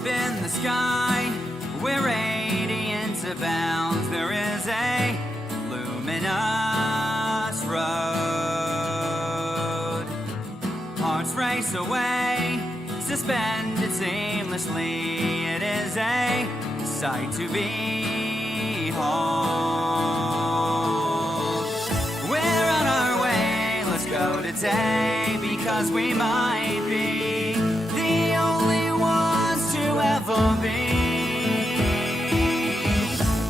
Up in the sky, where radiance abounds, there is a luminous road. Hearts race away, suspended seamlessly. It is a sight to behold. We're on our way, let's go today, because we might be the only ones to ever be.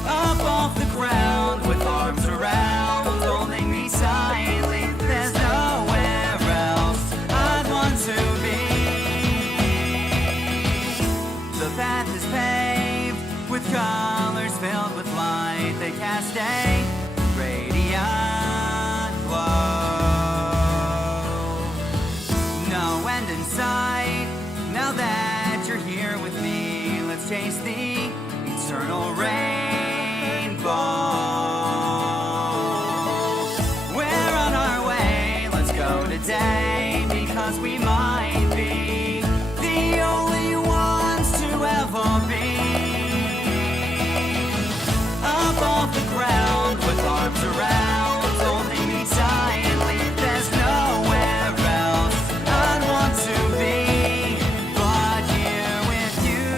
Up off the ground with arms around, holding me tightly. There's nowhere else I'd want to be. The path is paved with colors filled with light. They cast a radiant glow. No end in sight. Now that you're here with me, let's chase the eternal rainbow. We're on our way, let's go today, because we might be the only ones to ever be. Up off the ground with arms around, holding me tightly. There's nowhere else I'd want to be but here with you.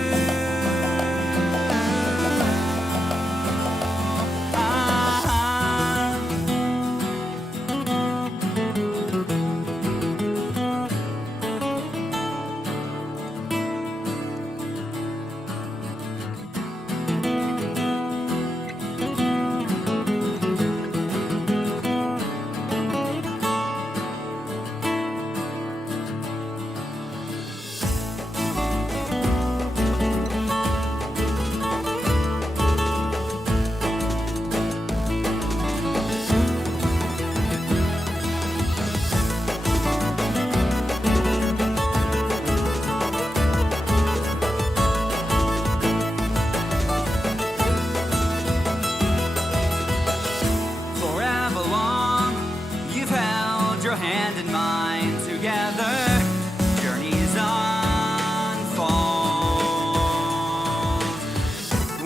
Forever long, you've held your hand in mine. Together, journeys unfold.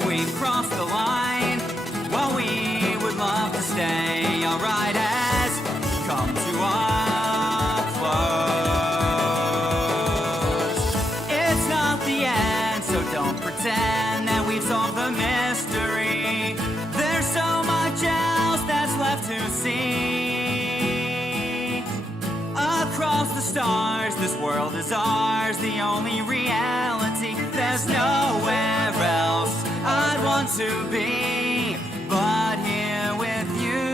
We've crossed the line, while we would love to stay. Our ride has come to a close. It's not the end, so don't pretend that we've solved the mystery. There's so much else that's left to see. Across the stars, this world is ours, the only reality. There's nowhere else I'd want to be but here with you.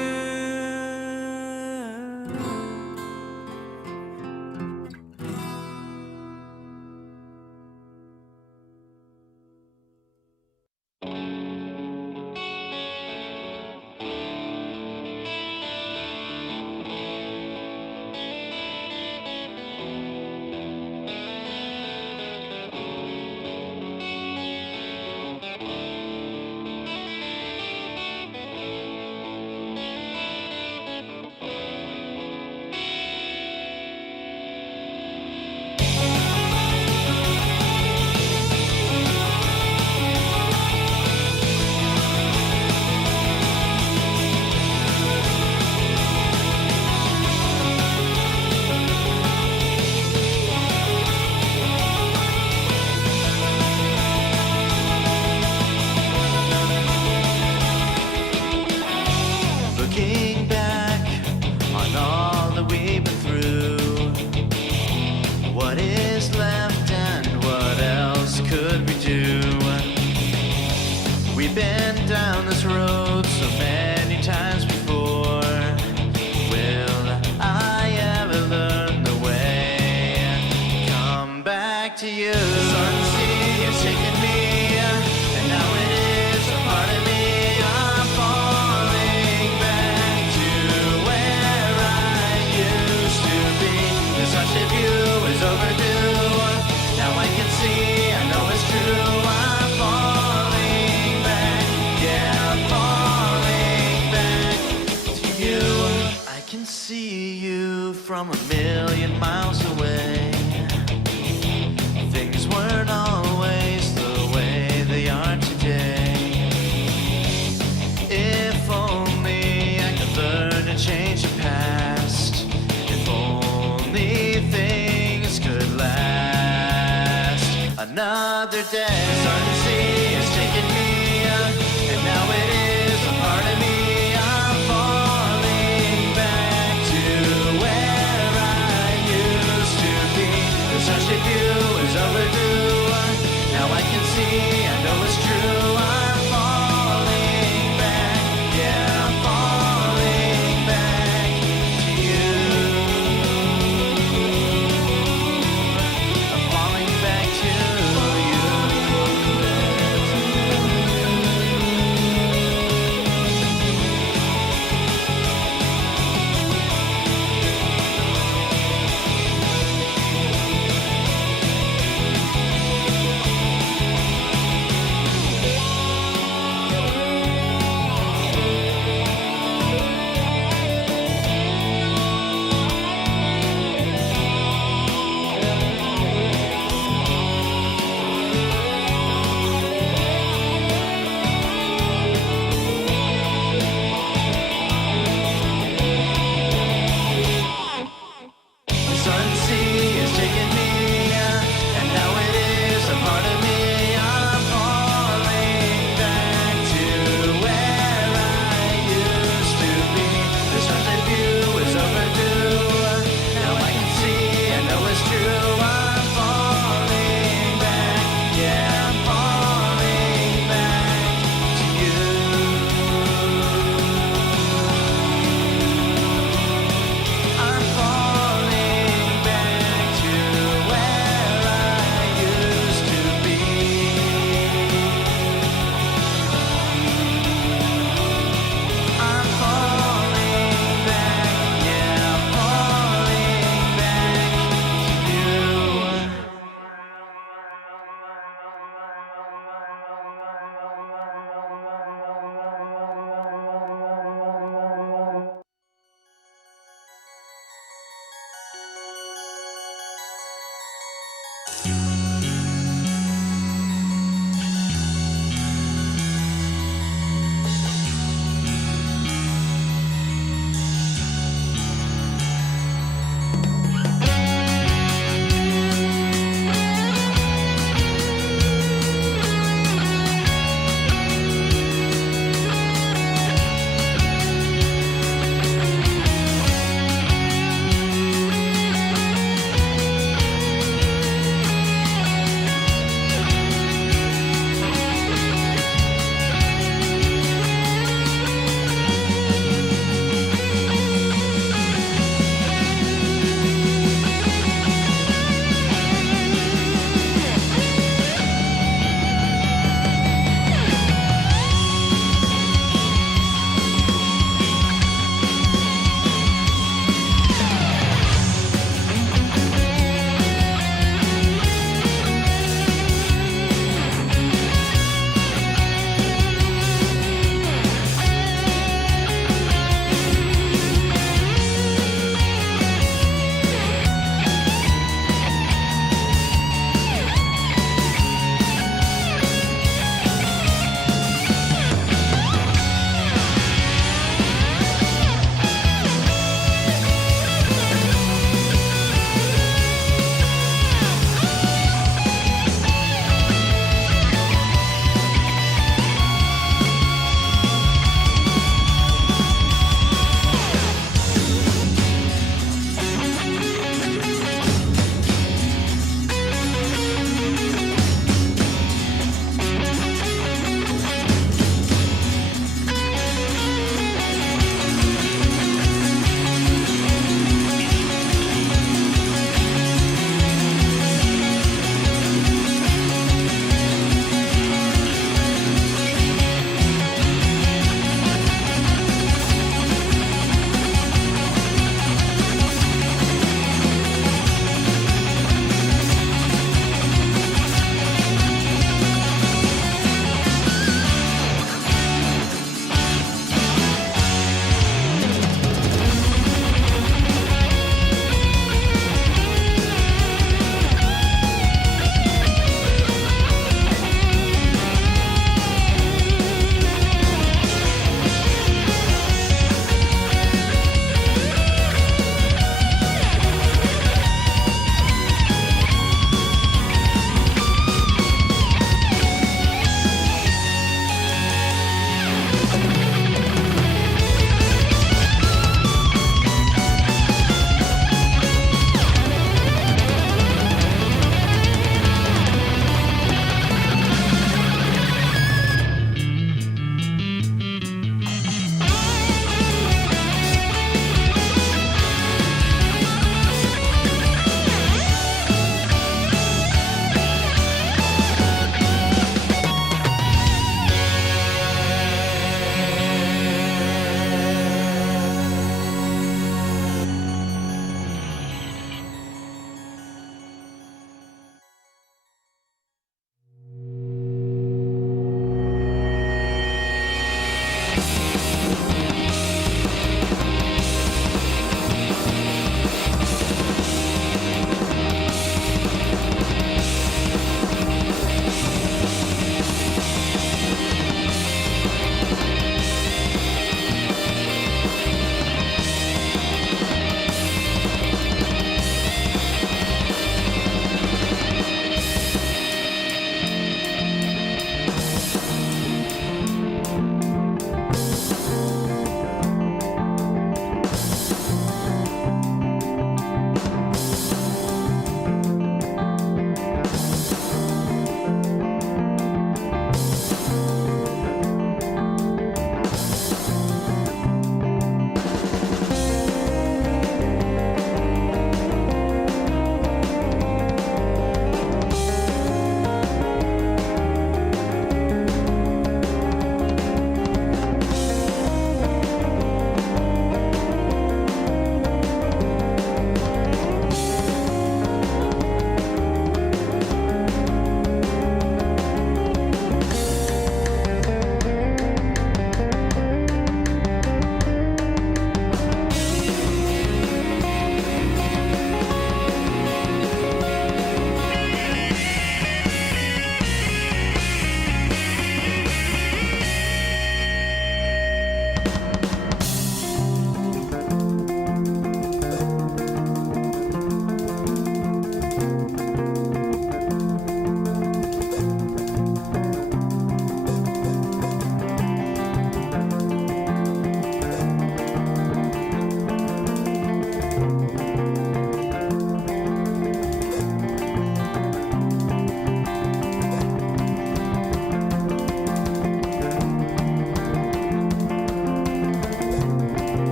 Looking back on all that we've been through, what is left and what else could we do? We've been down this road so many times before. Will I ever learn the way? Come back to you. Starting to see it's taking me, and now it is a part of me. I'm falling back to where I used to be. This touch of you is overdue. Now I can see, I know it's true. I'm falling back, yeah, I'm falling. another day. The southern sea is taking me, and now it is a part of me. I'm falling back to where I used to be. The touch of you is overdue. Now I can see, I know it's true. I'm falling back, yeah, I'm falling back to you. I'm falling back to you.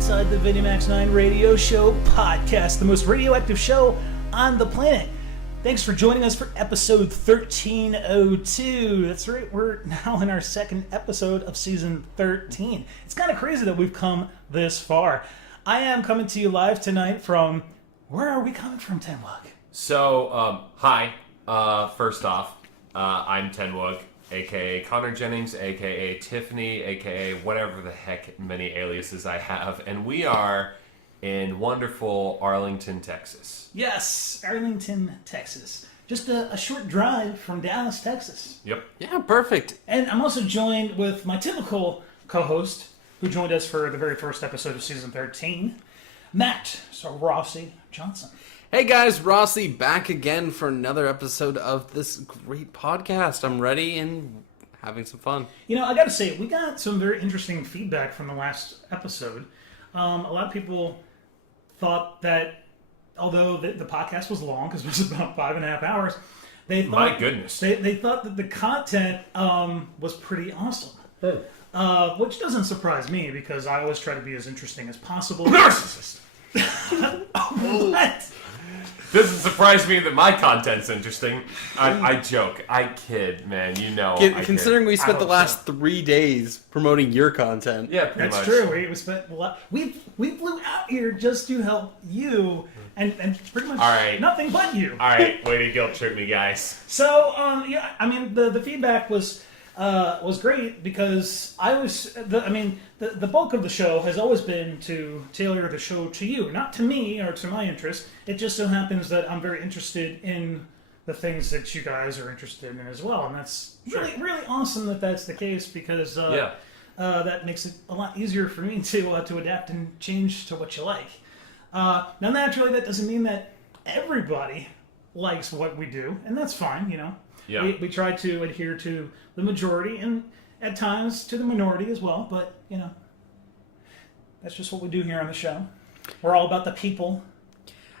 inside the VinnyMac's 9 radio show podcast, the most radioactive show on the planet. Thanks for joining us for episode 1302. That's right, we're now in our second episode of season 13. It's kind of crazy that we've come this far. I am coming to you live tonight from... Where are we coming from, Tenwook? So, hi. First off, I'm Tenwook, a.k.a. Connor Jennings, a.k.a. Tiffany, a.k.a. whatever the heck many aliases I have. And we are in wonderful Arlington, Texas. Yes, Arlington, Texas. Just a short drive from Dallas, Texas. Yep. Yeah, perfect. And I'm also joined with my typical co-host, who joined us for the very first episode of season 13, Matt Rossi Johnson. Hey guys, Rossi back again for another episode of this great podcast. I'm ready and having some fun. You know, I gotta say, we got some very interesting feedback from the last episode. A lot of people thought that, although the podcast was long, because it was about 5.5 hours, they thought... My goodness. They thought that the content was pretty awesome. which doesn't surprise me because I always try to be as interesting as possible. Narcissist. What? Doesn't surprise me that my content's interesting. I joke. I kid, man. You know. I Considering kid. we spent I the hope last so. 3 days promoting your content. Yeah, pretty That's much. true. We spent a lot. We flew out here just to help you, and pretty much All right. nothing but you. All right, way to guilt trip me, guys. So yeah, I mean the feedback was great because the bulk of the show has always been to tailor the show to you, not to me or to my interests. It just so happens that I'm very interested in the things that you guys are interested in as well, and that's really awesome that that's the case because that makes it a lot easier for me to adapt and change to what you like. Now, naturally, that doesn't mean that everybody likes what we do, and that's fine, you know. Yeah. We try to adhere to the majority and at times to the minority as well, but, you know, that's just what we do here on the show. We're all about the people.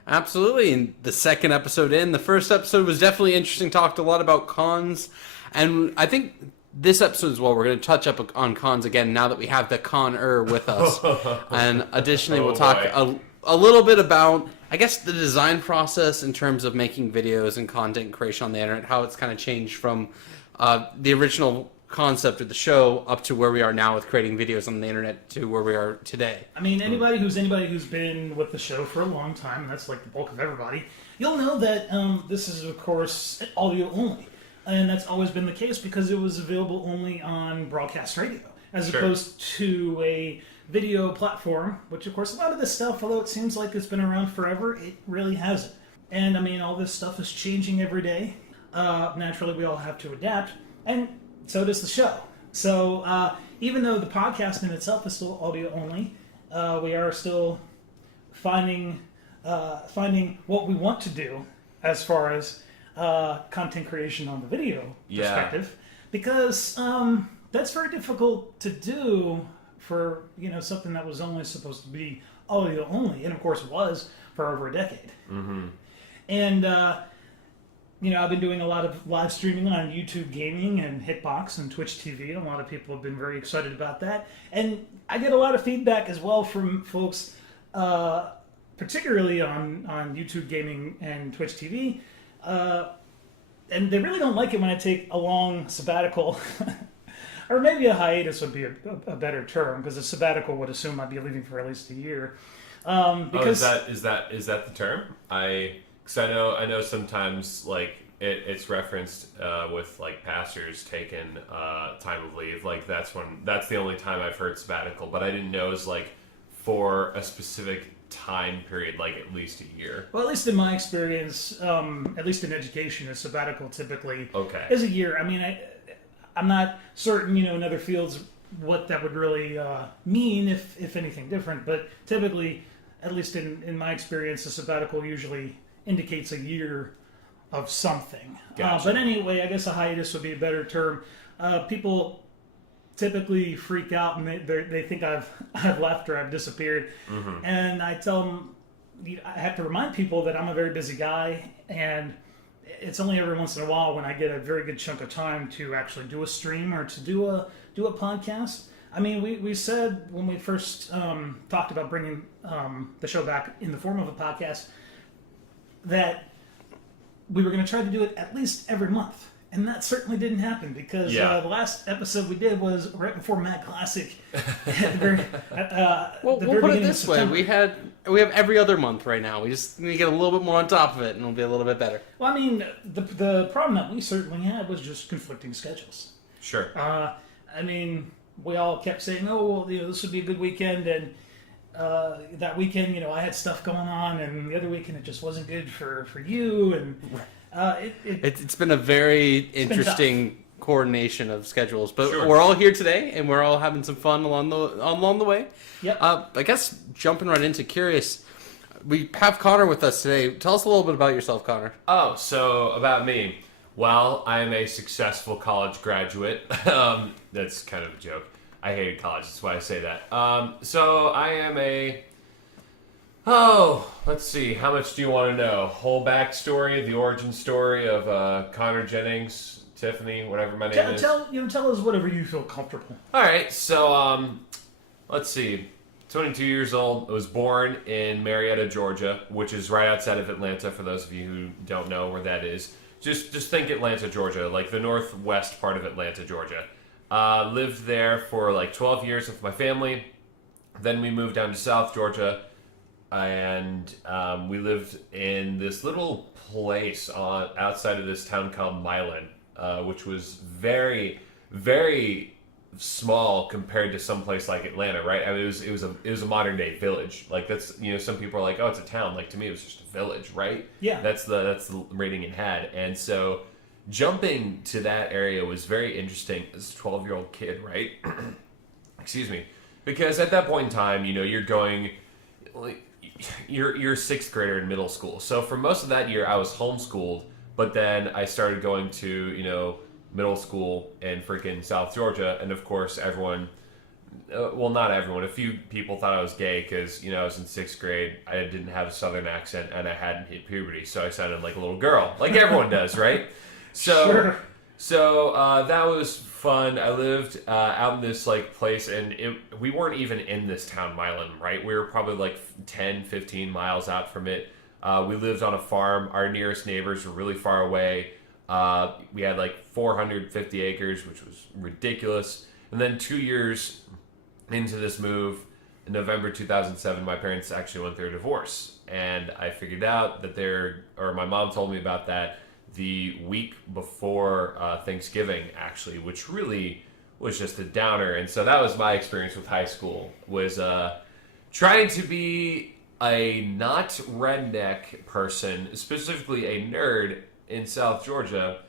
Absolutely. And the second episode in, the first episode was definitely interesting. Talked a lot about cons. And I think this episode as well, we're going to touch up on cons again now that we have the con-er with us. And additionally, we'll talk a little bit about, I guess, the design process in terms of making videos and content creation on the internet, how it's kind of changed from the original concept of the show up to where we are now with creating videos on the internet to where we are today. I mean, anybody who's been with the show for a long time, and that's like the bulk of everybody, you'll know that this is, of course, audio only. And that's always been the case because it was available only on broadcast radio, as opposed to a video platform, which, of course, a lot of this stuff, although it seems like it's been around forever, it really hasn't. And, I mean, all this stuff is changing every day. Naturally, we all have to adapt, and so does the show. So, even though the podcast in itself is still audio only, we are still finding what we want to do as far as content creation on the video perspective, because that's very difficult to do for, you know, something that was only supposed to be audio only, and of course was for over a decade. Mm-hmm. And you know, I've been doing a lot of live streaming on YouTube Gaming and Hitbox and Twitch TV, and a lot of people have been very excited about that. And I get a lot of feedback as well from folks, particularly on YouTube Gaming and Twitch TV, and they really don't like it when I take a long sabbatical. Or maybe a hiatus would be a better term, because a sabbatical would assume I'd be leaving for at least a year. Because is that the term? Because I know sometimes like it's referenced with like pastors taking time of leave. Like that's the only time I've heard sabbatical. But I didn't know it was like for a specific time period, like at least a year. Well, at least in my experience, at least in education, a sabbatical typically Okay. is a year. I mean, I'm not certain, you know, in other fields what that would really mean, if anything different. But typically, at least in my experience, a sabbatical usually indicates a year of something. Gotcha. But anyway, I guess a hiatus would be a better term. People typically freak out and they think I've left or I've disappeared. Mm-hmm. And I tell them, I have to remind people that I'm a very busy guy, and it's only every once in a while when I get a very good chunk of time to actually do a stream or to do a podcast. I mean, we said when we first talked about bringing the show back in the form of a podcast that we were going to try to do it at least every month. And that certainly didn't happen because the last episode we did was right before Mad Classic. Well, we'll put it this way: we have every other month right now. We just need to get a little bit more on top of it, and it'll be a little bit better. Well, I mean, the problem that we certainly had was just conflicting schedules. Sure. I mean, we all kept saying, "Oh, well, you know, this would be a good weekend," and that weekend, you know, I had stuff going on, and the other weekend it just wasn't good for you, and. It's been a very interesting coordination of schedules, but Sure. we're all here today, and we're all having some fun along the way. Yep. I guess jumping right into curious, we have Connor with us today. Tell us a little bit about yourself, Connor. Oh, so about me. Well, I am a successful college graduate. That's kind of a joke. I hated college, that's why I say that. So I am a Oh, let's see. How much do you want to know? Whole backstory, the origin story of Connor Jennings, Tiffany, whatever my name is. Tell us whatever you feel comfortable. All right, so let's see. 22 years old. I was born in Marietta, Georgia, which is right outside of Atlanta. For those of you who don't know where that is, just think Atlanta, Georgia, like the northwest part of Atlanta, Georgia. Lived there for like 12 years with my family. Then we moved down to South Georgia, and we lived in this little place outside of this town called Milan, which was very, very small compared to some place like Atlanta, right? I mean, it was a modern day village. Like that's, some people are like, oh, it's a town. Like to me, it was just a village, right? Yeah. That's the rating it had, and so jumping to that area was very interesting as a 12-year-old kid, right? Excuse me, because at that point in time, you're going, like, you're a sixth grader in middle school. So for most of that year, I was homeschooled, but then I started going to middle school in freaking South Georgia, and of course everyone, well, not everyone, a few people thought I was gay because I was in sixth grade, I didn't have a southern accent, and I hadn't hit puberty, so I sounded like a little girl, like everyone does, right? So that was fun. I lived out in this like place, and we weren't even in this town, Milan, right? We were probably like 10, 15 miles out from it. We lived on a farm. Our nearest neighbors were really far away. We had like 450 acres, which was ridiculous. And then 2 years into this move, in November 2007, my parents actually went through a divorce. And I figured out that my mom told me about that the week before Thanksgiving, actually, which really was just a downer. And so that was my experience with high school, was trying to be a not redneck person, specifically a nerd in South Georgia,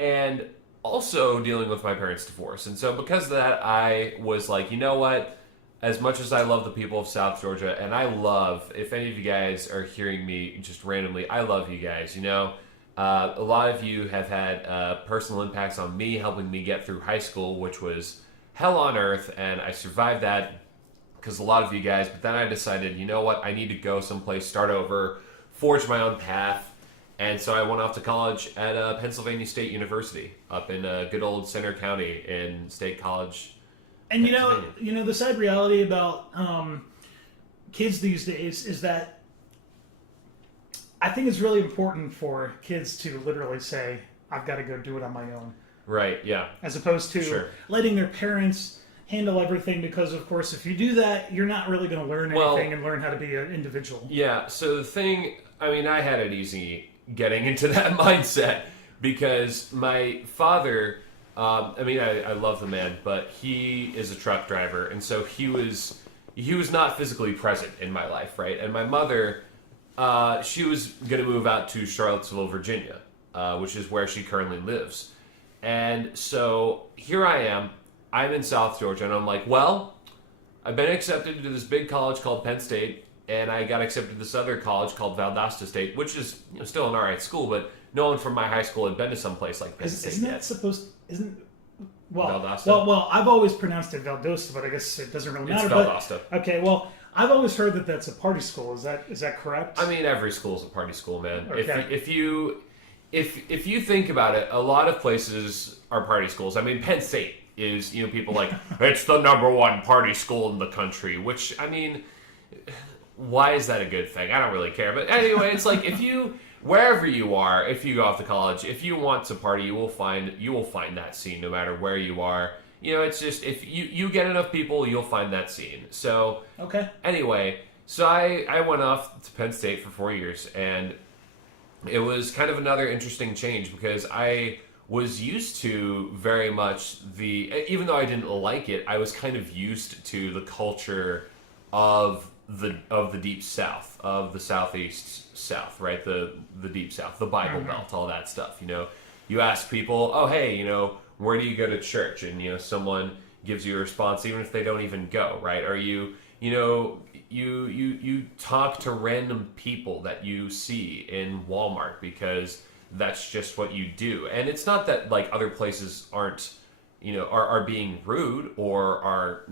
and also dealing with my parents' divorce. And so because of that, I was like, you know what? As much as I love the people of South Georgia, and I love, if any of you guys are hearing me just randomly, I love you guys, a lot of you have had personal impacts on me, helping me get through high school, which was hell on earth, and I survived that because a lot of you guys. But then I decided, you know what, I need to go someplace, start over, forge my own path, and so I went off to college at Pennsylvania State University up in good old Center County in State College. And the sad reality about kids these days is that I think it's really important for kids to literally say, I've got to go do it on my own. Right, yeah. As opposed to letting their parents handle everything, because, of course, if you do that, you're not really going to learn anything and learn how to be an individual. Yeah, so the thing, I had it easy getting into that mindset because my father, I love the man, but he is a truck driver, and so he was not physically present in my life, right? And my mother, she was going to move out to Charlottesville, Virginia, which is where she currently lives. And so here I am. I'm in South Georgia, and I'm like, well, I've been accepted to this big college called Penn State, and I got accepted to this other college called Valdosta State, which is still an alright school, but no one from my high school had been to some place like Penn State. Valdosta? Well, I've always pronounced it Valdosta, but I guess it doesn't really matter. It's Valdosta. Okay, well, I've always heard that that's a party school. Is that correct? Every school is a party school, man. Okay. If you think about it, a lot of places are party schools. Penn State is, people like, it's the #1 party school in the country, which, why is that a good thing? I don't really care. But anyway, it's like, wherever you are, if you go off to college, if you want to party, you will find that scene no matter where you are. It's just, if you get enough people, you'll find that scene. So, okay. Anyway, so I went off to Penn State for 4 years, and it was kind of another interesting change because I was used to very much even though I didn't like it, I was kind of used to the culture of the Deep South, of the Southeast South, right? The Deep South, the Bible Belt, all that stuff. You ask people, oh, hey, where do you go to church? And, someone gives you a response, even if they don't even go, right? Or you talk to random people that you see in Walmart because that's just what you do. And it's not that, like, other places aren't, are being rude or are,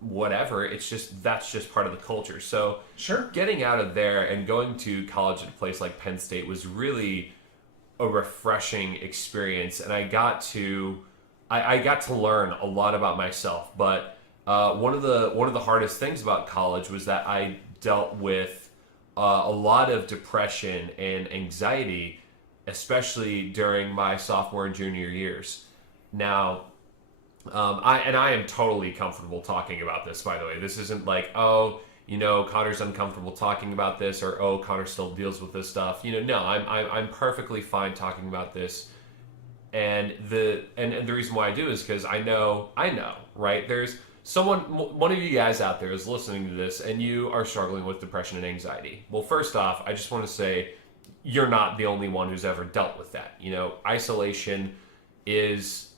whatever. It's just that's just part of the culture. So Sure. getting out of there and going to college at a place like Penn State was really a refreshing experience, and I got to learn a lot about myself. But one of the hardest things about college was that I dealt with a lot of depression and anxiety, especially during my sophomore and junior years. Now, I am totally comfortable talking about this. By the way, this isn't like, oh, Connor's uncomfortable talking about this, or oh, Connor still deals with this stuff. No, I'm perfectly fine talking about this. And the reason why I do is because I know, right? There's one of you guys out there is listening to this, and you are struggling with depression and anxiety. Well, first off, I just want to say you're not the only one who's ever dealt with that. Isolation is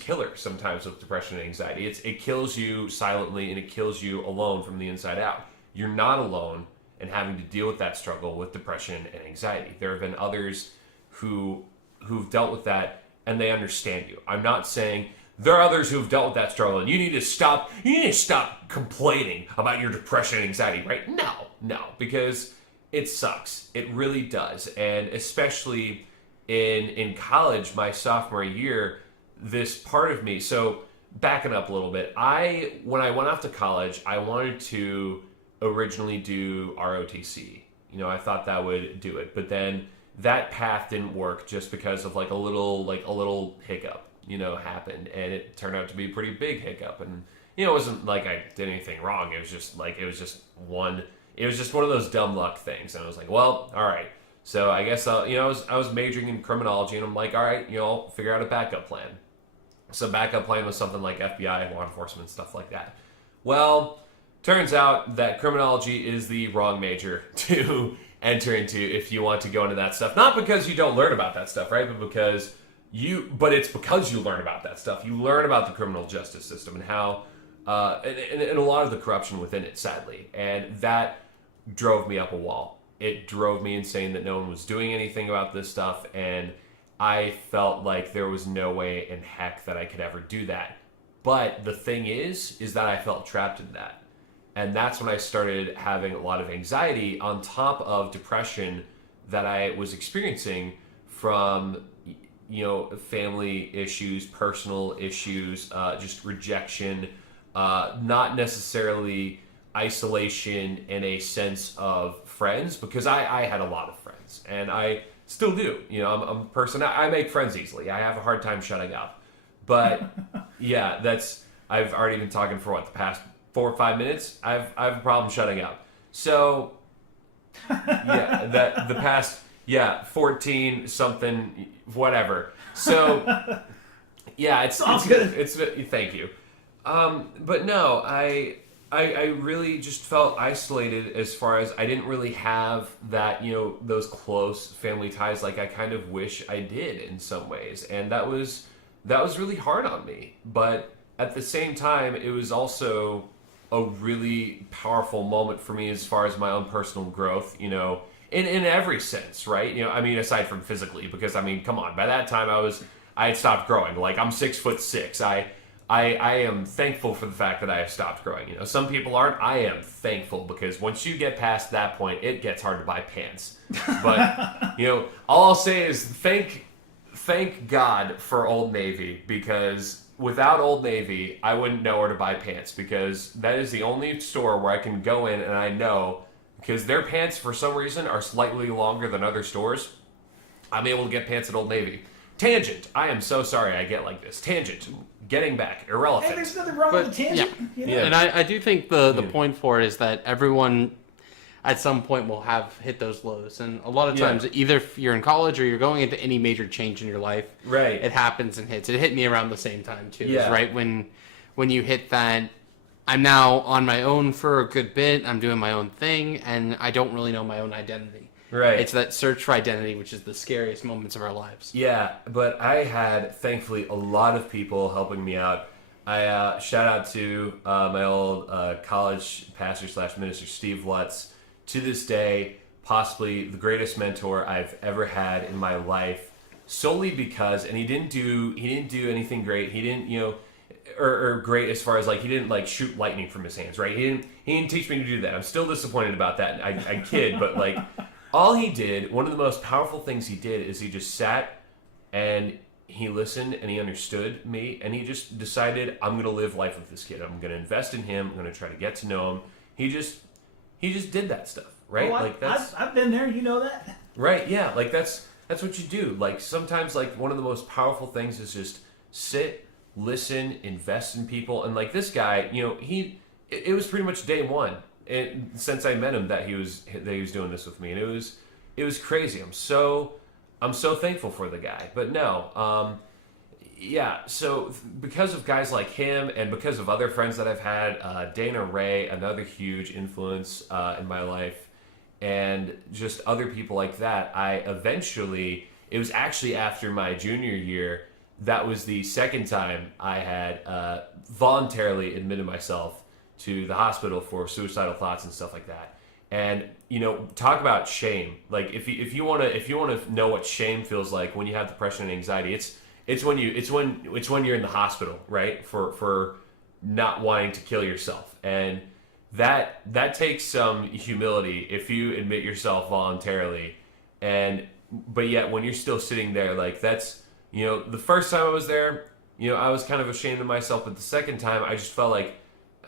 killer sometimes with depression and anxiety. It kills you silently, and it kills you alone from the inside out. You're not alone in having to deal with that struggle with depression and anxiety. There have been others who've dealt with that, and they understand you. I'm not saying there are others who've dealt with that struggle, and you need to stop complaining about your depression and anxiety, right? No, because it sucks. It really does. And especially in college, my sophomore year, this part of me, so backing up a little bit, when I went off to college, I wanted to originally do ROTC. I thought that would do it, but then that path didn't work just because of a little hiccup, happened, and it turned out to be a pretty big hiccup. And it wasn't like I did anything wrong. It was just one of those dumb luck things. And I was like, well, all right. So I guess I was majoring in criminology, and I'm like, all right, I'll figure out a backup plan. So backup plan was something like FBI, law enforcement, stuff like that. Well, turns out that criminology is the wrong major to enter into if you want to go into that stuff. Not because you don't learn about that stuff, right? But it's because you learn about that stuff. You learn about the criminal justice system and how, and a lot of the corruption within it, sadly. And that drove me up a wall. It drove me insane that no one was doing anything about this stuff, and I felt like there was no way in heck that I could ever do that. But the thing is that I felt trapped in that. And that's when I started having a lot of anxiety on top of depression that I was experiencing from, family issues, personal issues, just rejection, not necessarily isolation in a sense of friends, because I had a lot of friends, and I still do. I'm a person, I make friends easily. I have a hard time shutting up. But yeah, I've already been talking for the past 4 or 5 minutes. I have a problem shutting up. So yeah, the past 14 something whatever. So yeah, it's good. It's thank you. But no, I really just felt isolated as far as I didn't really have that, those close family ties like I kind of wish I did in some ways. And that was really hard on me. But at the same time, it was also a really powerful moment for me as far as my own personal growth, in every sense, right? Aside from physically, because come on, by that time I had stopped growing. I'm 6'6". I am thankful for the fact that I have stopped growing. Some people aren't. I am thankful, because once you get past that point, it gets hard to buy pants. But, all I'll say is thank God for Old Navy, because without Old Navy, I wouldn't know where to buy pants, because that is the only store where I can go in and I know, because their pants for some reason are slightly longer than other stores, I'm able to get pants at Old Navy. Tangent. I am so sorry I get like this. Tangent. Getting back. Irrelevant. Hey, there's nothing wrong with the tangent. Yeah. And I do think the point for it is that everyone at some point will have hit those lows. And a lot of times, either if you're in college or you're going into any major change in your life, right, it happens and hits. It hit me around the same time, too. Yeah. Right when you hit that, I'm now on my own for a good bit. I'm doing my own thing, and I don't really know my own identity. Right. It's that search for identity, which is the scariest moments of our lives. Yeah, but I had, thankfully, a lot of people helping me out. I shout out to my old college pastor / minister, Steve Lutz. To this day, possibly the greatest mentor I've ever had in my life, solely because, and he didn't do anything great. He didn't, or great as far as like he didn't like shoot lightning from his hands, right? He didn't teach me to do that. I'm still disappointed about that. I kid, but like all he did, one of the most powerful things he did is he just sat and he listened and he understood me and he just decided, I'm gonna live life with this kid. I'm gonna invest in him. I'm gonna try to get to know him. He just did that stuff, right? Oh, like that's I've been there. You know that. right. Yeah, like that's what you do. Like sometimes, like one of the most powerful things is just sit, listen, invest in people. And like this guy, you know, it was pretty much day one since I met him that he was doing this with me, and it was crazy. I'm so thankful for the guy. But no, yeah. So because of guys like him, and because of other friends that I've had, Dana Ray, another huge influence in my life, and just other people like that, it was actually after my junior year. That was the second time I had voluntarily admitted myself to the hospital for suicidal thoughts and stuff like that. And you know, talk about shame. Like if you want to know what shame feels like when you have depression and anxiety, it's when you're in the hospital, right? For not wanting to kill yourself. And that takes some humility if you admit yourself voluntarily. But yet when you're still sitting there, like that's, you know, the first time I was there, you know, I was kind of ashamed of myself, but the second time I just felt like,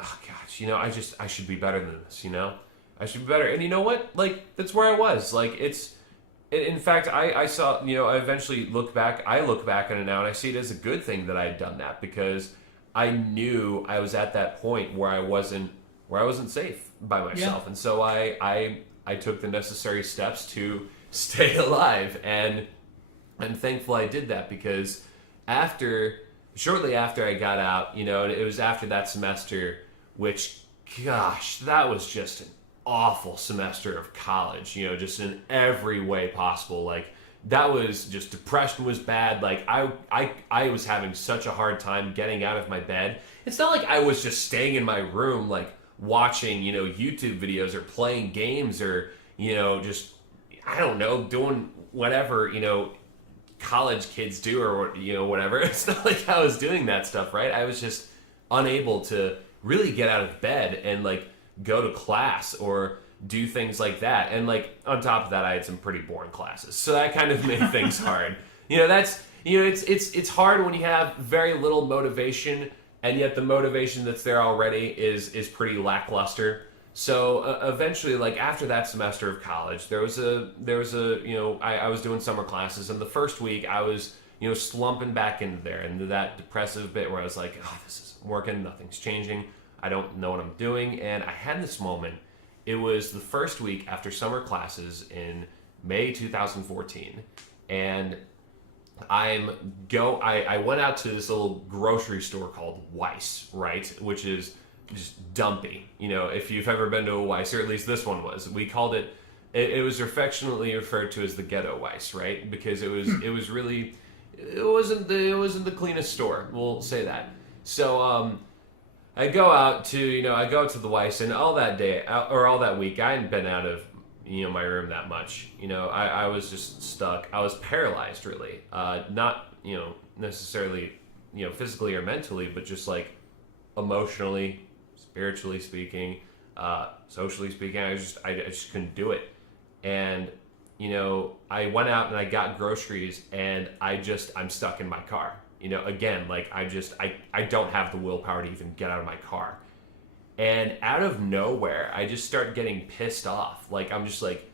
oh gosh, you know, I should be better than this, you know? I should be better. And you know what? Like, that's where I was. Like, in fact, I saw, you know, I eventually look back on it now and I see it as a good thing that I had done that, because I knew I was at that point where I wasn't safe by myself. Yeah. And so I took the necessary steps to stay alive, and I'm thankful I did that, because shortly after I got out, you know, and it was after that semester, which, gosh, that was just an awful semester of college, you know, just in every way possible. Like, that was just, depression was bad. Like, I was having such a hard time getting out of my bed. It's not like I was just staying in my room, like, watching, you know, YouTube videos or playing games or, you know, just, I don't know, doing whatever, you know, college kids do, or, you know, whatever. It's not like I was doing that stuff, right? I was just unable to really get out of bed and like go to class or do things like that. And like on top of that, I had some pretty boring classes, so that kind of made things hard. You know, that's, you know, it's hard when you have very little motivation, and yet the motivation that's there already is pretty lackluster. So eventually, like after that semester of college, there was a you know, I was doing summer classes, and the first week I was, you know, slumping back into that depressive bit where I was like, oh, this isn't working, nothing's changing, I don't know what I'm doing. And I had this moment. It was the first week after summer classes in May 2014, and I went out to this little grocery store called Weiss, right, which is just dumpy. You know, if you've ever been to a Weiss, or at least this one was, we called it was affectionately referred to as the ghetto Weiss, right? Because it wasn't the cleanest store, we'll say that. So I go out to the Weiss, and all that day or all that week I hadn't been out of, you know, my room that much. You know, I was just stuck. I was paralyzed, really. Not, you know, necessarily, you know, physically or mentally, but just like emotionally, spiritually speaking, socially speaking. I just couldn't do it. And, you know, I went out and I got groceries, and I'm stuck in my car. You know, again, like I don't have the willpower to even get out of my car. And out of nowhere, I just start getting pissed off. Like, I'm just like,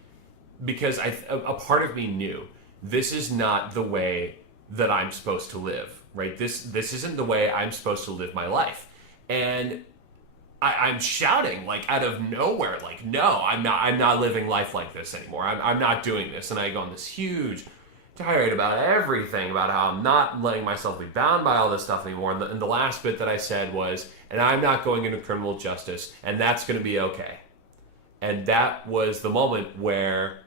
because a part of me knew this is not the way that I'm supposed to live, right? This isn't the way I'm supposed to live my life. And I'm shouting, like, out of nowhere, like, no, I'm not living life like this anymore. I'm not doing this. And I go on this huge tirade about everything, about how I'm not letting myself be bound by all this stuff anymore. And the last bit that I said was, and I'm not going into criminal justice, and that's going to be okay. And that was the moment where,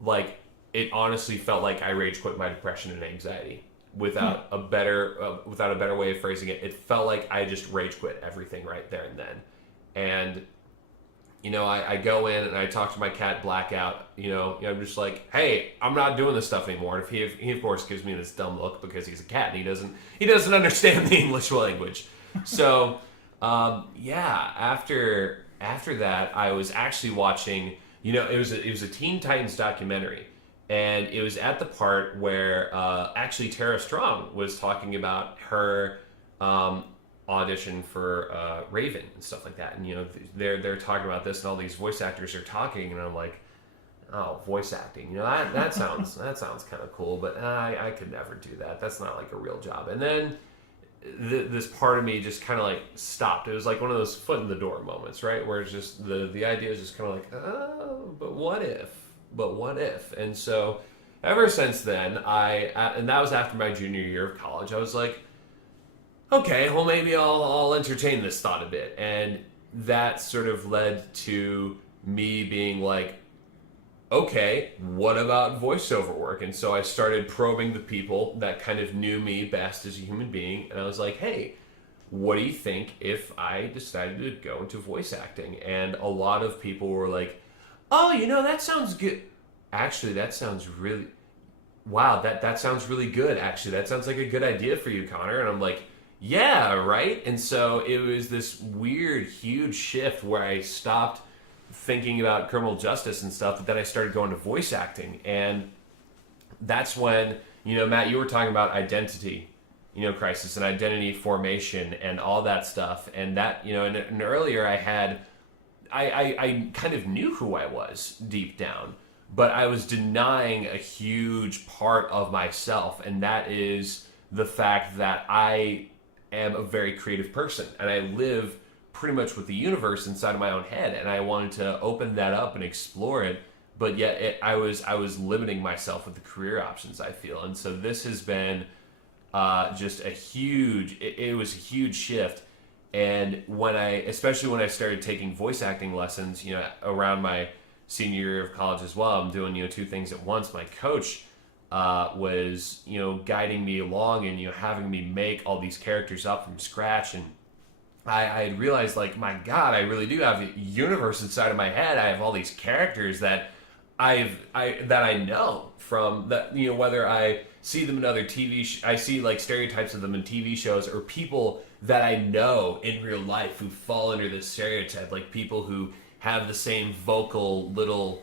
like, it honestly felt like I rage quit my depression and anxiety. Without a better way of phrasing it, it felt like I just rage quit everything right there and then. And I go in and I talk to my cat Blackout. I'm just like, hey, I'm not doing this stuff anymore. And he of course gives me this dumb look because he's a cat and he doesn't understand the English language. So after that, I was actually watching. It was a Teen Titans documentary, and it was at the part where actually Tara Strong was talking about her audition for Raven and stuff like that, and they're talking about this, and all these voice actors are talking, and I'm like, oh, voice acting, that sounds kind of cool, but I could never do that. That's not like a real job. And then this part of me just kind of like stopped. It was like one of those foot in the door moments, right? Where it's just the idea is just kind of like, oh, but what if? And so ever since then, and that was after my junior year of college, I was like, okay, well maybe I'll entertain this thought a bit. And that sort of led to me being like, okay, what about voiceover work? And so I started probing the people that kind of knew me best as a human being, and I was like, hey, what do you think if I decided to go into voice acting? And a lot of people were like, oh, that sounds good. Actually, that sounds really, wow, that sounds really good. Actually, that sounds like a good idea for you, Connor. And I'm like, yeah, right? And so it was this weird, huge shift where I stopped thinking about criminal justice and stuff, but then I started going to voice acting. And that's when, Matt, you were talking about identity, crisis and identity formation and all that stuff. And that, and earlier I kind of knew who I was deep down, but I was denying a huge part of myself. And that is the fact that I am a very creative person, and I live pretty much with the universe inside of my own head, and I wanted to open that up and explore it, but yet I was limiting myself with the career options, I feel. And so this has been just a huge, it was a huge shift. And especially when I started taking voice acting lessons, around my senior year of college as well, I'm doing, two things at once. My coach was, guiding me along and, having me make all these characters up from scratch. And I had realized, like, my God, I really do have a universe inside of my head. I have all these characters that I know from that, whether I see them in other I see like stereotypes of them in TV shows, or people that I know in real life who fall under this stereotype, like people who have the same vocal little,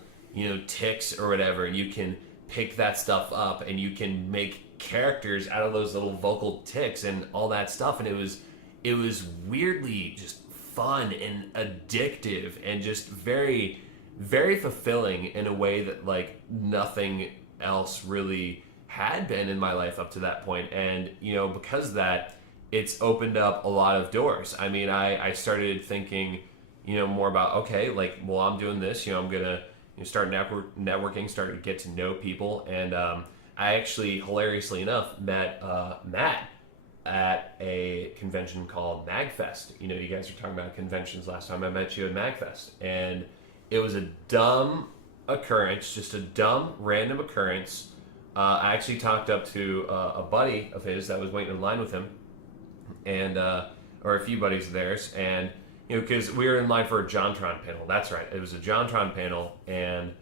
tics or whatever, and you can pick that stuff up and you can make characters out of those little vocal tics and all that stuff. And it was weirdly just fun and addictive and just very, very fulfilling in a way that like nothing else really had been in my life up to that point. And, because of that, it's opened up a lot of doors. I mean, I started thinking, more about, okay, like, well, I'm doing this, I'm going to start networking, start to get to know people. And I actually, hilariously enough, met Matt at a convention called MagFest. You guys were talking about conventions last time. I met you at MagFest. And it was a dumb occurrence, just a dumb, random occurrence. I actually talked up to a buddy of his that was waiting in line with him, and or a few buddies of theirs, and because we were in line for a JonTron panel. That's right, it was a JonTron panel, and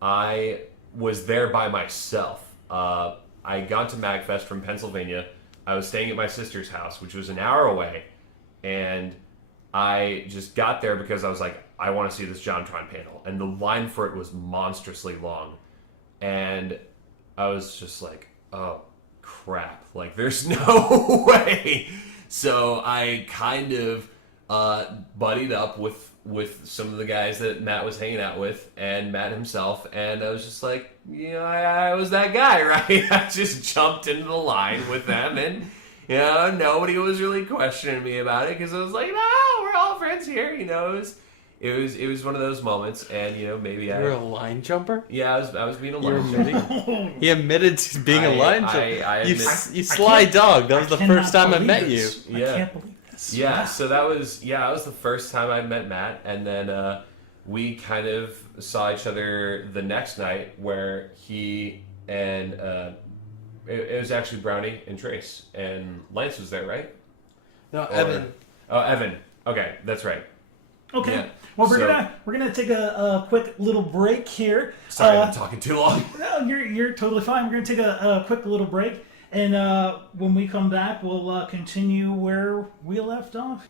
I was there by myself. I got to MagFest from Pennsylvania. I was staying at my sister's house, which was an hour away, and I just got there because I was like, I want to see this JonTron panel, and the line for it was monstrously long, and I was just like, oh crap, like there's no way. So I kind of buddied up with some of the guys that Matt was hanging out with, and Matt himself, and I was just like, I was that guy, right? I just jumped into the line with them, and nobody was really questioning me about it, because I was like, no, we're all friends here. It was one of those moments, and maybe You're a line jumper? Yeah, I was being a line jumper. He admitted to being a line jumper. You I sly can't- dog. That was the first time I believe met this. you. Yeah. I can't believe this. Yeah, so that was the first time I met Matt, and then we kind of saw each other the next night, where he and it was actually Brownie and Trace, and Lance was there, right? No, Evan. Oh, Evan. Okay, that's right. Okay. Yeah. Well, So- we're gonna take a quick little break here. Sorry, I'm talking too long. No, you're totally fine. We're gonna take a quick little break, and when we come back, we'll continue where we left off.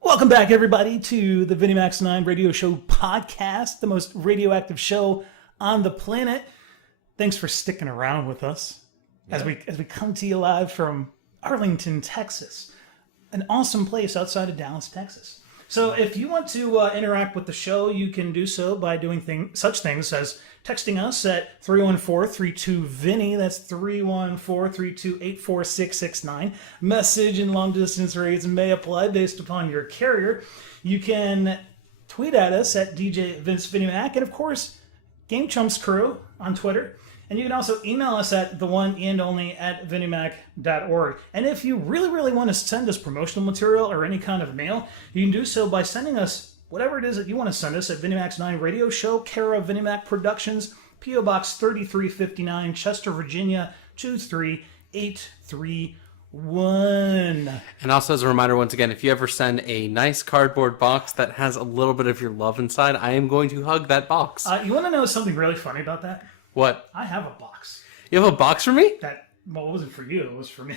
Welcome back, everybody, to the VinnyMac's 9 Radio Show podcast, the most radioactive show on the planet. Thanks for sticking around with us as we come to you live from Arlington, Texas, an awesome place outside of Dallas, Texas. So if you want to interact with the show, you can do so by doing such things as texting us at 314-32-VINNY. That's 314-328-4669. Message and long-distance rates may apply based upon your carrier. You can tweet at us at DJ Vince VinnyMac, and of course, Game Chumps Crew on Twitter. And you can also email us at the one and only at VinnyMac.org. And if you really, really want to send us promotional material or any kind of mail, you can do so by sending us whatever it is that you want to send us at VinnyMac's 9 Radio Show, care of VinnyMac Productions, P.O. Box 3359, Chester, Virginia, 23831. And also as a reminder, once again, if you ever send a nice cardboard box that has a little bit of your love inside, I am going to hug that box. You want to know something really funny about that? What? I have a box. You have a box for me? Well, it wasn't for you, it was for me.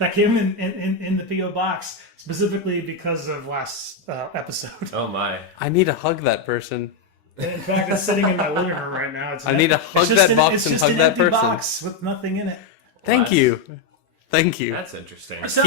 That came in the P.O. box specifically because of last episode. Oh my. I need to hug that person. In fact, it's sitting in my living room right now. I need to hug that box and hug that person. It's just an empty box with nothing in it. Thank you. Thank you. That's interesting. So,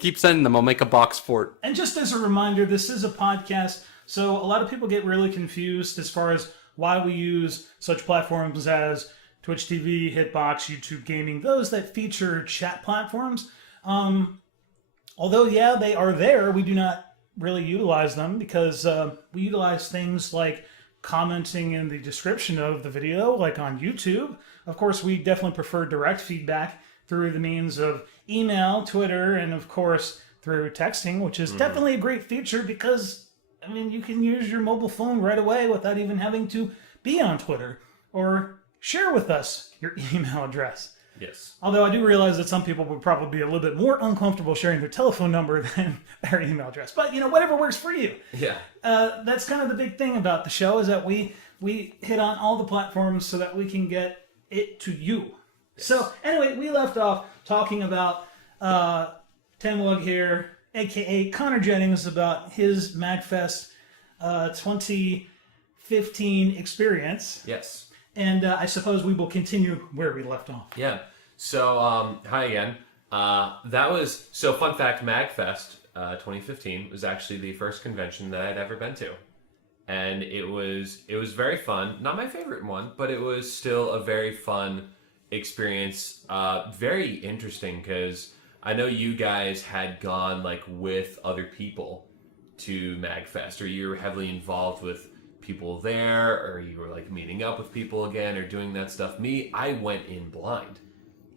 Keep sending them. I'll make a box fort. and just as a reminder, this is a podcast, so a lot of people get really confused as far as why we use such platforms as Twitch TV, Hitbox, YouTube Gaming, those that feature chat platforms. Although, yeah, they are there, we do not really utilize them because we utilize things like commenting in the description of the video, like on YouTube. Of course, we definitely prefer direct feedback through the means of email, Twitter, and of course through texting, which is definitely a great feature because, I mean, you can use your mobile phone right away without even having to be on Twitter or share with us your email address. Yes. Although I do realize that some people would probably be a little bit more uncomfortable sharing their telephone number than their email address. But, whatever works for you. Yeah. That's kind of the big thing about the show is that we hit on all the platforms so that we can get it to you. Yes. So, anyway, we left off talking about Tenwug here, a.k.a. Connor Jennings, about his MagFest 2015 experience. Yes. And I suppose we will continue where we left off. Yeah. So, hi again. Fun fact, MagFest 2015 was actually the first convention that I'd ever been to. And it was very fun. Not my favorite one, but it was still a very fun experience. Very interesting because I know you guys had gone like with other people to MagFest, or you were heavily involved with people there, or you were like meeting up with people again or doing that stuff. Me, I went in blind.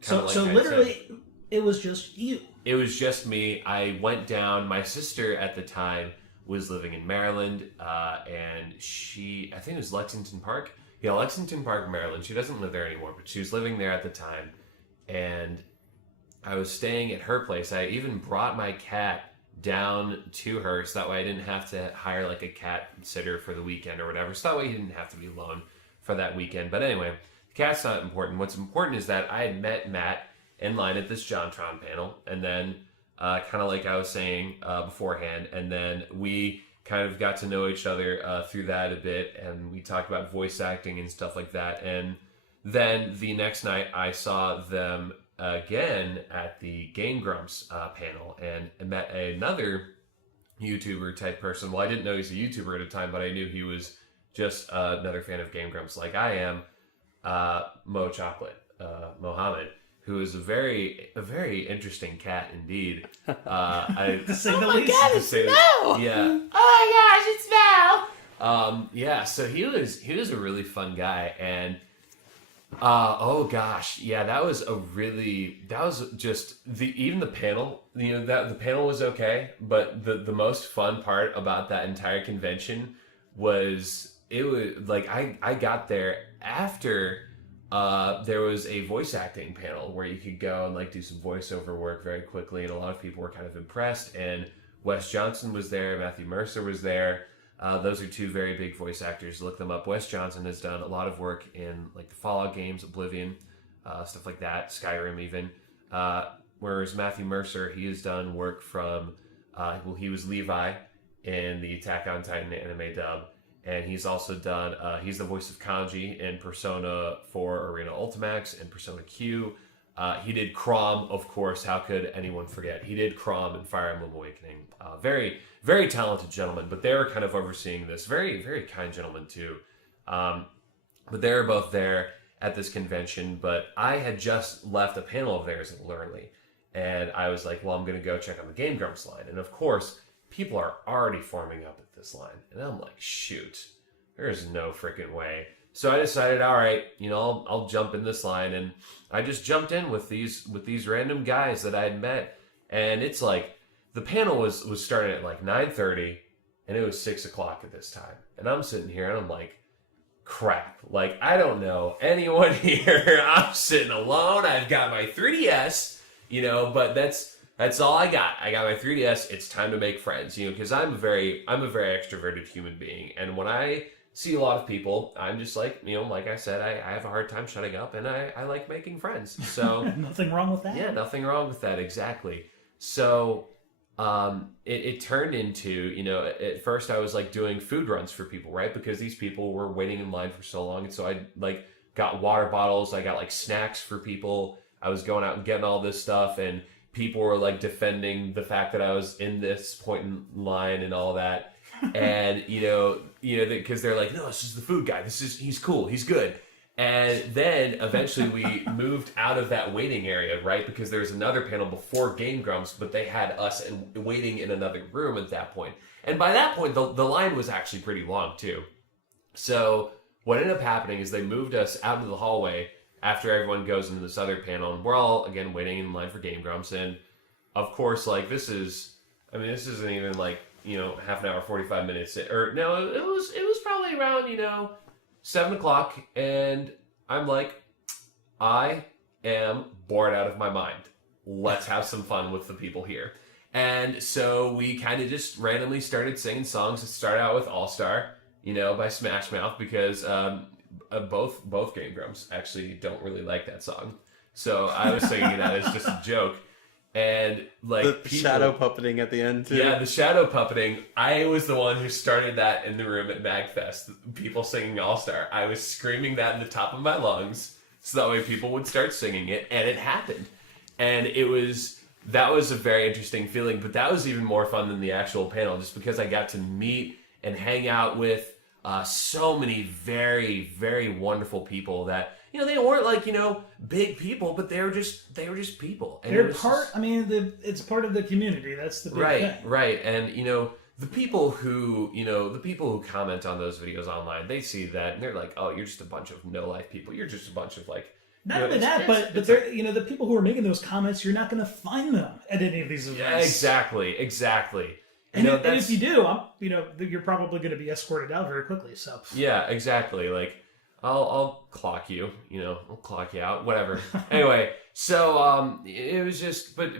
So literally, it was just you. It was just me. I went down. My sister at the time was living in Maryland, and I think it was Lexington Park. Yeah, Lexington Park, Maryland. She doesn't live there anymore, but she was living there at the time. And I was staying at her place. I even brought my cat down to her so that way I didn't have to hire like a cat sitter for the weekend or whatever. So that way he didn't have to be alone for that weekend. But anyway, the cat's not important. What's important is that I had met Matt in line at this JonTron panel, and then kind of like I was saying beforehand, and then we kind of got to know each other through that a bit, and we talked about voice acting and stuff like that. And then the next night I saw them again at the Game Grumps panel, and I met another YouTuber type person. Well, I didn't know he was a YouTuber at the time, but I knew he was just another fan of Game Grumps like I am, Mohammed, who is a very interesting cat indeed. To say the least. God, it's Mel! Yeah. Oh my gosh, it's Mel! Yeah, so he was a really fun guy, and oh gosh, yeah, that was just even the panel, that the panel was okay, but the most fun part about that entire convention was like I got there after there was a voice acting panel where you could go and like do some voiceover work very quickly, and a lot of people were kind of impressed, and Wes Johnson was there, Matthew Mercer was there. Those are two very big voice actors. Look them up. Wes Johnson has done a lot of work in like the Fallout games, Oblivion, stuff like that, Skyrim even. Whereas Matthew Mercer, he has done work from, he was Levi in the Attack on Titan anime dub, and he's also done, he's the voice of Kanji in Persona 4 Arena Ultimax and Persona Q. He did Chrom, of course. How could anyone forget? He did Chrom in Fire Emblem Awakening. Very, very talented gentleman, but they were kind of overseeing this. Very, very kind gentleman, too. But they were both there at this convention, but I had just left a panel of theirs a little early, and I was like, well, I'm going to go check on the Game Grumps line. And, of course, people are already forming up at this line. And I'm like, shoot, there's no freaking way. So I decided, all right, I'll jump in this line, and I just jumped in with these random guys that I had met, and it's like the panel was starting at like 9:30, and it was 6 o'clock at this time, and I'm sitting here and I'm like, crap, like I don't know anyone here. I'm sitting alone. I've got my 3DS, but that's all I got. I got my 3DS. It's time to make friends, because I'm a very extroverted human being, and when I see a lot of people, I'm just like, like I said, I have a hard time shutting up, and I like making friends. So nothing wrong with that. Yeah, nothing wrong with that, exactly. So it turned into, at first I was like doing food runs for people, right? Because these people were waiting in line for so long, and so I like got water bottles, I got like snacks for people. I was going out and getting all this stuff, and people were like defending the fact that I was in this point in line and all that. And because they're like, no, this is the food guy. He's cool. He's good. And then eventually we moved out of that waiting area, right? Because there was another panel before Game Grumps, but they had us waiting in another room at that point. And by that point, the line was actually pretty long too. So what ended up happening is they moved us out into the hallway after everyone goes into this other panel, and we're all again waiting in line for Game Grumps. And of course, like this isn't even like half an hour, 45 minutes, or no, it was probably around 7 o'clock, and I'm like, I am bored out of my mind. Let's have some fun with the people here. And so we kind of just randomly started singing songs. It started out with All Star, by Smash Mouth, because both Game Grumps actually don't really like that song. So I was singing that as just a joke. And like the shadow puppeting at the end too. Yeah, the shadow puppeting. I was the one who started that in the room at MagFest. People singing All Star. I was screaming that in the top of my lungs, so that way people would start singing it, and it happened. And that was a very interesting feeling. But that was even more fun than the actual panel, just because I got to meet and hang out with so many very, very wonderful people that. They weren't like, big people, but they were just people. And they're part, it's part of the community. That's the big thing. Right. And, the people who comment on those videos online, they see that and they're like, oh, you're just a bunch of no-life people. You're just a bunch of like... Not only that, but they're, the people who are making those comments, you're not going to find them at any of these events. Yeah, exactly. And if you do, you're probably going to be escorted out very quickly, so... Yeah, exactly. Like... I'll clock you, I'll clock you out, whatever. Anyway, so it was just, but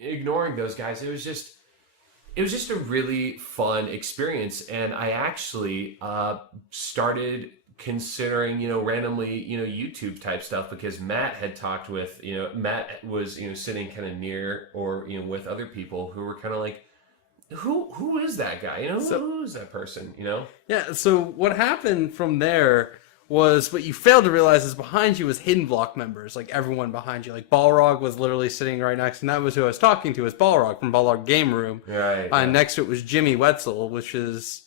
ignoring those guys, it was just a really fun experience, and I actually started considering, randomly, YouTube type stuff, because Matt had talked with, Matt was, sitting kind of near or with other people who were kind of like, who is that guy? Who is that person? Yeah. So what happened from there was, what you failed to realize is behind you was Hidden Block members, like everyone behind you. Like Balrog was literally sitting right next, and that was who I was talking to, was Balrog from Balrog Game Room. Right. Next to it was Jimmy Wetzel, which is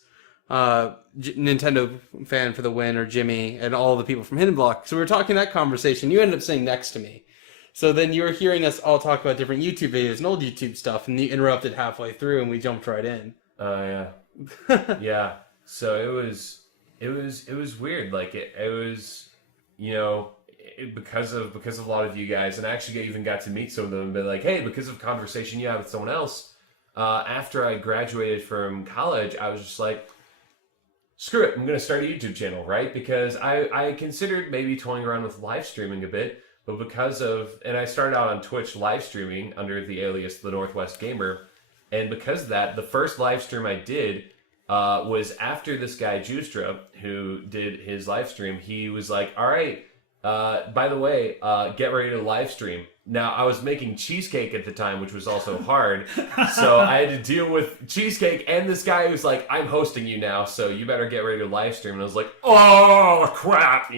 Nintendo fan for the win, or Jimmy, and all the people from Hidden Block. So we were talking that conversation. You ended up sitting next to me. So then you were hearing us all talk about different YouTube videos and old YouTube stuff, and you interrupted halfway through, and we jumped right in. Oh, yeah. Yeah. So it was weird. Like it was, because of a lot of you guys, and I actually even got to meet some of them and be like, hey, because of conversation you had with someone else, after I graduated from college, I was just like, screw it, I'm going to start a YouTube channel, right? Because I considered maybe toying around with live streaming a bit, but and I started out on Twitch live streaming under the alias The Northwest Gamer, and because of that, the first live stream I did was after this guy Justra, who did his live stream. He was like, all right, by the way, get ready to live stream. Now, I was making cheesecake at the time, which was also hard, so I had to deal with cheesecake, and this guy was like, I'm hosting you now, so you better get ready to live stream. And I was like, oh, crap,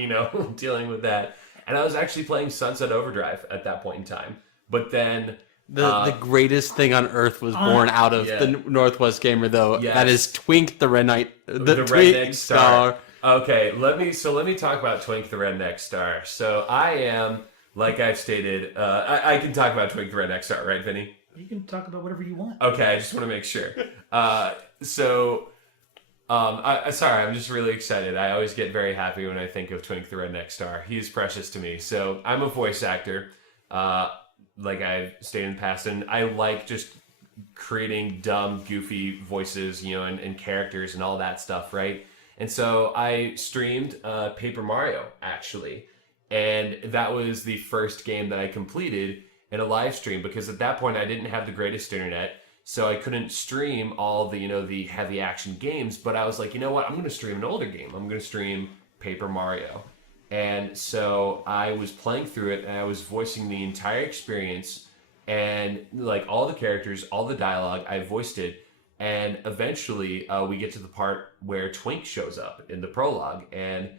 dealing with that. And I was actually playing Sunset Overdrive at that point in time. But then... The greatest thing on earth was born out of the Northwest Gamer, though. Yes. That is Twink the Redneck Star. Okay, let me talk about Twink the Redneck Star. So I am, like I've stated, I can talk about Twink the Redneck Star, right, Vinny? You can talk about whatever you want. Okay, I just want to make sure. Sorry, I'm just really excited. I always get very happy when I think of Twink the Redneck Star. He's precious to me. So I'm a voice actor. Like I've stated in the past, and I like just creating dumb, goofy voices, and characters and all that stuff, right? And so I streamed Paper Mario, actually, and that was the first game that I completed in a live stream, because at that point I didn't have the greatest internet, so I couldn't stream all the, the heavy action games, but I was like, you know what, I'm going to stream an older game. I'm going to stream Paper Mario. And so I was playing through it, and I was voicing the entire experience, and like all the characters, all the dialogue, I voiced it. And eventually we get to the part where Twink shows up in the prologue, and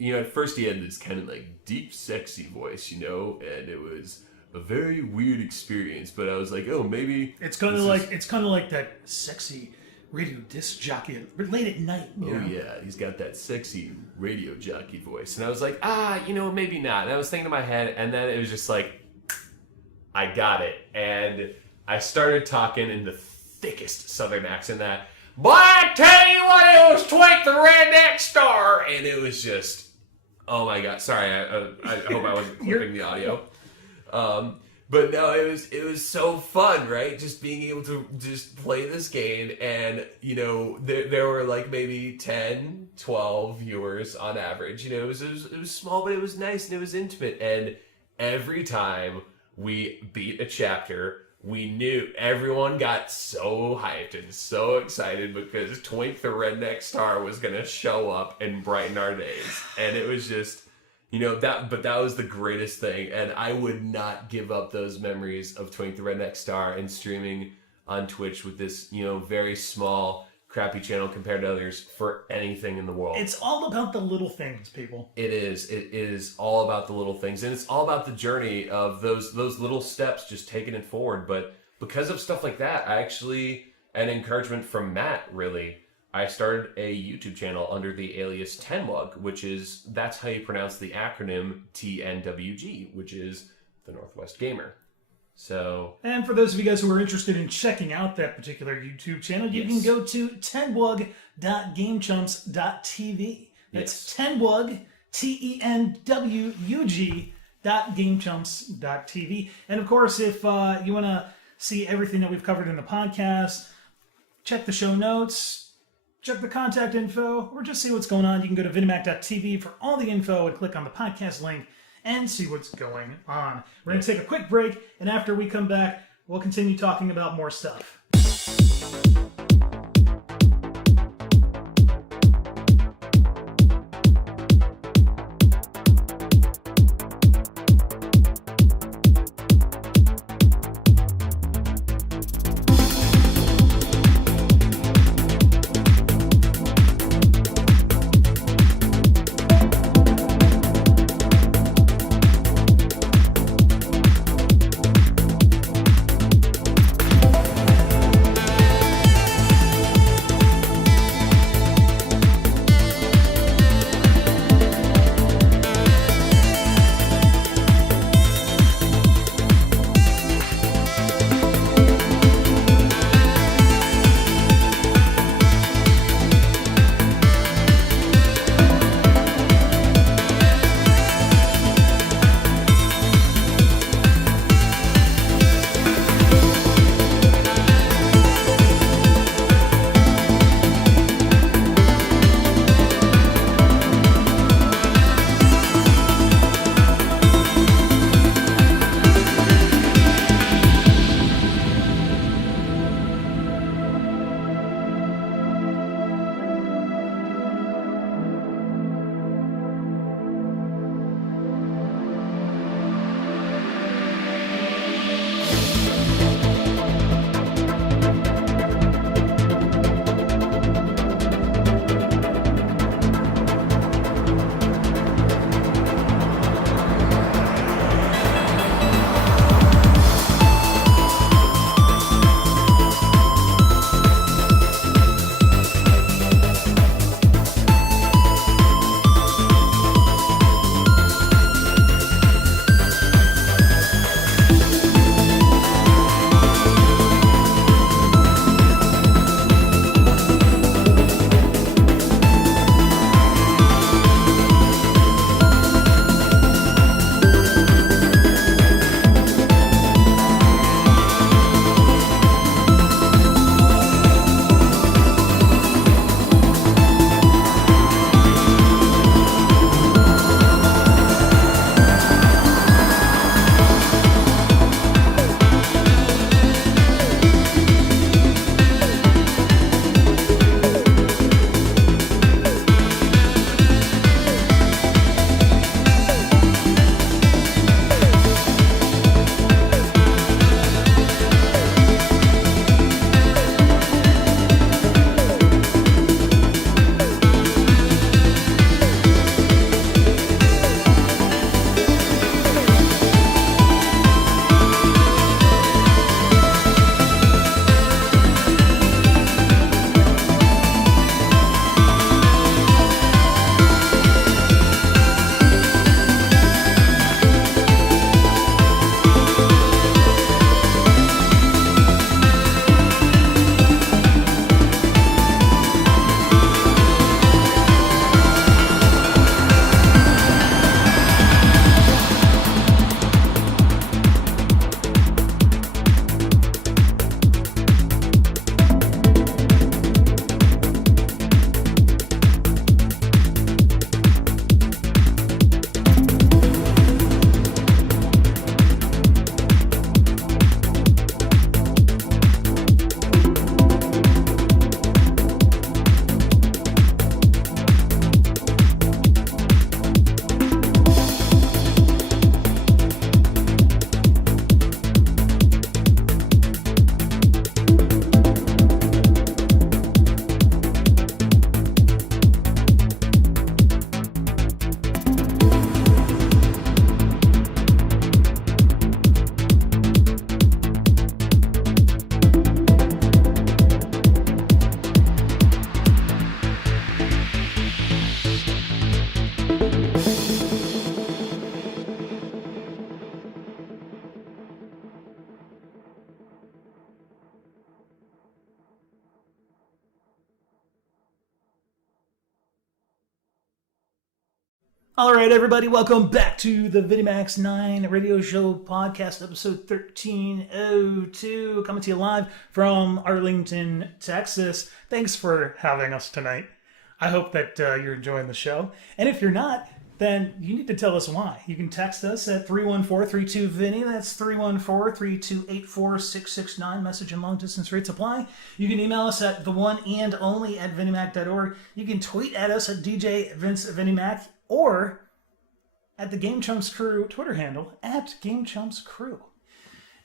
at first he had this kind of like deep, sexy voice, and it was a very weird experience. But I was like, oh, maybe It's kind of like that sexy radio disc jockey late at night. Yeah, he's got that sexy radio jockey voice, and I was like, maybe not. And I was thinking in my head, and then it was just like, I got it, and I started talking in the thickest Southern accent that. Boy, I tell you what, it was Twink the Redneck Star, and it was just, oh my god. Sorry, I hope I wasn't clipping the audio. But no, it was so fun, right? Just being able to just play this game, and there were like maybe 10, 12 viewers on average. It was small, but it was nice and it was intimate. And every time we beat a chapter, we knew everyone got so hyped and so excited because Twink the Redneck Star was gonna show up and brighten our days, and it was just. That was the greatest thing, and I would not give up those memories of Twink the Redneck Star and streaming on Twitch with this, very small, crappy channel compared to others for anything in the world. It's all about the little things, people. It is. It is all about the little things, and it's all about the journey of those little steps, just taking it forward. But because of stuff like that, an encouragement from Matt, really, I started a YouTube channel under the alias Tenwug, that's how you pronounce the acronym TNWG, which is the Northwest Gamer. So, and for those of you guys who are interested in checking out that particular YouTube channel, you can go to tenwug.gamechumps.tv. That's Tenwug, TENWUG.gamechumps.tv. And of course, if you want to see everything that we've covered in the podcast, check the show notes. Check the contact info, or just see what's going on. You can go to VinnyMac.tv for all the info and click on the podcast link and see what's going on. We're going to take a quick break, and after we come back, we'll continue talking about more stuff. All right, everybody, welcome back to the VinnyMac's 9 radio show podcast, episode 1302, coming to you live from Arlington, Texas. Thanks for having us tonight. I hope that you're enjoying the show. And if you're not, then you need to tell us why. You can text us at 314-32-VINNY. That's 314-328-4669. Message and long distance rates apply. You can email us at theoneandonly@vinnymac.org. You can tweet at us at DJ Vince VinnyMac or at the Game Chumps Crew Twitter handle at Game Chumps Crew.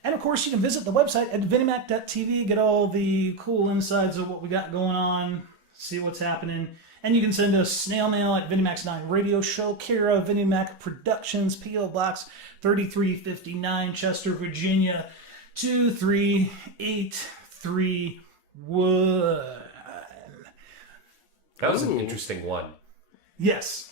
And of course, you can visit the website at vinnymac.tv, get all the cool insides of what we got going on, see what's happening. And you can send us snail mail at VinnyMac's 9 Radio Show, care of VinnyMac Productions, P.O. Box 3359, Chester, Virginia 23831. That was an interesting one. Yes.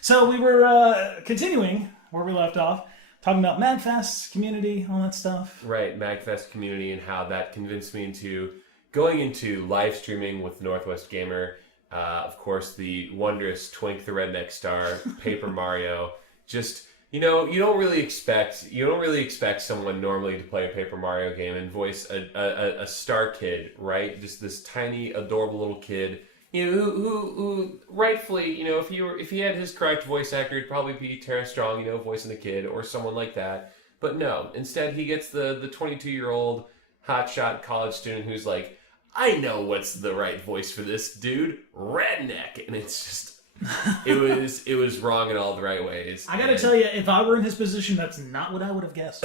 So we were continuing where we left off, talking about MagFest, community, all that stuff. Right, MagFest community and how that convinced me into going into live streaming with Northwest Gamer. Of course, the wondrous Twink the Redneck Star, Paper Mario. Just, you don't really expect someone normally to play a Paper Mario game and voice a star kid, right? Just this tiny, adorable little kid. Who rightfully, if he had his correct voice actor, it'd probably be Tara Strong, voicing the kid or someone like that. But no, instead he gets the 22-year-old hotshot college student who's like, I know what's the right voice for this dude, Redneck, and it's just, it was wrong in all the right ways. I gotta tell you, if I were in his position, that's not what I would have guessed.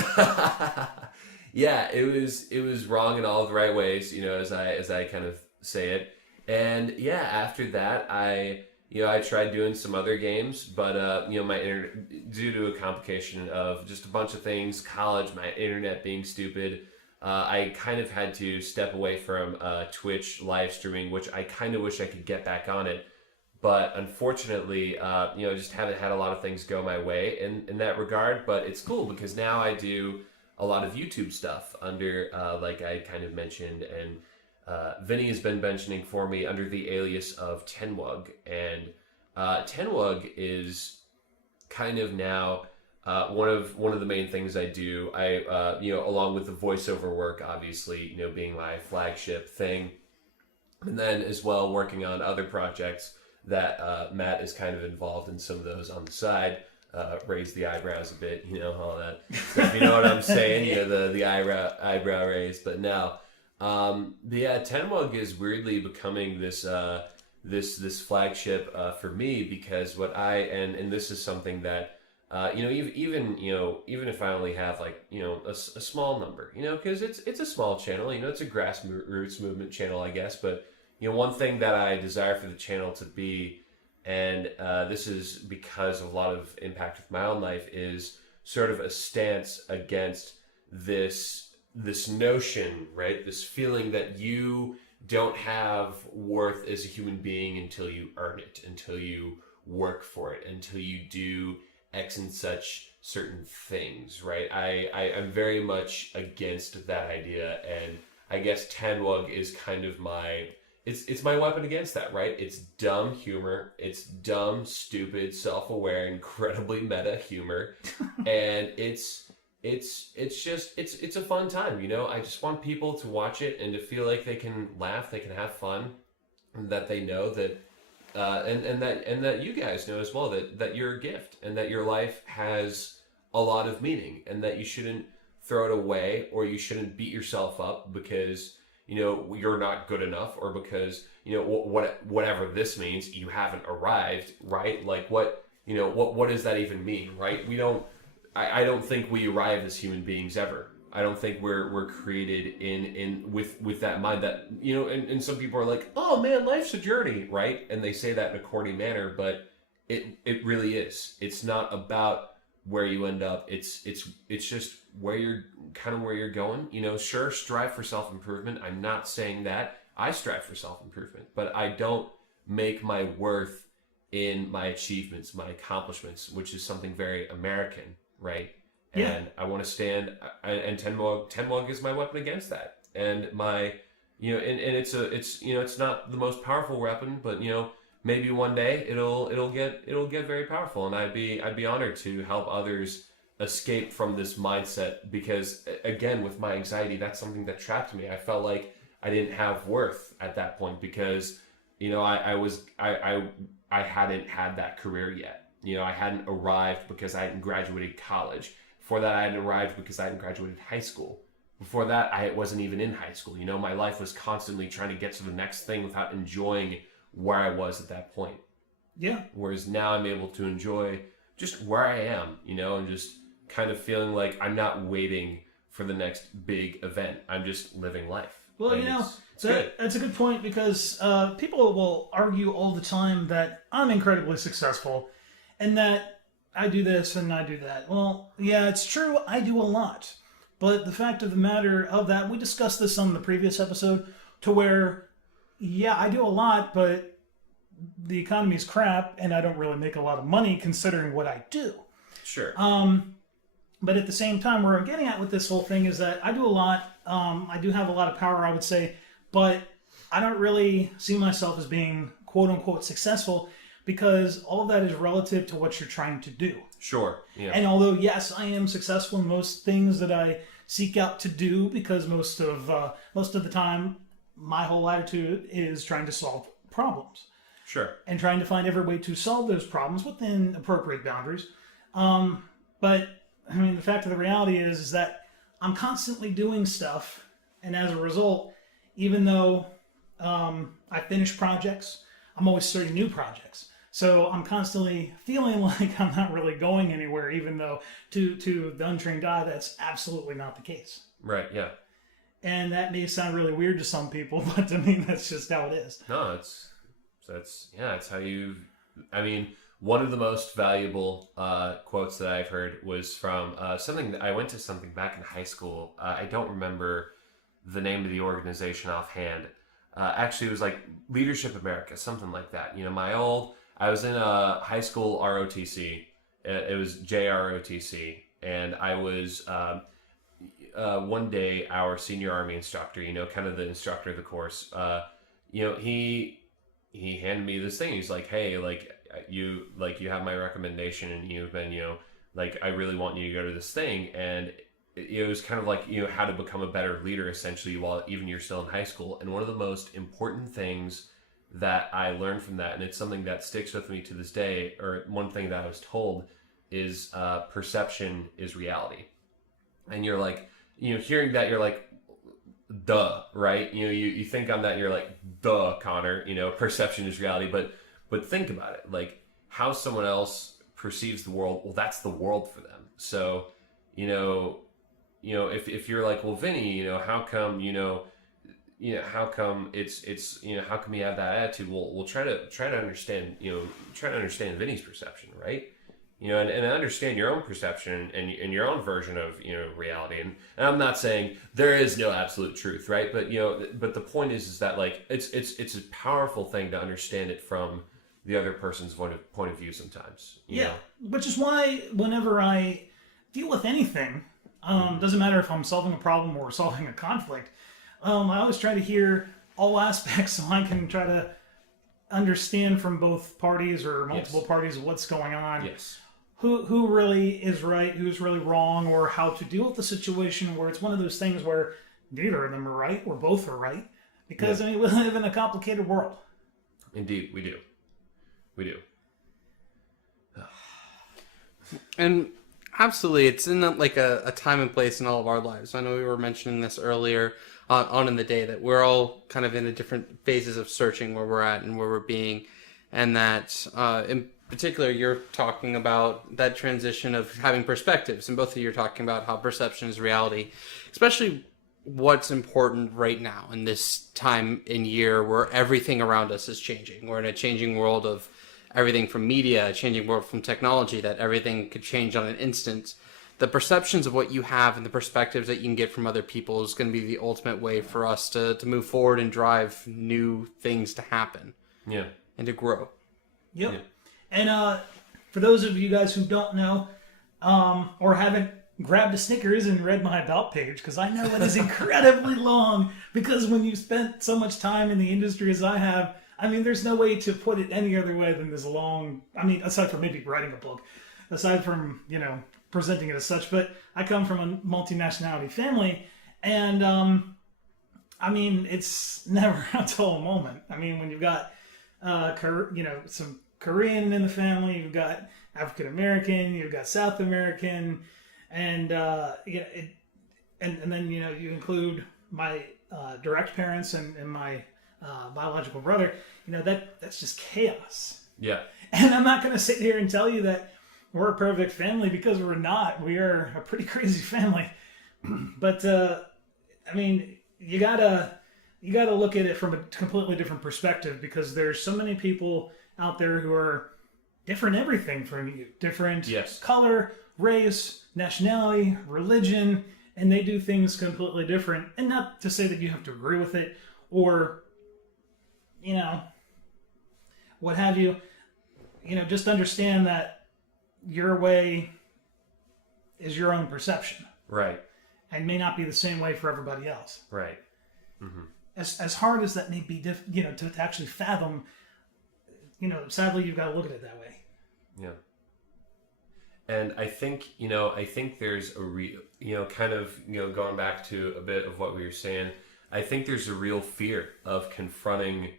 Yeah, it was wrong in all the right ways, as I kind of say it. And yeah, after that, I tried doing some other games, but due to a complication of just a bunch of things, college, my internet being stupid, I kind of had to step away from Twitch live streaming, which I kind of wish I could get back on it. But unfortunately, just haven't had a lot of things go my way in that regard. But it's cool because now I do a lot of YouTube stuff under, like I kind of mentioned, and Vinny has been mentioning for me under the alias of Tenwug, and Tenwug is kind of now one of the main things I do. I along with the voiceover work, obviously, being my flagship thing, and then as well working on other projects that Matt is kind of involved in, some of those on the side. Raise the eyebrows a bit, all that stuff. You know what I'm saying? The eyebrow raise, but now. Tenwug is weirdly becoming this flagship for me, because what and this is something that even if I only have a small number, because it's a small channel, it's a grassroots movement channel, I guess, but one thing that I desire for the channel to be, and this is because of a lot of impact with my own life, is sort of a stance against this notion, right? This feeling that you don't have worth as a human being until you earn it, until you work for it, until you do X and such certain things, right? I'm very much against that idea, and I guess Tenwug is kind of it's my weapon against that, right? It's dumb humor, it's dumb, stupid, self-aware, incredibly meta humor, and it's a fun time, I just want people to watch it and to feel like they can laugh, they can have fun, and that they know that, and that you guys know as well that you're a gift, and that your life has a lot of meaning, and that you shouldn't throw it away, or you shouldn't beat yourself up because you're not good enough, or because whatever this means, you haven't arrived, right? Like what does that even mean, right? I don't think we arrive as human beings ever. I don't think we're created with that mind that, and some people are like, oh man, life's a journey, right? And they say that in a corny manner, but it really is. It's not about where you end up. It's just where you're going. Sure, strive for self-improvement. I'm not saying that. I strive for self-improvement, but I don't make my worth in my achievements, my accomplishments, which is something very American, right? Yeah. And I want to stand, and Tenwug is my weapon against that. And my, and it's not the most powerful weapon, but maybe one day it'll get very powerful, and I'd be honored to help others escape from this mindset, because again, with my anxiety, that's something that trapped me. I felt like I didn't have worth at that point because, you know, I hadn't had that career yet. You know, I hadn't arrived because I hadn't graduated college. Before that, I hadn't arrived because I hadn't graduated high school. Before that, I wasn't even in high school. You know, my life was constantly trying to get to the next thing without enjoying where I was at that point. Yeah. Whereas now I'm able to enjoy just where I am, you know, and just kind of feeling like I'm not waiting for the next big event. I'm just living life. Well, and you know, it's good. that's a good point, because people will argue all the time that I'm incredibly successful and that I do this and I do that. Well, yeah, it's true. I do a lot. But the fact of the matter of that, we discussed this on the previous episode, to where, yeah, I do a lot, but the economy's crap and I don't really make a lot of money considering what I do. Sure. But at the same time, where I'm getting at with this whole thing is that I do a lot. I do have a lot of power, I would say, but I don't really see myself as being quote unquote successful, because all of that is relative to what you're trying to do. Sure. Yeah. And although, yes, I am successful in most things that I seek out to do, because most of the time, my whole attitude is trying to solve problems. Sure. And trying to find every way to solve those problems within appropriate boundaries. But I mean, the fact of the reality is that I'm constantly doing stuff, and as a result, even though I finish projects, I'm always starting new projects. So I'm constantly feeling like I'm not really going anywhere, even though to the untrained eye, that's absolutely not the case. Right. Yeah. And that may sound really weird to some people, but to me, that's just how it is. No, it's how you. I mean, one of the most valuable quotes that I've heard was from something that I went to something back in high school. I don't remember the name of the organization offhand. Actually, it was like Leadership America, something like that. You know, I was in a high school ROTC. It was JROTC, and I was one day our senior Army instructor. You know, kind of the instructor of the course. You know, he handed me this thing. He's like, "Hey, you have my recommendation, and you've been, you know, like, I really want you to go to this thing." And it was kind of like, you know, how to become a better leader, essentially, while even you're still in high school. And one of the most important things that I learned from that, and it's something that sticks with me to this day, or one thing that I was told, is perception is reality. And you're like, you know, hearing that, you're like, duh, right? You know, you think on that, and you're like, duh, Connor, you know, perception is reality. But think about it, like, how someone else perceives the world, well, that's the world for them. So, you know, if you're like, well, Vinny, you know, how come how come it's you know, how come you have that attitude? Well, we'll try to understand, you know, try to understand Vinny's perception, right? You know, and understand your own perception and your own version of, you know, reality. And I'm not saying there is no absolute truth, right? But, you know, but the point is that, like, it's a powerful thing to understand it from the other person's point of view sometimes. You know? Which is why whenever I deal with anything, doesn't matter if I'm solving a problem or solving a conflict, I always try to hear all aspects so I can try to understand from both parties or multiple parties what's going on. Yes. Who really is right, who's really wrong, or how to deal with the situation where it's one of those things where neither of them are right or both are right. Because, I mean, we live in a complicated world. Indeed, we do. We do. And absolutely, it's in like a time and place in all of our lives. I know we were mentioning this earlier on in the day, that we're all kind of in a different phases of searching where we're at and where we're being. And that in particular, you're talking about that transition of having perspectives. And both of you are talking about how perception is reality, especially what's important right now in this time in year where everything around us is changing. We're in a changing world of everything from media, a changing world from technology, that everything could change on an instant. The perceptions of what you have and the perspectives that you can get from other people is going to be the ultimate way for us to move forward and drive new things to happen. Yeah. And to grow. Yep. Yeah. And for those of you guys who don't know, or haven't grabbed a Snickers and read my About page, because I know it is incredibly long, because when you spent so much time in the industry as I have, I mean, there's no way to put it any other way than this long. I mean, aside from maybe writing a book, aside from presenting it as such. But I come from a multinationality family, and I mean, it's never a dull moment. I mean, when you've got some Korean in the family, you've got African American, you've got South American, and and then you include my direct parents and my biological brother. That's just chaos. Yeah. And I'm not going to sit here and tell you that we're a perfect family, because we're not. We are a pretty crazy family. But I mean, you gotta look at it from a completely different perspective, because there's so many people out there who are different everything from you, different color, race, nationality, religion, and they do things completely different. And not to say that you have to agree with it or what have you. Just understand that your way is your own perception, right, and may not be the same way for everybody else. Right. Mm-hmm. As hard as that may be, to actually fathom, sadly, you've got to look at it that way. Yeah. And I think there's a real, going back to a bit of what we were saying, I think there's a real fear of confronting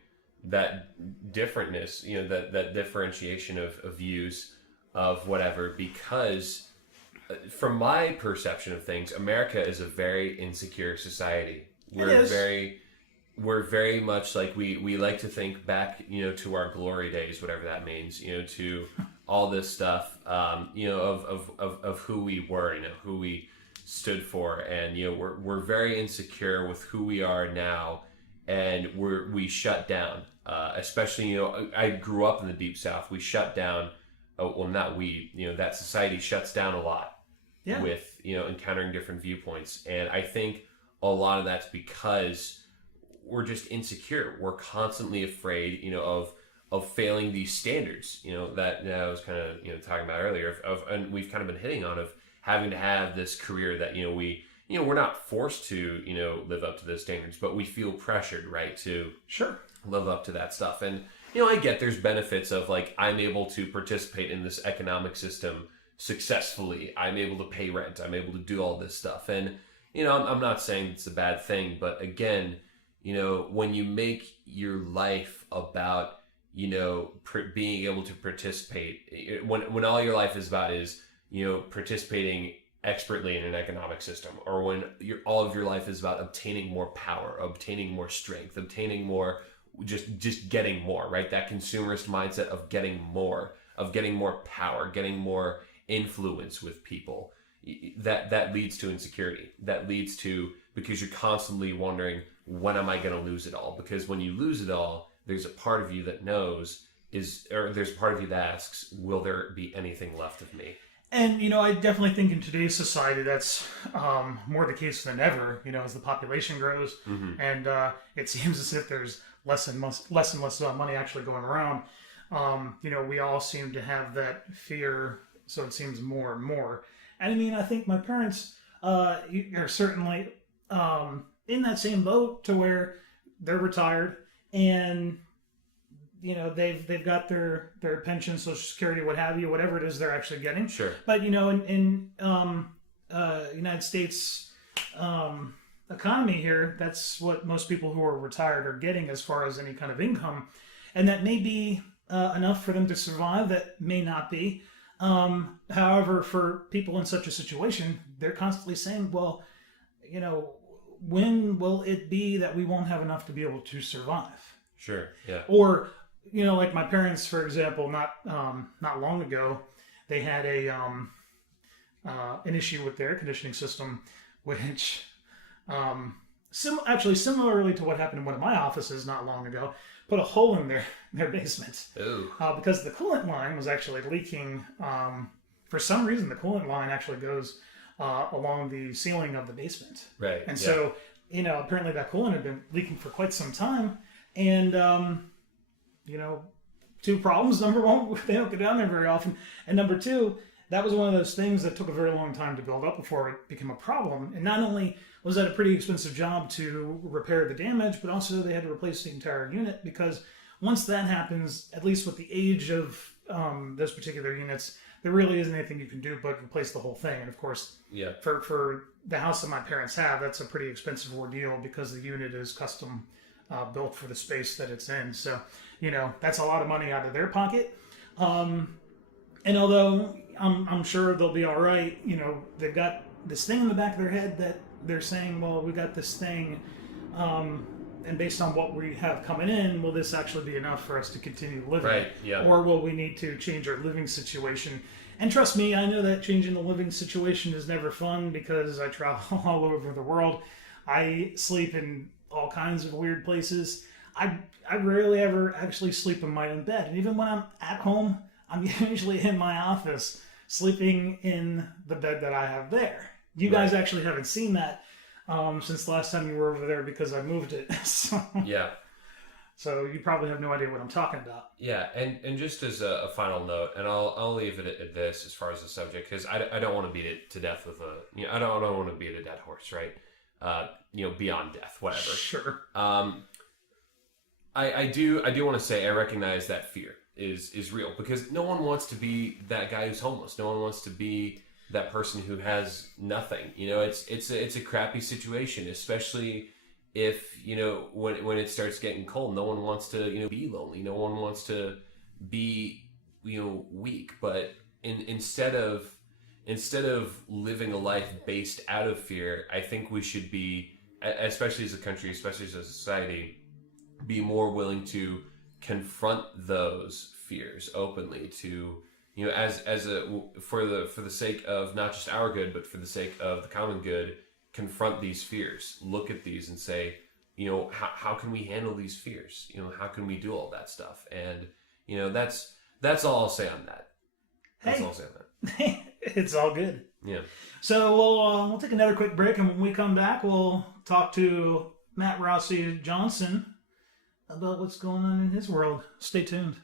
that differentness, that differentiation of views of whatever, because from my perception of things, America is a very insecure society. We're very much like, we like to think back, to our glory days, whatever that means, to all this stuff, of who we were, who we stood for. And, we're very insecure with who we are now, and we shut down, especially, I grew up in the Deep South. We shut down, not we, that society shuts down a lot with, encountering different viewpoints. And I think a lot of that's because we're just insecure. We're constantly afraid, of failing these standards, that I was kind of, talking about earlier and we've kind of been hitting on, of having to have this career that, we're not forced to, live up to those standards, but we feel pressured, right, to live up to that stuff. And, I get there's benefits of, like, I'm able to participate in this economic system successfully. I'm able to pay rent. I'm able to do all this stuff. And, I'm not saying it's a bad thing, but again, when you make your life about, being able to participate, when all your life is about is, participating expertly in an economic system, or when all of your life is about obtaining more power, obtaining more strength, obtaining more, just getting more, right? That consumerist mindset of getting more power, getting more influence with people, that leads to insecurity. That leads to, because you're constantly wondering, when am I going to lose it all? Because when you lose it all, there's a part of you that knows there's a part of you that asks, will there be anything left of me? And, I definitely think in today's society that's more the case than ever, as the population grows. Mm-hmm. And it seems as if there's less and less money actually going around. We all seem to have that fear, so it seems more and more. And I mean, I think my parents are certainly in that same boat, to where they're retired and they've got their pension, Social Security, what have you, whatever it is they're actually getting. Sure. But in United States economy here, that's what most people who are retired are getting as far as any kind of income, and that may be enough for them to survive. That may not be. However, for people in such a situation, they're constantly saying, well, when will it be that we won't have enough to be able to survive? Sure. Yeah. Or, like my parents, for example, not long ago, they had an issue with their air conditioning system, which, similarly to what happened in one of my offices not long ago, put a hole in their basement. Ooh. Because the coolant line was actually leaking. For some reason, the coolant line actually goes along the ceiling of the basement. Right. And so, apparently that coolant had been leaking for quite some time. And, two problems. Number one, they don't get down there very often. And number two, that was one of those things that took a very long time to build up before it became a problem. And not only was that a pretty expensive job to repair the damage, but also they had to replace the entire unit, because once that happens, at least with the age of those particular units, there really isn't anything you can do but replace the whole thing. And of course, Yeah. for the house that my parents have, that's a pretty expensive ordeal because the unit is custom built for the space that it's in. So, that's a lot of money out of their pocket. And although I'm sure they'll be all right, they've got this thing in the back of their head that they're saying, well, we got this thing, and based on what we have coming in, will this actually be enough for us to continue living? Right, yeah. Or will we need to change our living situation? And trust me, I know that changing the living situation is never fun because I travel all over the world. I sleep in all kinds of weird places. I rarely ever actually sleep in my own bed. And even when I'm at home, I'm usually in my office sleeping in the bed that I have there. You guys actually haven't seen that since the last time you were over there because I moved it. Yeah. So you probably have no idea what I'm talking about. Yeah, and just as a final note, and I'll leave it at this as far as the subject, because I don't want to beat it to death with I don't want to beat a dead horse, right? Beyond death, whatever. Sure. I do want to say I recognize that fear is real, because no one wants to be that guy who's homeless. No one wants to be that person who has nothing. It's a crappy situation, especially if when it starts getting cold. No one wants to be lonely. No one wants to be weak. But instead of living a life based out of fear, I think we should be, especially as a country, especially as a society, be more willing to confront those fears openly, to for the sake of not just our good, but for the sake of the common good, confront these fears, look at these and say, how can we handle these fears? How can we do all that stuff? And that's all I'll say on that. That's all I'll say on that. It's all good. Yeah. So we'll take another quick break, and when we come back, we'll talk to Matt Rossi Johnson about what's going on in his world. Stay tuned.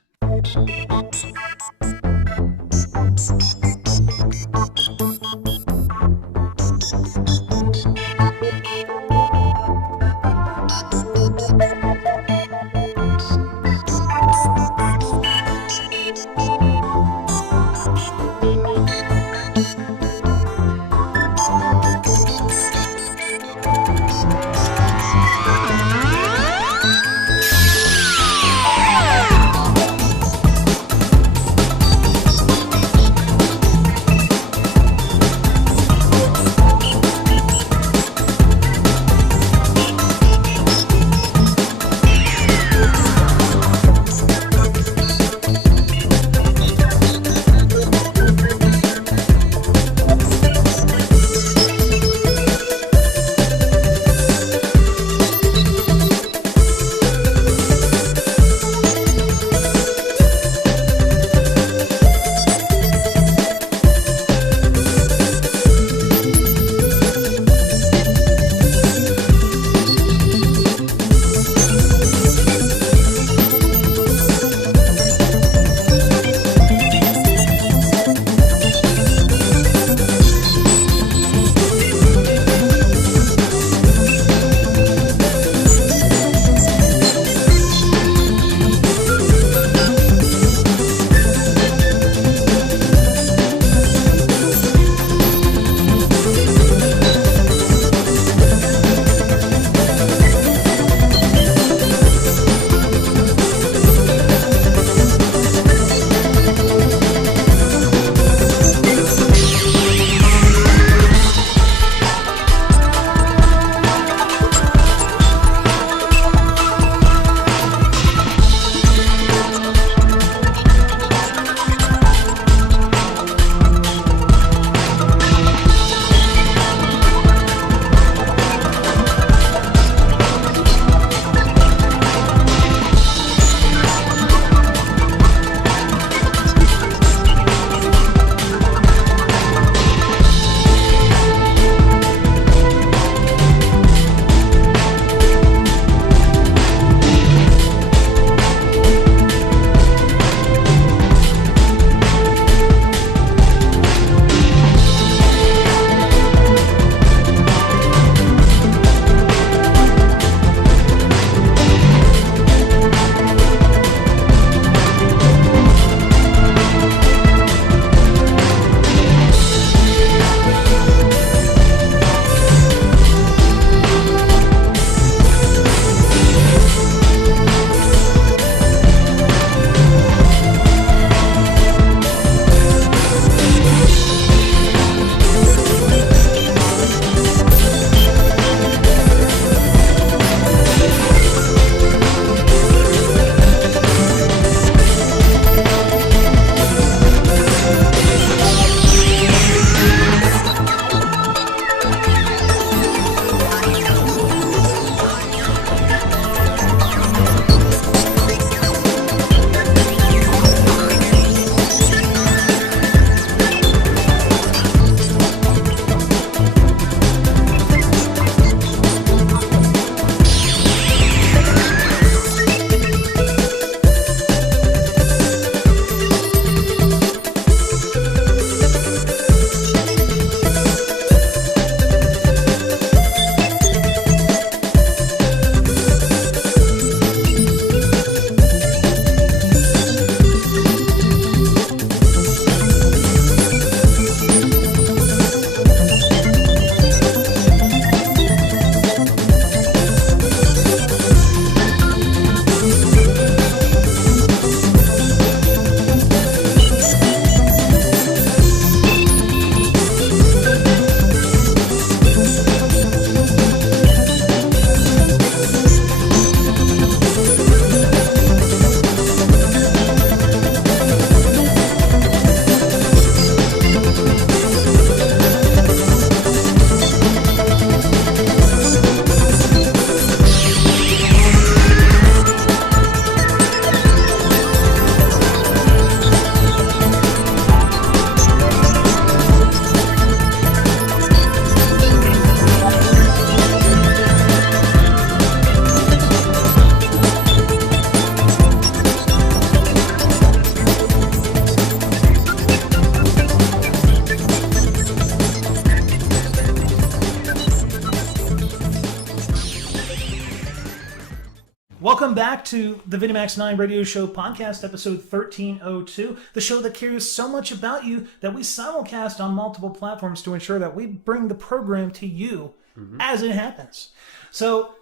Welcome back to the VinnyMac's 9 Radio Show podcast, episode 1302, the show that cares so much about you that we simulcast on multiple platforms to ensure that we bring the program to you as it happens. So,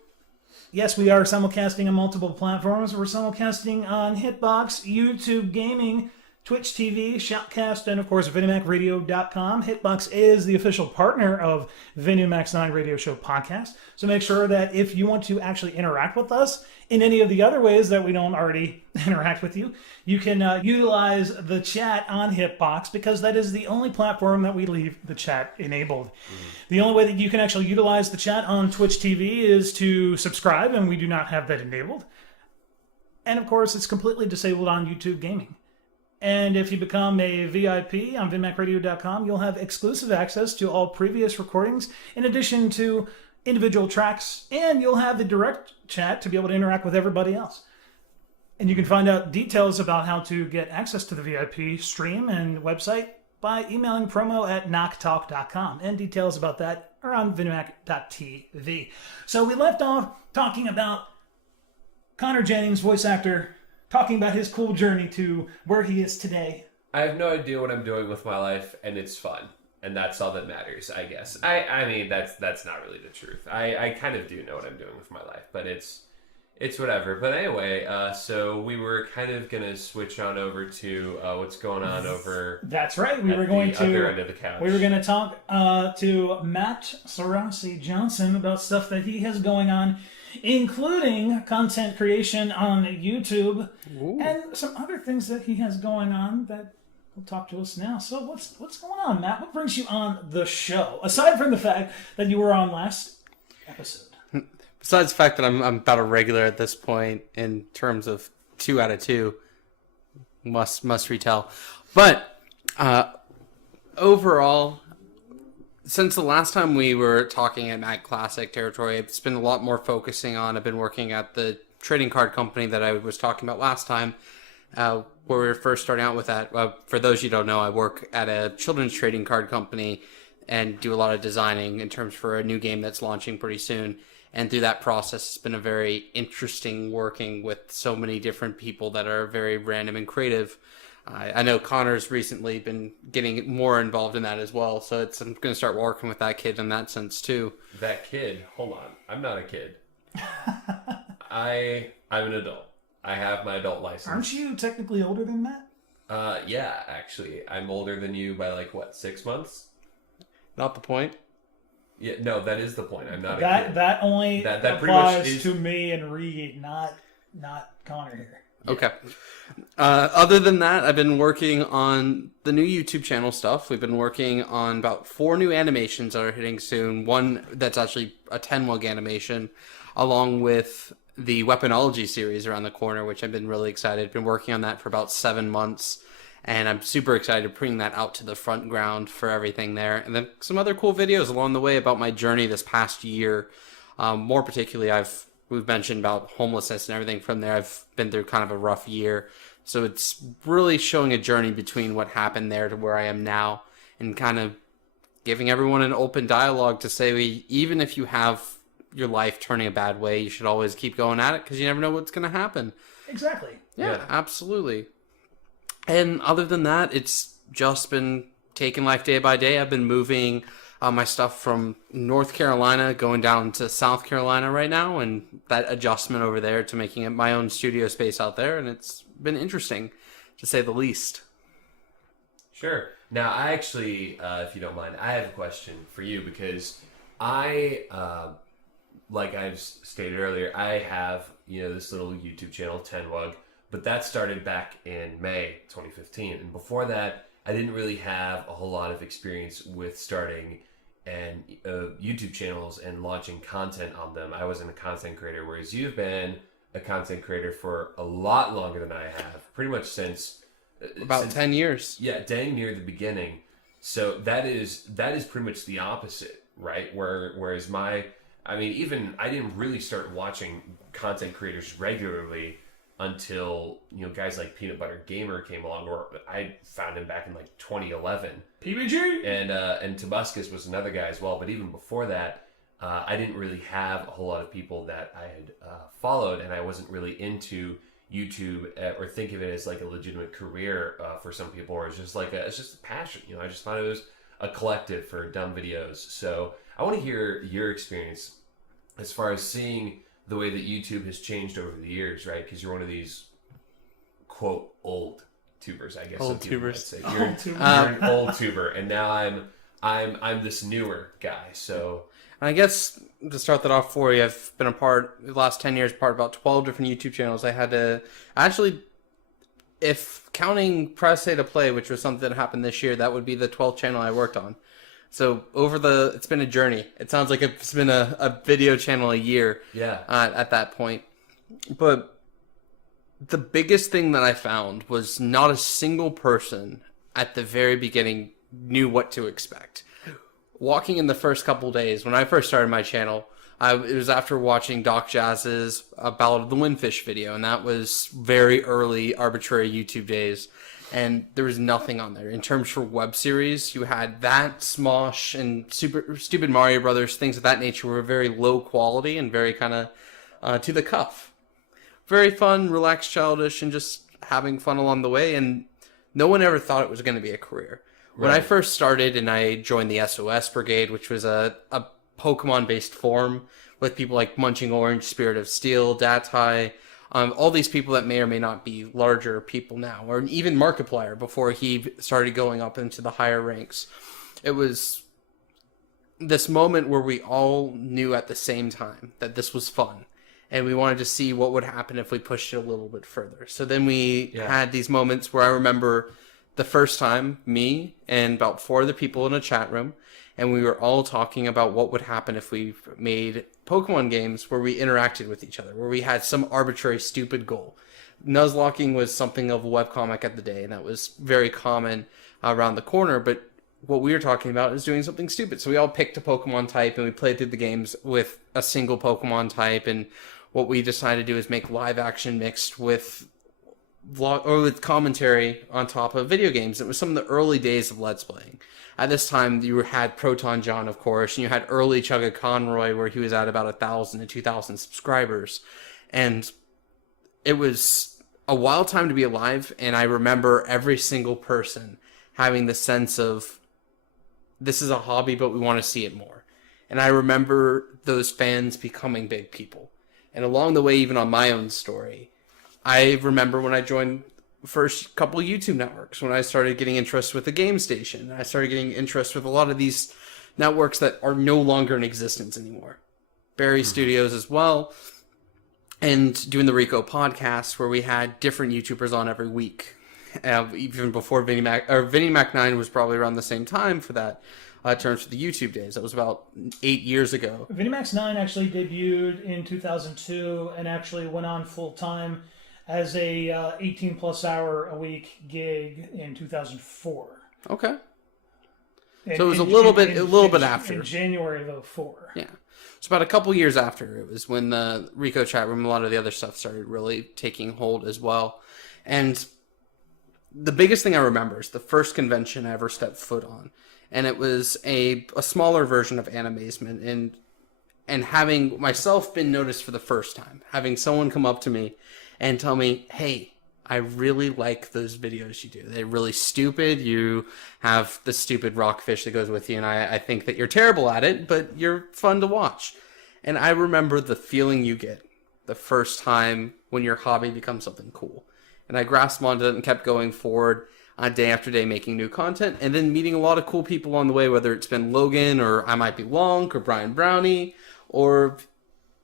yes, we are simulcasting on multiple platforms. We're simulcasting on Hitbox, YouTube Gaming, Twitch TV, Shoutcast, and of course, VinnyMacRadio.com. Hitbox is the official partner of VinnyMac's 9 Radio Show podcast. So make sure that if you want to actually interact with us in any of the other ways that we don't already interact with you, you can utilize the chat on Hitbox because that is the only platform that we leave the chat enabled. The only way that you can actually utilize the chat on Twitch TV is to subscribe, and we do not have that enabled. And of course, it's completely disabled on YouTube Gaming. And if you become a VIP on VinMacRadio.com, you'll have exclusive access to all previous recordings, in addition to individual tracks, and you'll have the direct chat to be able to interact with everybody else. And you can find out details about how to get access to the VIP stream and website by emailing promo@knocktalk.com. And details about that are on VinnyMac.tv. So we left off talking about Connor Jennings, voice actor, talking about his cool journey to where he is today. I have no idea what I'm doing with my life, and it's fun. And that's all that matters, I guess. I mean, that's not really the truth. I kind of do know what I'm doing with my life, but it's whatever. But anyway, so we were kind of going to switch on over to what's going on over... That's right. We were going to... other end of the couch. We were going to talk to Matt Sarasi Johnson about stuff that he has going on, including content creation on YouTube. Ooh. And some other things that he has going on that he'll talk to us now. So what's going on, Matt? What brings you on the show? Aside from the fact that you were on last episode. Besides the fact that I'm about a regular at this point in terms of 2 out of 2. Must retell. But overall, since the last time we were talking at Mac Classic territory, it's been a lot more focusing on. I've been working at the trading card company that I was talking about last time, where we were first starting out with that. For those you don't know, I work at a children's trading card company and do a lot of designing in terms for a new game that's launching pretty soon. And through that process, it's been a very interesting working with so many different people that are very random and creative. I know Connor's recently been getting more involved in that as well, so I'm going to start working with that kid in that sense too. That kid? Hold on. I'm not a kid. I'm an adult. I have my adult license. Aren't you technically older than that? Yeah, actually. I'm older than you by 6 months? Not the point. Yeah, no, that is the point. I'm not a kid. That only that applies to me and Reed, not Connor here. Okay. Other than that, I've been working on the new YouTube channel stuff. We've been working on about 4 new animations that are hitting soon. One that's actually a 10-wug animation, along with the Weaponology series around the corner, which I've been really excited. Been working on that for about 7 months, and I'm super excited to bring that out to the front ground for everything there. And then some other cool videos along the way about my journey this past year. More particularly, we've mentioned about homelessness and everything from there. I've been through kind of a rough year. So it's really showing a journey between what happened there to where I am now, and kind of giving everyone an open dialogue to say, even if you have your life turning a bad way, you should always keep going at it because you never know what's going to happen. Exactly. Yeah, absolutely. And other than that, it's just been taking life day by day. I've been moving my stuff from North Carolina going down to South Carolina right now, and that adjustment over there to making it my own studio space out there, and it's been interesting, to say the least. Sure. Now, I actually, if you don't mind, I have a question for you because I, like I've stated earlier, I have, this little YouTube channel, 10wug, but that started back in May 2015, and before that, I didn't really have a whole lot of experience with starting and YouTube channels and launching content on them. I wasn't a content creator, whereas you've been a content creator for a lot longer than I have, pretty much since about 10 years. Yeah, dang near the beginning. So that is pretty much the opposite, right? Whereas I didn't really start watching content creators regularly until guys like Peanut Butter Gamer came along, or I found him back in 2011. PBG and Tobuscus was another guy as well. But even before that, I didn't really have a whole lot of people that I had followed, and I wasn't really into YouTube or think of it as like a legitimate career for some people, or it's just a passion. I just thought it was a collective for dumb videos. So I want to hear your experience as far as seeing the way that YouTube has changed over the years, right? Because you're one of these quote old tubers, I guess. Old some people might tubers. say. Old You're an old tuber, and now I'm this newer guy. So I guess to start that off for you, I've been the last 10 years, part of about 12 different YouTube channels. I had to actually, if counting Press A to Play, which was something that happened this year, that would be the 12th channel I worked on. So it's been a journey. It sounds like it's been a video channel a year. yeah, At that point. But the biggest thing that I found was not a single person at the very beginning knew what to expect. Walking in the first couple days, when I first started my channel, it was after watching Doc Jazz's Ballad of the Windfish video, and that was very early arbitrary YouTube days, and there was nothing on there. In terms for web series, you had that, Smosh, and Stupid Mario Brothers, things of that nature were very low quality and very kind of to the cuff. Very fun, relaxed, childish, and just having fun along the way, and no one ever thought it was going to be a career. When I first started and I joined the SOS Brigade, which was a Pokemon-based forum with people like Munching Orange, Spirit of Steel, Datai, all these people that may or may not be larger people now, or even Markiplier before he started going up into the higher ranks. It was this moment where we all knew at the same time that this was fun. And we wanted to see what would happen if we pushed it a little bit further. So then we had these moments where I remember the first time, me and about 4 other people in a chat room, and we were all talking about what would happen if we made Pokemon games where we interacted with each other, where we had some arbitrary, stupid goal. Nuzlocking was something of a webcomic at the day, and that was very common around the corner, but what we were talking about is doing something stupid. So we all picked a Pokemon type, and we played through the games with a single Pokemon type, and what we decided to do is make live action mixed with with commentary on top of video games. It was some of the early days of Let's Playing. At this time, you had Proton John, of course, and you had early Chugga Conroy, where he was at about 1,000 to 2,000 subscribers. And it was a wild time to be alive, and I remember every single person having the sense of, this is a hobby, but we want to see it more. And I remember those fans becoming big people. And along the way, even on my own story, I remember when I joined the first couple of YouTube networks, when I started getting interest with the Game Station. I started getting interest with a lot of these networks that are no longer in existence anymore. Barry Studios as well. And doing the Rico podcast, where we had different YouTubers on every week. Even before VinnyMac 9 was probably around the same time for that. Terms for the YouTube days. That was about 8 years ago. VinnyMac's 9 actually debuted in 2002 and actually went on full time as a 18-plus hour a week gig in 2004. Okay. So it was a little bit after. In January of 2004. Yeah. So about a couple years after, it was when the Rico chat room, a lot of the other stuff started really taking hold as well. And the biggest thing I remember is the first convention I ever stepped foot on. And it was a smaller version of Animazement, and having myself been noticed for the first time, having someone come up to me and tell me, hey, I really like those videos you do. They're really stupid. You have the stupid rockfish that goes with you, and I think that you're terrible at it, but you're fun to watch. And I remember the feeling you get the first time when your hobby becomes something cool. And I grasped onto it and kept going forward. Day after day making new content, and then meeting a lot of cool people on the way, whether it's been Logan, or I Might Be Lonk, or Brian Brownie, or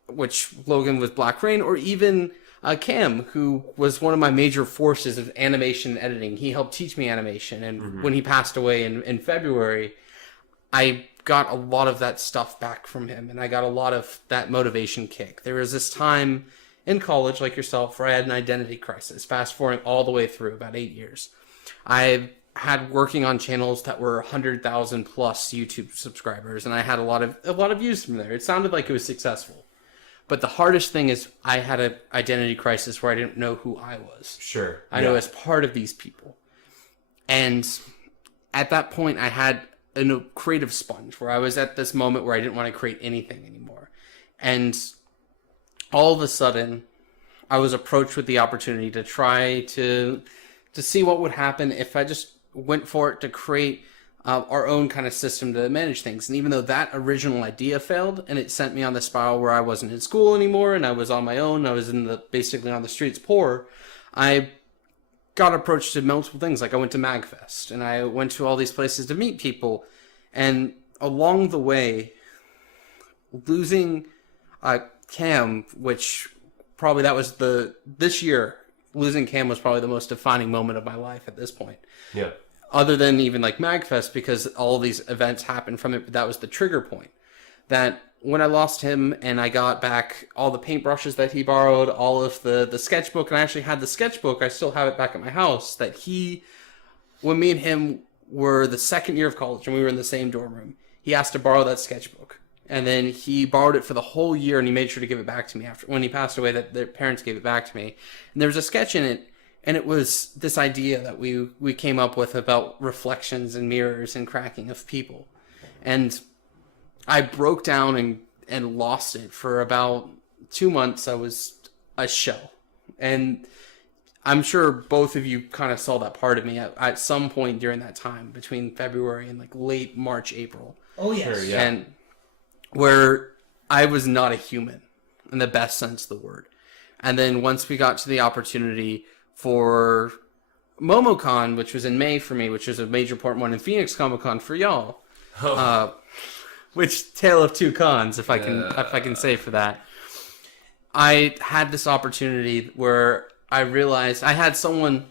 which Logan was Black Rain, or even Cam, who was one of my major forces of animation and editing. He helped teach me animation, and when he passed away in February, I got a lot of that stuff back from him, and I got a lot of that motivation kick. There was this time in college, like yourself, where I had an identity crisis, fast forwarding all the way through about 8 years. I had working on channels that were 100,000 plus YouTube subscribers, and I had a lot of views from there. It sounded like it was successful, but the hardest thing is I had an identity crisis where I didn't know who I was. Sure, I know as part of these people, and at that point I had a creative sponge, where I was at this moment where I didn't want to create anything anymore. And all of a sudden, I was approached with the opportunity to try to see what would happen if I just went for it to create our own kind of system to manage things. And even though that original idea failed, and it sent me on the spiral where I wasn't in school anymore, and I was on my own, I was basically on the streets poor, I got approached to multiple things. Like I went to MagFest, and I went to all these places to meet people, and along the way, losing Cam, which probably this year, losing Cam was probably the most defining moment of my life at this point. Yeah. Other than even like MagFest, because all these events happened from it, but that was the trigger point. That when I lost him and I got back all the paintbrushes that he borrowed, all of the sketchbook, and I actually had the sketchbook, I still have it back at my house, that when me and him were the second year of college and we were in the same dorm room, he asked to borrow that sketchbook. And then he borrowed it for the whole year, and he made sure to give it back to me after when he passed away. That their parents gave it back to me, and there was a sketch in it, and it was this idea that we came up with about reflections and mirrors and cracking of people, and I broke down and lost it for about 2 months. I was a shell, and I'm sure both of you kind of saw that part of me at some point during that time between February and like late March, April. Oh yes. Sure, yeah. And where I was not a human in the best sense of the word. And then once we got to the opportunity for MomoCon, which was in May for me, which is a major important one, in Phoenix Comic Con for y'all, which tale of two cons, if I can say for that. I had this opportunity where I realized I had someone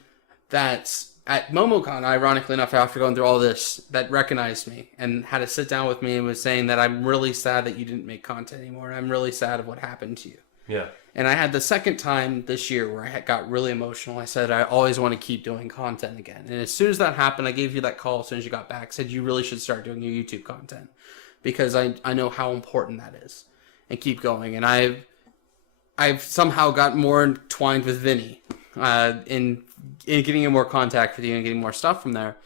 that's at MomoCon, ironically enough, after going through all this, that recognized me and had to sit down with me and was saying that I'm really sad that you didn't make content anymore. I'm really sad of what happened to you. Yeah. And I had the second time this year where I got really emotional. I said, I always want to keep doing content again. And as soon as that happened, I gave you that call as soon as you got back. Said, you really should start doing your YouTube content, because I know how important that is, and keep going. And I've somehow got more entwined with Vinny in getting in more contact with you and getting more stuff from there.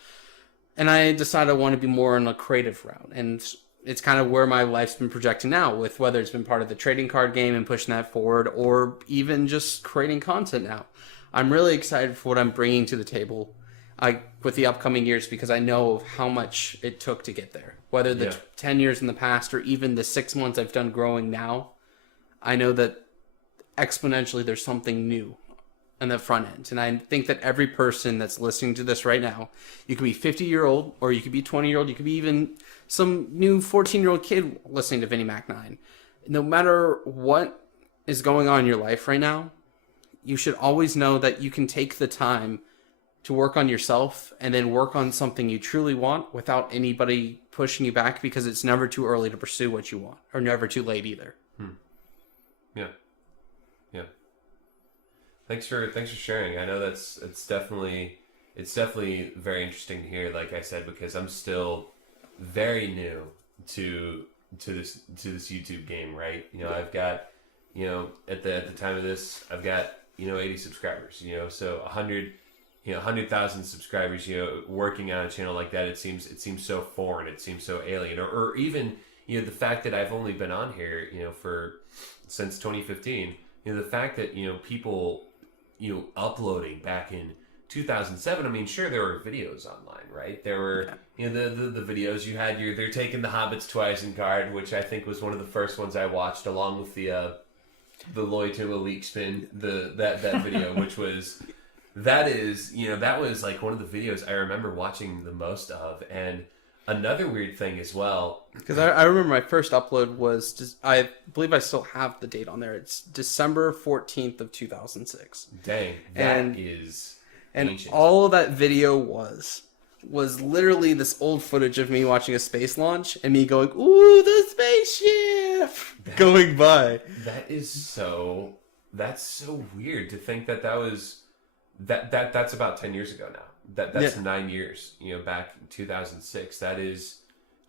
And I decided I want to be more on a creative route. And it's kind of where my life's been projecting now, with whether it's been part of the trading card game and pushing that forward, or even just creating content now. I'm really excited for what I'm bringing to the table with the upcoming years, because I know of how much it took to get there. Whether the 10 years in the past or even the 6 months I've done growing now, I know that exponentially there's something new on the front end. And I think that every person that's listening to this right now, you could be 50-year-old, or you could be 20-year-old, you could be even some new 14-year-old kid listening to VinnyMac 9. No matter what is going on in your life right now, you should always know that you can take the time to work on yourself and then work on something you truly want without anybody pushing you back, because it's never too early to pursue what you want, or never too late either. Yeah. Yeah. Thanks for sharing. I know it's definitely very interesting to hear, like I said, because I'm still very new to this YouTube game, right? You know, I've got, you know, at the time of this, I've got, you know, 80 subscribers, you know, so 100,000 subscribers, you know, working on a channel like that, it seems so foreign, it seems so alien, or even, you know, the fact that I've only been on here, you know, since 2015, you know, the fact that, you know, people, you know, uploading back in 2007, I mean, sure, there were videos online, right? There were, you know, the videos you had, they're taking the Hobbits to Isengard, which I think was one of the first ones I watched, along with the Lloyd to Leak spin, that video, which was, that was like one of the videos I remember watching the most of. And another weird thing as well, because I remember my first upload was just, I believe I still have the date on there. It's December 14th of 2006. Dang, that is ancient. All of that video was literally this old footage of me watching a space launch and me going, "Ooh, the spaceship!" going by. That's so weird to think that was that's about 10 years ago now. That's 9 years, you know, back in 2006. That is,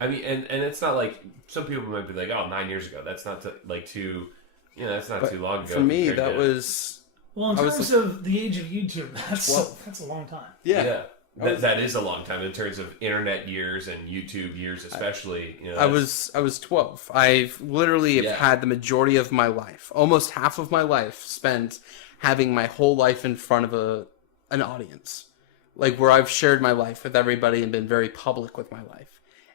I mean, and it's not like, some people might be like, oh, 9 years ago. That's not too, you know, that's not too long ago. For me, that was... Well, in terms of the age of YouTube, that's a long time. Yeah. That is a long time in terms of internet years and YouTube years, especially. I was 12. I've literally have had the majority of my life, almost half of my life, spent having my whole life in front of an audience, like where I've shared my life with everybody and been very public with my life.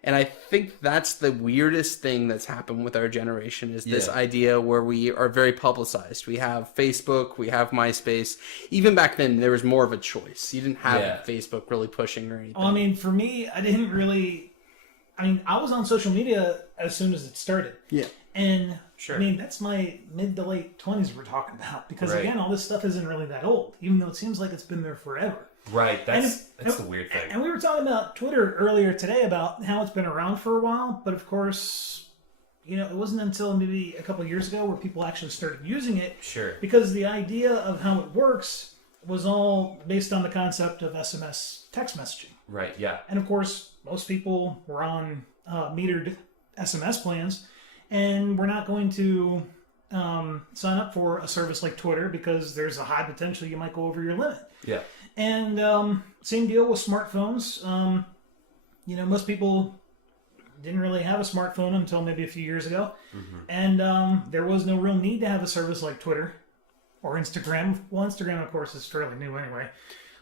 And I think that's the weirdest thing that's happened with our generation is this idea where we are very publicized. We have Facebook, we have MySpace. Even back then, there was more of a choice. You didn't have Facebook really pushing or anything. Well, I mean, for me, I didn't really... I mean, I was on social media as soon as it started. Yeah. And, I mean, that's my mid to late 20s we're talking about. Because, again, all this stuff isn't really that old, even though it seems like it's been there forever. Right, that's the weird thing. And we were talking about Twitter earlier today about how it's been around for a while, but of course, it wasn't until maybe a couple of years ago where people actually started using it. Sure. Because the idea of how it works was all based on the concept of SMS text messaging. Right, yeah. And of course, most people were on metered SMS plans, and we're not going to sign up for a service like Twitter because there's a high potential you might go over your limit. Yeah. And same deal with smartphones. Most people didn't really have a smartphone until maybe a few years ago. Mm-hmm. And there was no real need to have a service like Twitter or Instagram. Well, Instagram, of course, is fairly new anyway.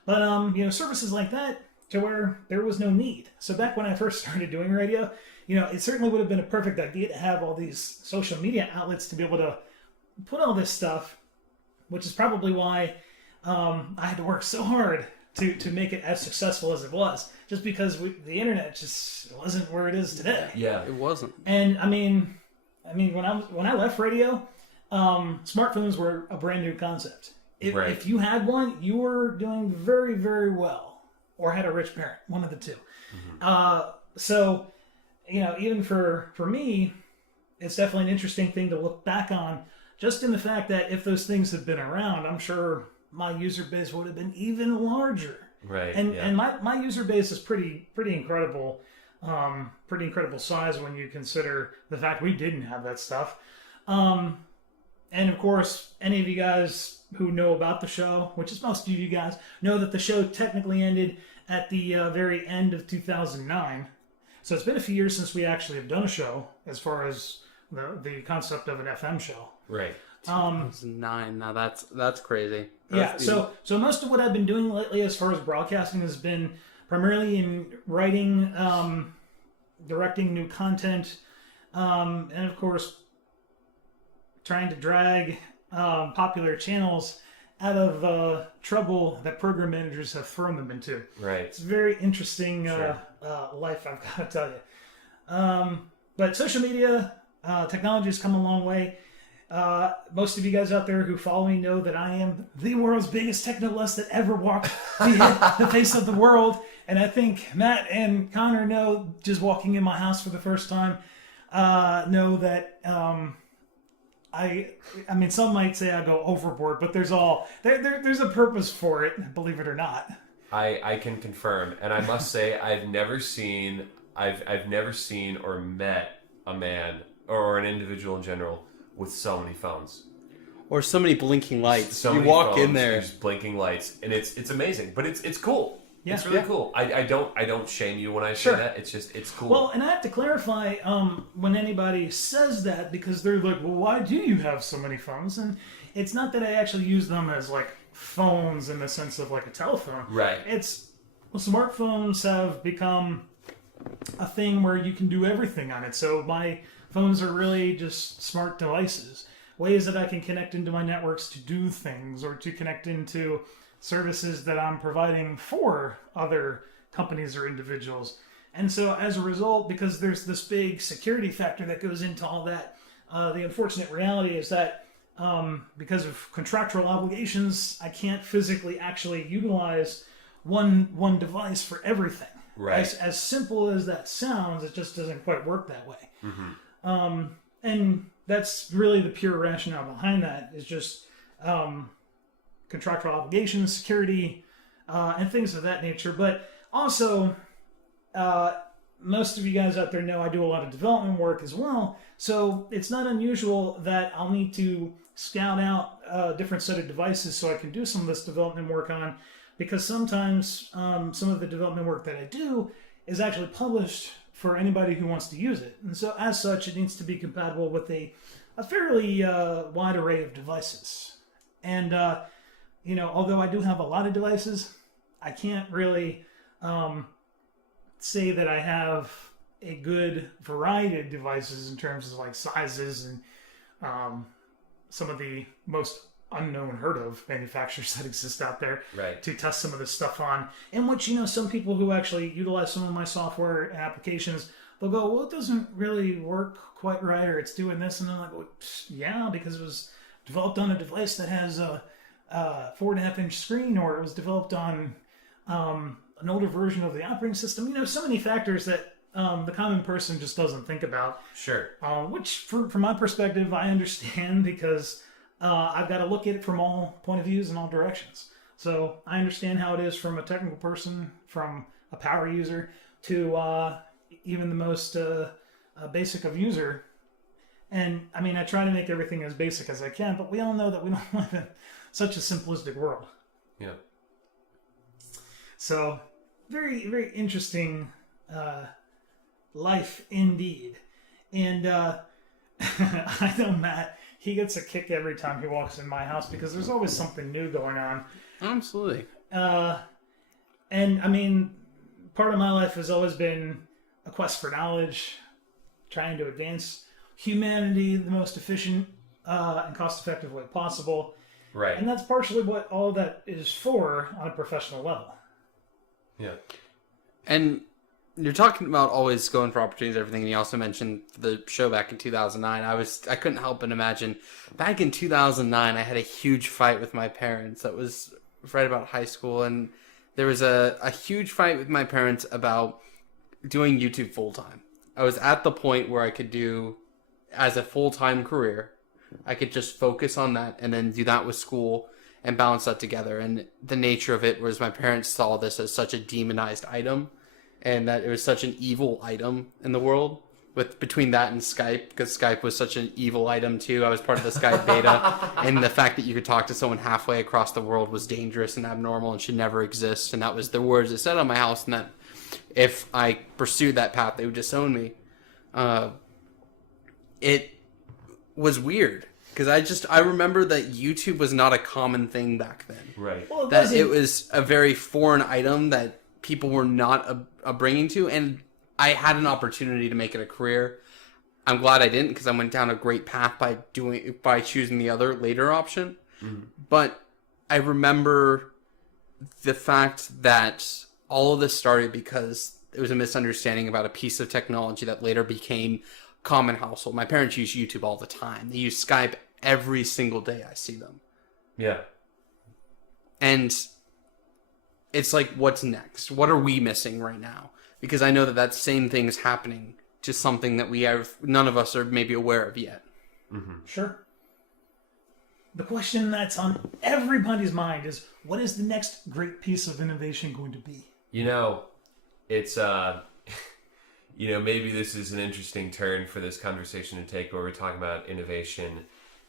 But, services like that to where there was no need. So back when I first started doing radio, it certainly would have been a perfect idea to have all these social media outlets to be able to put all this stuff, which is probably why... I had to work so hard to make it as successful as it was, just because the internet just wasn't where it is today. Yeah, it wasn't. And I mean, when I left radio, smartphones were a brand new concept. If you had one, you were doing very, very well, or had a rich parent, one of the two. Mm-hmm. So, even for me, it's definitely an interesting thing to look back on, just in the fact that if those things had been around, I'm sure my user base would have been even larger. Right. And my user base is pretty incredible, pretty incredible size when you consider the fact we didn't have that stuff. And of course, any of you guys who know about the show, which is most of you guys, know that the show technically ended at the very end of 2009. So it's been a few years since we actually have done a show, as far as the concept of an FM show. Right. 2009. Now that's crazy. Yeah. So most of what I've been doing lately, as far as broadcasting, has been primarily in writing, directing new content, and of course, trying to drag popular channels out of trouble that program managers have thrown them into. Right. It's a very interesting life, I've got to tell you. But social media technology has come a long way. Most of you guys out there who follow me know that I am the world's biggest technolust that ever walked the face of the world. And I think Matt and Connor know, just walking in my house for the first time, know that I mean, some might say I go overboard, but there's a purpose for it, believe it or not. I can confirm, and I must say I've never seen or met a man or an individual in general with so many phones. Or so many blinking lights. So you many walk phones, in there. there's blinking lights, and it's amazing. But it's cool. Yeah. It's really cool. I don't shame you when I say that. It's cool. Well, and I have to clarify when anybody says that, because they're like, well, why do you have so many phones? And it's not that I actually use them as like phones in the sense of like a telephone. Right. Smartphones have become a thing where you can do everything on it. So my phones are really just smart devices, ways that I can connect into my networks to do things, or to connect into services that I'm providing for other companies or individuals. And so as a result, because there's this big security factor that goes into all that, the unfortunate reality is that because of contractual obligations, I can't physically actually utilize one device for everything. Right. As simple as that sounds, it just doesn't quite work that way. Mm-hmm. And that's really the pure rationale behind that, is just contractual obligations, security, and things of that nature. But also, most of you guys out there know I do a lot of development work as well. So it's not unusual that I'll need to scout out a different set of devices so I can do some of this development work on, because sometimes some of the development work that I do is actually published for anybody who wants to use it. And so as such, it needs to be compatible with a fairly wide array of devices. And, although I do have a lot of devices, I can't really say that I have a good variety of devices in terms of like sizes and some of the most unknown, heard of manufacturers that exist out there to test some of this stuff on. In which, some people who actually utilize some of my software and applications, they'll go, well, it doesn't really work quite right, or it's doing this. And I'm like, well, yeah, because it was developed on a device that has a 4.5-inch screen, or it was developed on an older version of the operating system. So many factors that the common person just doesn't think about. Sure. Which, from my perspective, I understand because I've got to look at it from all point of views and all directions. So I understand how it is from a technical person, from a power user, to even the most basic of user. And I mean, I try to make everything as basic as I can, but we all know that we don't live in such a simplistic world. Yeah. So, very, very interesting life indeed. And I know Matt, he gets a kick every time he walks in my house because there's always something new going on. Absolutely. And I mean, part of my life has always been a quest for knowledge, trying to advance humanity the most efficient and cost-effective way possible. Right. And that's partially what all of that is for on a professional level. Yeah. And you're talking about always going for opportunities and everything, and you also mentioned the show back in 2009. I couldn't help but imagine, back in 2009, I had a huge fight with my parents. That was right about high school, and there was a huge fight with my parents about doing YouTube full-time. I was at the point where I could do, as a full-time career, I could just focus on that and then do that with school and balance that together. And the nature of it was my parents saw this as such a demonized item, and that it was such an evil item in the world. Between that and Skype, because Skype was such an evil item too. I was part of the Skype beta, and the fact that you could talk to someone halfway across the world was dangerous and abnormal and should never exist. And that was the words it said on my house, and that if I pursued that path, they would disown me. It was weird, because I remember that YouTube was not a common thing back then. Right. Well, It was a very foreign item that people were not bringing to, and I had an opportunity to make it a career. I'm glad I didn't, because I went down a great path by choosing the other later option. Mm-hmm. But I remember the fact that all of this started because it was a misunderstanding about a piece of technology that later became common household. My parents use YouTube all the time. They use Skype every single day I see them. Yeah. And it's like, what's next? What are we missing right now? Because I know that same thing is happening to something that none of us are maybe aware of yet. Mm-hmm. Sure. The question that's on everybody's mind is, what is the next great piece of innovation going to be? It's, maybe this is an interesting turn for this conversation to take, where we're talking about innovation